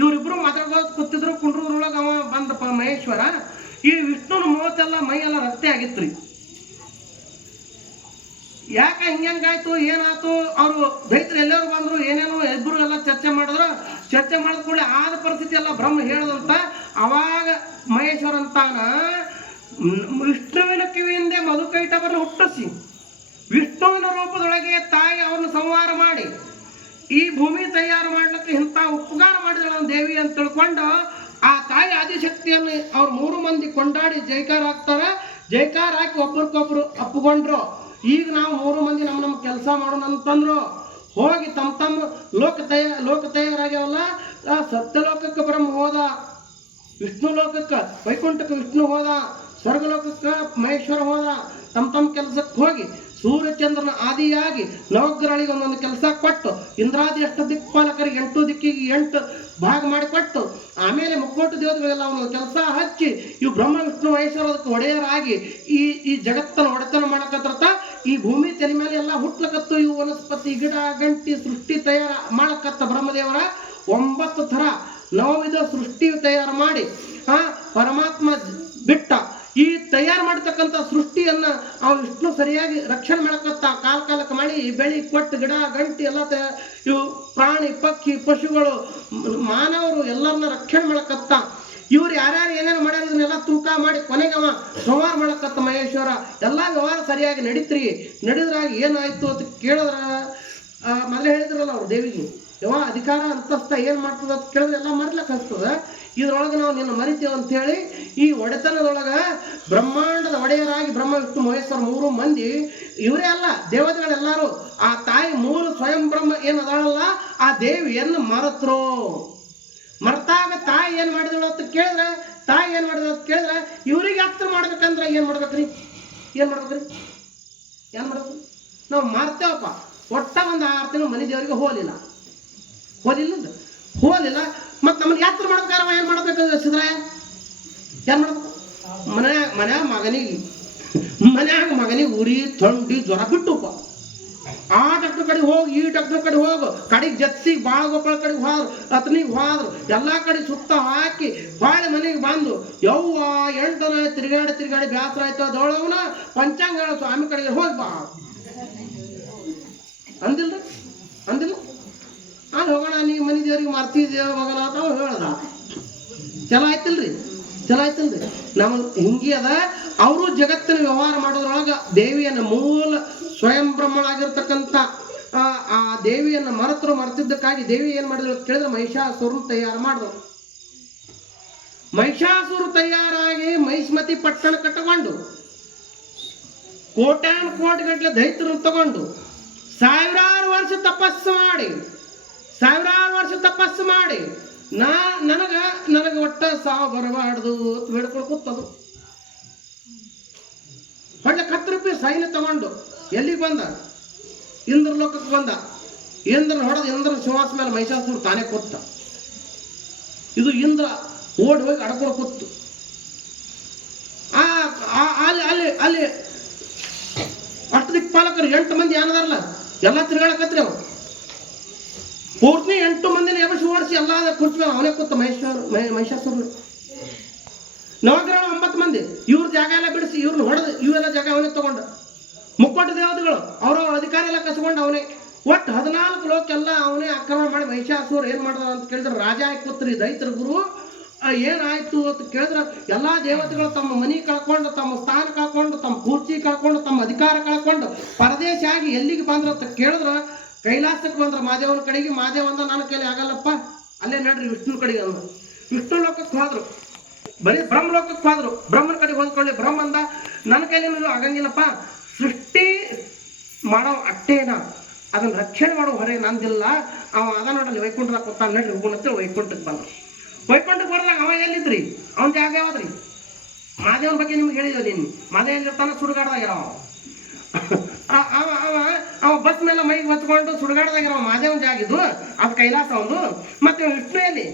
ಇವರಿಬ್ರು ಮಾತಾಡ್ಬೋದು ಕೂತಿದ್ರು. ಕುಂಡ್ರದ್ರೊಳಗೆ ಅವ ಬಂದಪ್ಪ ಮಹೇಶ್ವರ. ಈ ವಿಷ್ಣುನ ಮೂವತ್ತೆಲ್ಲ ಮೈಯೆಲ್ಲ ರಕ್ತೆ ಆಗಿತ್ರಿ. ಯಾಕೆ ಹಿಂಗಾಯ್ತು ಏನಾಯ್ತು? ಅವರು ದೈತ್ರು ಎಲ್ಲರೂ ಬಂದ್ರು, ಏನೇನು ಇಬ್ರು ಎಲ್ಲ ಚರ್ಚೆ ಮಾಡಿದ್ರು. ಚರ್ಚೆ ಮಾಡಿದ ಕೂಡಲೇ ಆದ ಪರಿಸ್ಥಿತಿ ಎಲ್ಲ ಬ್ರಹ್ಮ ಹೇಳದಂತ. ಅವಾಗ ಮಹೇಶ್ವರ ಅಂತಾನ, ವಿಷ್ಣುವಿನ ಕಿವಿಯಿಂದ ಮಧು ಕೈಟಬರನ್ನು ಹುಟ್ಟಿಸಿ ವಿಷ್ಣುವಿನ ರೂಪದೊಳಗೆ ತಾಯಿ ಅವರನ್ನು ಸಂಹಾರ ಮಾಡಿ ಈ ಭೂಮಿ ತಯಾರು ಮಾಡ್ಲಿಕ್ಕೆ ಇಂಥ ಉಪಕಾರ ಮಾಡಿದಳು ದೇವಿ ಅಂತ ತಿಳ್ಕೊಂಡು ಆ ತಾಯಿ ಆದಿಶಕ್ತಿಯನ್ನು ಅವ್ರು 3 ಮಂದಿ ಕೊಂಡಾಡಿ ಜೈಕಾರ ಹಾಕ್ತಾರೆ. ಜೈಕಾರ ಹಾಕಿ ಒಬ್ಬರಿಗೊಬ್ರು ಅಪ್ಪುಕೊಂಡ್ರು. ಈಗ ನಾವು 3 ಮಂದಿ ನಮ್ಮ ಕೆಲಸ ಮಾಡೋಣ ಅಂತಂದ್ರು. ಹೋಗಿ ತಮ್ಮ ಲೋಕ ತಯಾರಾಗ್ಯಾವಲ್ಲ. ಸತ್ಯಲೋಕಕ್ಕೆ ಬ್ರಹ್ಮ ಹೋದ, ವಿಷ್ಣು ಲೋಕಕ್ಕೆ ವೈಕುಂಠಕ್ಕೆ ವಿಷ್ಣು ಹೋದ, ಸ್ವರ್ಗಲೋಕಕ್ಕೆ ಮಹೇಶ್ವರ ಹೋದ. ತಮ್ಮ ಕೆಲಸಕ್ಕೆ ಹೋಗಿ ಸೂರ್ಯಚಂದ್ರನ ಆದಿಯಾಗಿ ನವಗ್ರಹಗಳಿಗೆ ಒಂದೊಂದು ಕೆಲಸ ಕೊಟ್ಟು, ಇಂದ್ರಾದಿ 8 ದಿಕ್ಪಾಲಕರಿಗೆ 8 ದಿಕ್ಕಿಗೆ 8 ಭಾಗ ಮಾಡಿಕೊಟ್ಟು, ಆಮೇಲೆ ಮುಕ್ಕೋಟು ದೇವತೆಗಳೆಲ್ಲ ಒಂದೊಂದು ಕೆಲಸ ಹಚ್ಚಿ ಇವು ಬ್ರಹ್ಮ ವಿಷ್ಣು ಮಹೇಶ್ವರದಕ್ಕೆ ಒಡೆಯರಾಗಿ ಈ ಜಗತ್ತನ್ನು ಒಡೆತನ ಮಾಡಕತ್ತ. ಈ ಭೂಮಿ ತಲೆ ಮೇಲೆ ಎಲ್ಲ ಹುಟ್ಲಕತ್ತು. ಇವು ವನಸ್ಪತಿ ಗಿಡ ಗಂಟಿ ಸೃಷ್ಟಿ ತಯಾರ ಮಾಡಕತ್ತ ಬ್ರಹ್ಮದೇವರ 9 ಥರ 9 ವಿಧ ಸೃಷ್ಟಿ ತಯಾರು ಮಾಡಿ ಪರಮಾತ್ಮ ಬಿಟ್ಟ. ಈ ತಯಾರು ಮಾಡತಕ್ಕಂಥ ಸೃಷ್ಟಿಯನ್ನ ವಿಷ್ಣು ಸರಿಯಾಗಿ ರಕ್ಷಣೆ ಮಾಡಕತ್ತ. ಕಾಲಕ್ಕೆ ಮಾಡಿ ಬೆಳಿ ಕೊಟ್ಟು ಗಿಡ ಗಂಟಿ ಎಲ್ಲ ಇವು ಪ್ರಾಣಿ ಪಕ್ಷಿ ಪಶುಗಳು ಮಾನವರು ಎಲ್ಲರನ್ನ ರಕ್ಷಣೆ ಮಾಡಕತ್ತ. ಇವ್ರು ಯಾರ್ಯಾರು ಏನೇನು ಮಾಡ್ಯಾರ ಇದನ್ನೆಲ್ಲ ತೂಕ ಮಾಡಿ ಕೊನೆಗೆ ಅವ ಸಂಹಾರ ಮಾಡಕತ್ತ ಮಹೇಶ್ವರ. ಎಲ್ಲ ವ್ಯವಹಾರ ಸರಿಯಾಗಿ ನಡೆದ್ರಾಗ ಏನಾಯ್ತು ಅಂತ ಕೇಳಿದ್ರ, ಮೊದಲೇ ಹೇಳಿದ್ರಲ್ಲ ಅವ್ರು ದೇವಿಗೆ ಅಧಿಕಾರ ಅಂತಸ್ತ ಏನ್ ಮಾಡ್ತದ ಅಂತ ಕೇಳಿದ್ರೆ ಎಲ್ಲ ಮಾಡ್ಲಿಕ್ಕೆ ಹಸ್ತದ. ಇದ್ರೊಳಗೆ ನಾವು ನಿನ್ನ ಮರಿತೇವೆ ಅಂತ ಹೇಳಿ ಈ ಒಡೆತನದೊಳಗ ಬ್ರಹ್ಮಾಂಡದ ಒಡೆಯರಾಗಿ ಬ್ರಹ್ಮ ವಿಷ್ಣು ಮಹೇಶ್ವರ 3 ಮಂದಿ ಇವರೇ ಅಲ್ಲ, ದೇವತೆಗಳೆಲ್ಲರೂ ಆ ತಾಯಿ ಮೂಲ ಸ್ವಯಂ ಬ್ರಹ್ಮ ಏನದಾಳಲ್ಲ ಆ ದೇವಿಯನ್ನು ಮರ್ತಾಗ ತಾಯಿ ಏನ್ ಮಾಡಿದಳು ಅಂತ ಕೇಳಿದ್ರೆ, ಇವ್ರಿಗೆ ಹತ್ರ ಮಾಡ್ಬೇಕಂದ್ರೆ ಏನ್ ಮಾಡ್ಬೇಕ್ರಿ? ನಾವು ಮರ್ತೇವಪ್ಪ. ಒಟ್ಟ ಒಂದು 6 ತಿಂಗಳು ಮನೆ ದೇವರಿಗೆ ಹೋಲಿಲ್ಲ. ಮತ್ತೆ ನಮ್ಮನ್ನ ಯಾತ್ರ ಮಾಡ್ಬೇಕಾದ್ರೆ ಏನ್ ಮಾಡ್ಬೇಕು? ಸಿದ್ರಾಯ ಏನ್ ಮಾಡ್ಬೇಕು? ಮನ್ಯಾಗ ಮಗನಿಗೆ ಉರಿ ಥಂಡಿ ಜ್ವರ ಬಿಟ್ಟುಪ್ಪ. ಆ ಡಾಕ್ಟರ್ ಕಡೆ ಹೋಗಿ ಈ ಡಾಕ್ಟರ್ ಕಡೆ ಹೋಗು, ಕಡೆಗೆ ಜತ್ಸಿ ಬಾಳಗೊಪ್ಪಳ ಕಡೆಗೆ ಹೋದ್ರು, ಅತನಿಗೆ ಹೋದ್ರು, ಎಲ್ಲಾ ಕಡೆ ಸುತ್ತ ಹಾಕಿ ಬಾಳೆ ಮನೆಗೆ ಬಂದು ಯವ್ವ 8 ದಿನ ತಿರುಗಾಡಿ ಬ್ಯಾಸರ ಆಯ್ತು. ಅದೊಳವನ ಪಂಚಾಂಗ ಹೇಳ ಸ್ವಾಮಿ ಕಡೆಗೆ ಹೋಗಿ ಬಾ ಅಂದಿಲ್ಲ. ಅಲ್ಲಿ ಹೋಗೋಣ, ನೀ ಮನೆ ದೇವ್ರಿಗೆ ಮರ್ತಿದ್ಯ ಮಗನ ಅಂತ ಹೇಳ್ದ. ಚಲೋ ಆಯ್ತಿಲ್ರಿ? ನಮ್ಮ ಹಿಂಗೆ ಅದ. ಅವರು ಜಗತ್ತಿನ ವ್ಯವಹಾರ ಮಾಡೋದ್ರೊಳಗ ದೇವಿಯನ್ನ ಮೂಲ ಸ್ವಯಂ ಬ್ರಹ್ಮಳಾಗಿರ್ತಕ್ಕಂಥ ಆ ದೇವಿಯನ್ನ ಮರ್ತಿದ್ದಕ್ಕಾಗಿ ದೇವಿ ಏನ್ ಮಾಡಿದ್ರು ಅಂತ ಕೇಳಿದ್ರೆ ಮಹಿಷಾಸುರನ್ ತಯಾರು ಮಾಡಿದ್ರು. ಮಹಿಷಾಸುರ ತಯಾರಾಗಿ ಮಹಿಷ್ಮತಿ ಪಟ್ಟಣ ಕಟ್ಟಕೊಂಡು ಕೋಟ್ಯಾನು ಕೋಟಿ ಗಟ್ಟಲೆ ದೈತ್ಯರನ್ನು ತಗೊಂಡು ಸಾವಿರಾರು ವರ್ಷ ತಪಸ್ಸು ಮಾಡಿ ನನಗೆ ಒಟ್ಟ ಸಾವು ಬರಬಾರ್ದು ಬೇಡ್ಕೊಂಡು ಕೂತದು. ಹೊಳ್ಳೆ 10 ರೂಪಾಯಿ ಸೈನ್ಯ ತಗೊಂಡು ಎಲ್ಲಿಗೆ ಬಂದ? ಇಂದ್ರ ಲೋಕಕ್ಕೆ ಬಂದ. ಇಂದ್ರನ ಹೊಡೆದು ಇಂದ್ರ ಸಿಂಹಾಸ ಮೇಲೆ ಮಹಿಷಾಸುರ ತಾನೇ ಕೂತ. ಇದು ಇಂದ್ರ ಓಡಿ ಹೋಗಿ ಅಡ್ಕೊಂಡು ಕೂತು. ಅಲ್ಲಿ ಅಷ್ಟು ದಿಕ್ಪಾಲಕರು 8 ಮಂದಿ ಏನದಾರಲ್ಲ ಎಲ್ಲ ತಿರುಗಾಡಕತ್ರಿ. ಅವ್ರು ಪೂರ್ತಿ 8 ಮಂದಿನ ಎಬಸಿ ಓಡಿಸಿ ಎಲ್ಲ ಕುರ್ಚಿ ಮೇಲೆ ಅವನೇ ಕೂತ ಮಹಿಷಾಸುರನು. ನವಗ್ರಹ 9 ಮಂದಿ ಇವ್ರ ಜಾಗ ಎಲ್ಲ ಬಿಡಿಸಿ ಇವ್ರನ್ನ ಹೊಡೆದು ಇವೆಲ್ಲ ಜಾಗ ಅವನೇ ತಗೊಂಡ. ಮುಕ್ಕೋಟಿ ದೇವತೆಗಳು ಅವ್ರವ್ರ ಅಧಿಕಾರ ಎಲ್ಲ ಕಸ್ಕೊಂಡು ಅವನೇ. ಒಟ್ಟು 14 ಲೋಕ ಎಲ್ಲ ಅವನೇ ಆಕ್ರಮಣ ಮಾಡಿ ಮಹಿಷಾಸುರ ಏನ್ ಮಾಡ್ದ ಅಂತ ಕೇಳಿದ್ರೆ ರಾಜ ಆಗಿ ಕೂತ್ರಿ ದೈತ್ರ ಗುರು. ಏನಾಯ್ತು ಅಂತ ಕೇಳಿದ್ರೆ ಎಲ್ಲಾ ದೇವತೆಗಳು ತಮ್ಮ ಮನಿ ಕಳ್ಕೊಂಡು, ತಮ್ಮ ಸ್ಥಾನ ಕಳ್ಕೊಂಡು, ತಮ್ಮ ಕುರ್ಚಿ ಕಳ್ಕೊಂಡು, ತಮ್ಮ ಅಧಿಕಾರ ಕಳ್ಕೊಂಡು ಪರದೇಶ ಆಗಿ ಎಲ್ಲಿಗೆ ಬಂದ್ರ ಅಂತ ಕೇಳಿದ್ರ ಕೈಲಾಸಕ್ಕೆ ಬಂದ್ರ ಮಾದೇವನ ಕಡೆಗೆ. ಮಾದೇವ ಅಂದ ನನ್ನ ಕೈಲಿ ಆಗಲ್ಲಪ್ಪ, ಅಲ್ಲೇ ನಡ್ರಿ ವಿಷ್ಣು ಕಡೆಗೆ ಅಂದ. ವಿಷ್ಣು ಲೋಕಕ್ಕೆ ಹೋದ್ರು, ಬರೀ ಬ್ರಹ್ಮ ಲೋಕಕ್ಕೆ ಹೋದ್ರು. ಬ್ರಹ್ಮನ ಕಡೆಗೆ ಹೋದ್ಕೊಳ್ಳಿ. ಬ್ರಹ್ಮ ಅಂದ ನನ್ನ ಕೈಲಿ ಆಗಂಗಿಲ್ಲಪ್ಪ, ಸೃಷ್ಟಿ ಮಾಡೋ ಅಟ್ಟೇನ, ಅದನ್ನ ರಕ್ಷಣೆ ಮಾಡೋ ಹೊರೆ ನಂದಿಲ್ಲ. ಅವ ಅದ ನೋಡಲ್ಲಿ ವೈಕುಂಠದಾಗ ಕೂತಾನ, ನಡ್ರಿ ಹೋಗೋಣಂತ ವೈಕುಂಠಕ್ಕೆ ಬಂದ. ವೈಕುಂಠಕ್ಕೆ ಬರ್ದಾಗ ಅವ ಎಲ್ಲಿದ್ರಿ? ಅವನ ಜಾಗ ಯಾವ್ದ್ರಿ? ಮಾದೇವನ ಬಗ್ಗೆ ನಿಮ್ಗೆ ಹೇಳಿದ್ವಿ. ನೀನು ಮಾದೇವ ಎಲ್ಲಿರ್ತಾನ? ಸುಡುಗಾಡ್ದಾಗಿರೋ ಅವ ಬಸ್ ಮೇಲೆ ಮೈಗೆ ಹೊತ್ಕೊಂಡು ಸುಡುಗಾಡ್ದಾಗಿರೋ ಮಾದೇವನ ಜಾಗ ಇದು. ಅದು ಕೈಲಾಸ ಒಂದು. ಮತ್ತೆ ವಿಷ್ಣು ಎಲ್ಲಿ?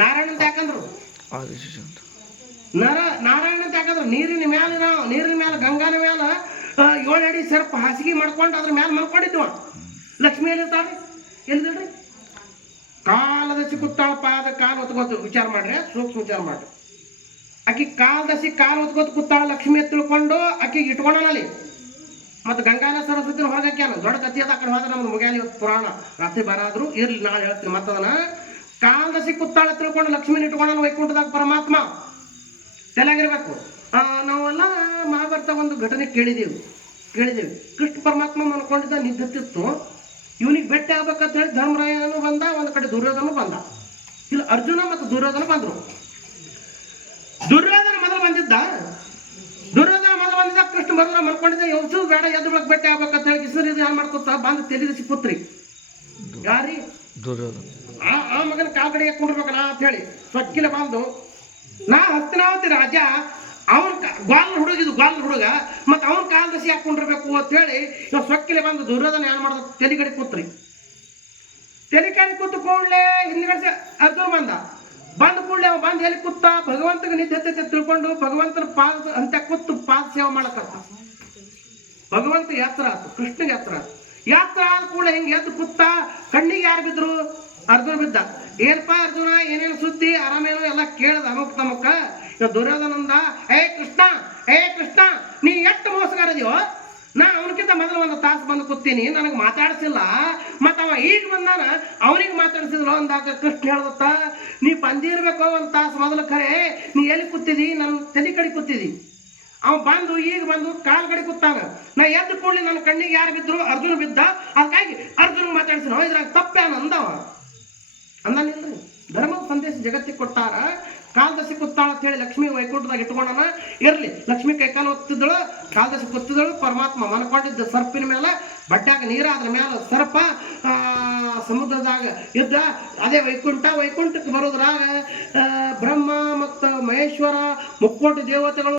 ನಾರಾಯಣ ಅಂತ ಯಾಕಂದ್ರು ನಾರಾಯಣ ಅಂತ ಯಾಕಂದ್ರು ನೀರಿನ ಮ್ಯಾಲ ಗಂಗಾನ ಮ್ಯಾಲ 7 ಅಡಿ ಸರ್ಪ ಹಾಸಿಗೆ ಮಾಡ್ಕೊಂಡು ಅದ್ರ ಮ್ಯಾಲ ಮಲ್ಕೊಂಡಿದ್ವ. ಲಕ್ಷ್ಮಿ ಎಲ್ಲಿರ್ತಾಳ್ರಿ? ಎಲ್ಲಿದ್ರಿ? ಕಾಲದಸಿ ಕೂತಾಳ, ಪಾದ ಕಾಲು ಹೊತ್ಕೋತ. ವಿಚಾರ ಮಾಡ್ರಿ, ಸೂಕ್ಷ್ಮ ವಿಚಾರ ಮಾಡ್ರಿ. ಆಕಿ ಕಾಲದಸಿ ಕಾಲು ಹೊತ್ಕೋತ ಕೂತಾಳ. ಲಕ್ಷ್ಮಿ ತಿಳ್ಕೊಂಡು ಆಕಿಗೆ ಇಟ್ಕೊಂಡನಲ್ಲಿ. ಮತ್ತೆ ಗಂಗಾನ ಸರಸ್ವತಿನ ಹೊರಗಾಕ್ಯಾನ. ದೊಡ್ಡ ಕಥೆ ಅದ. ಆ ಕಡೆ ಹೋದ್ರೆ ನಮ್ದು ಮುಗಿಯಾಲಿ ಇವತ್ತು ಪುರಾಣ. ರಾತ್ರಿ ಬರಾದ್ರು ಇರ್ಲಿ, ನಾಳೆ ಹೇಳ್ತೀನಿ ಮತ್ತದನ್ನ. ಕಾಲದಸಿ ಕೂತಾಳ ತಿಳ್ಕೊಂಡು ಲಕ್ಷ್ಮಿನ ಇಟ್ಕೊಂಡಲ್ಲ ವೈಕುಂಠದಾಗ ಪರಮಾತ್ಮ. ತಲೆಯಾಗಿರ್ಬೇಕು. ನಾವೆಲ್ಲ ಮಹಾಭಾರತ ಒಂದು ಘಟನೆ ಕೇಳಿದೀವಿ. ಕೃಷ್ಣ ಪರಮಾತ್ಮ ಅನ್ಕೊಂಡಿದ್ದ ನಿದ್ದಿತ್ತು. ಇವನಿಗೆ ಭೇಟಿ ಆಗ್ಬೇಕಂತ ಹೇಳಿ ಧರ್ಮರಾಯನು ಬಂದ, ಒಂದು ಕಡೆ ದುರ್ಯೋಧನ ಬಂದ. ಇಲ್ಲ, ಅರ್ಜುನ ಮತ್ತು ದುರ್ಯೋಧನ ಬಂದ್ರು. ದುರ್ಯೋಧನ ಮೊದಲು ಬಂದಿದ್ದ. ಕೃಷ್ಣ ಬರೋದ್ರ ಮನ್ಕೊಂಡಿದ್ದ. ಯೋಚು ಬೇಡ, ಎದ್ದು ಬೆಳಕ್ ಭೇಟಿ ಆಗ್ಬೇಕಂತ ಹೇಳಿ ಕಿಸರಿ ಏನ್ ಮಾಡ್ಕೊತ ಬಂದು ತೆಲಿದಿಸಿ ಪುತ್ರಿ ಯಾರಿ ಆ ಮಗನ ಕಾಲ್ ಕಡೆಗೆ ಕುಂಡ್ರಬೇಕಲ್ಲ ಅಂತ ಹೇಳಿ ಸೊಕ್ಕಿಲೆ ಬಂದು, ನಾ ಹಸ್ತಿನಾವತಿ ರಾಜ, ಅವನ ಗ್ವಾಲ್ ಹುಡುಗ ಮತ್ತೆ ಅವನ ಕಾಲದಸಿ ಹಾಕೊಂಡಿರ್ಬೇಕು ಅಂತ ಹೇಳಿ ನಾವು ಸೊಕ್ಕಿಲೆ ಬಂದು ದುರ್ಯೋಧನ ಏನ್ ಮಾಡ್ದ? ತೆಲಿ ಕಡೆ ಕೂತ್ರಿ. ತೆಲಿ ಕಡೆ ಕೂತು ಕೂಡ್ಲೆ ಹಿಂದ್ಗಡೆ ಅರ್ಜುನ ಬಂದ ಕೂಡ್ಲೆ ಅವ ಬಂದು ಎಲ್ಲಿ ಕೂತ? ಭಗವಂತಗೆ ನಿದ್ದೆ ತಿಳ್ಕೊಂಡು ಭಗವಂತನ ಪಾದ ಅಂತ ಕೂತು ಪಾದ ಸೇವೆ ಮಾಡಕತ್ತ. ಭಗವಂತ ಯಾತ್ರ ಆತು, ಕೃಷ್ಣಗೆ ಯಾತ್ರ ಆದ ಕೂಡಲೇ ಹಿಂಗೆ ಎದ್ದು ಕೂತ. ಕಣ್ಣಿಗೆ ಯಾರು ಬಿದ್ರು? ಅರ್ಜುನ ಬಿದ್ದ. ಏನಪ್ಪ ಅರ್ಜುನ, ಏನೇನು ಸುದ್ದಿ? ಆರಾಮೇನೋ ಎಲ್ಲ ಕೇಳ್ದ ಅಮುಕ್ ತಮಕ್ಕ. ದುರ್ಯೋಧನಂದ, ಏ ಕೃಷ್ಣ ನೀ ಎಷ್ಟು ಮೋಸಗಾರ ಇದೀವೋ? ನಾ ಅವನಕ್ಕಿಂತ ಮೊದಲು 1 ತಾಸು ಬಂದು ಕೂತೀನಿ, ನನಗೆ ಮಾತಾಡಿಸಿಲ್ಲ. ಮತ್ತ ಅವ ಈಗ ಬಂದಾನ, ಅವನಿಗೆ ಮಾತಾಡಿಸಿದ್ರು ಅಂದಾಗ ಕೃಷ್ಣ ಹೇಳ್ದತ್ತ, ನೀ ಬಂದಿರ್ಬೇಕೋ 1 ತಾಸು ಮೊದಲು. ಖರೆ ನೀ ಎಲ್ಲಿ ಕೂತಿದಿ? ನನ್ನ ತಲೆ ಕಡೆ ಕೂತಿದಿ. ಅವ ಬಂದು ಈಗ ಬಂದು ಕಾಲ್ ಕಡೆ ಕೂತಾನ. ನಾ ಎದ್ದು ಕೂಡಲಿ ನನ್ನ ಕಣ್ಣಿಗೆ ಯಾರು ಬಿದ್ರು? ಅರ್ಜುನ ಬಿದ್ದ. ಅದಕ್ಕಾಗಿ ಅರ್ಜುನ ಮಾತಾಡಿಸಿದ್ರು. ಇದ್ರಾಗ ತಪ್ಪೇನು ಅಂದವ? ಅಂದಾನಿಲ್ರಿ. ಧರ್ಮದ ಸಂದೇಶ ಜಗತ್ತಿಗೆ ಕೊಟ್ಟಾರ. ಕಾಲದಸಿ ಕೂತಾಳ ಅಂತ ಹೇಳಿ ಲಕ್ಷ್ಮಿ ವೈಕುಂಠದಾಗ ಇಟ್ಕೊಂಡನ. ಇರ್ಲಿ, ಲಕ್ಷ್ಮಿ ಕೈಕಾಲು ಒತ್ತಿದ್ದಳು, ಕಾಲದಸಿ ಕೂತಿದ್ದಳು. ಪರಮಾತ್ಮ ಮನ್ಕೊಂಡಿದ್ದ ಸರ್ಪಿನ ಮೇಲೆ, ಬಡ್ಡ್ಯಾಗ ನೀರ, ಅದ್ರ ಮೇಲೆ ಸರ್ಪ, ಸಮುದ್ರದಾಗ ಇದ್ದ. ಅದೇ ವೈಕುಂಠಕ್ಕೆ ಬರೋದ್ರಾಗ ಬ್ರಹ್ಮ ಮತ್ತು ಮಹೇಶ್ವರ ಮುಕ್ಕೋಟಿ ದೇವತೆಗಳು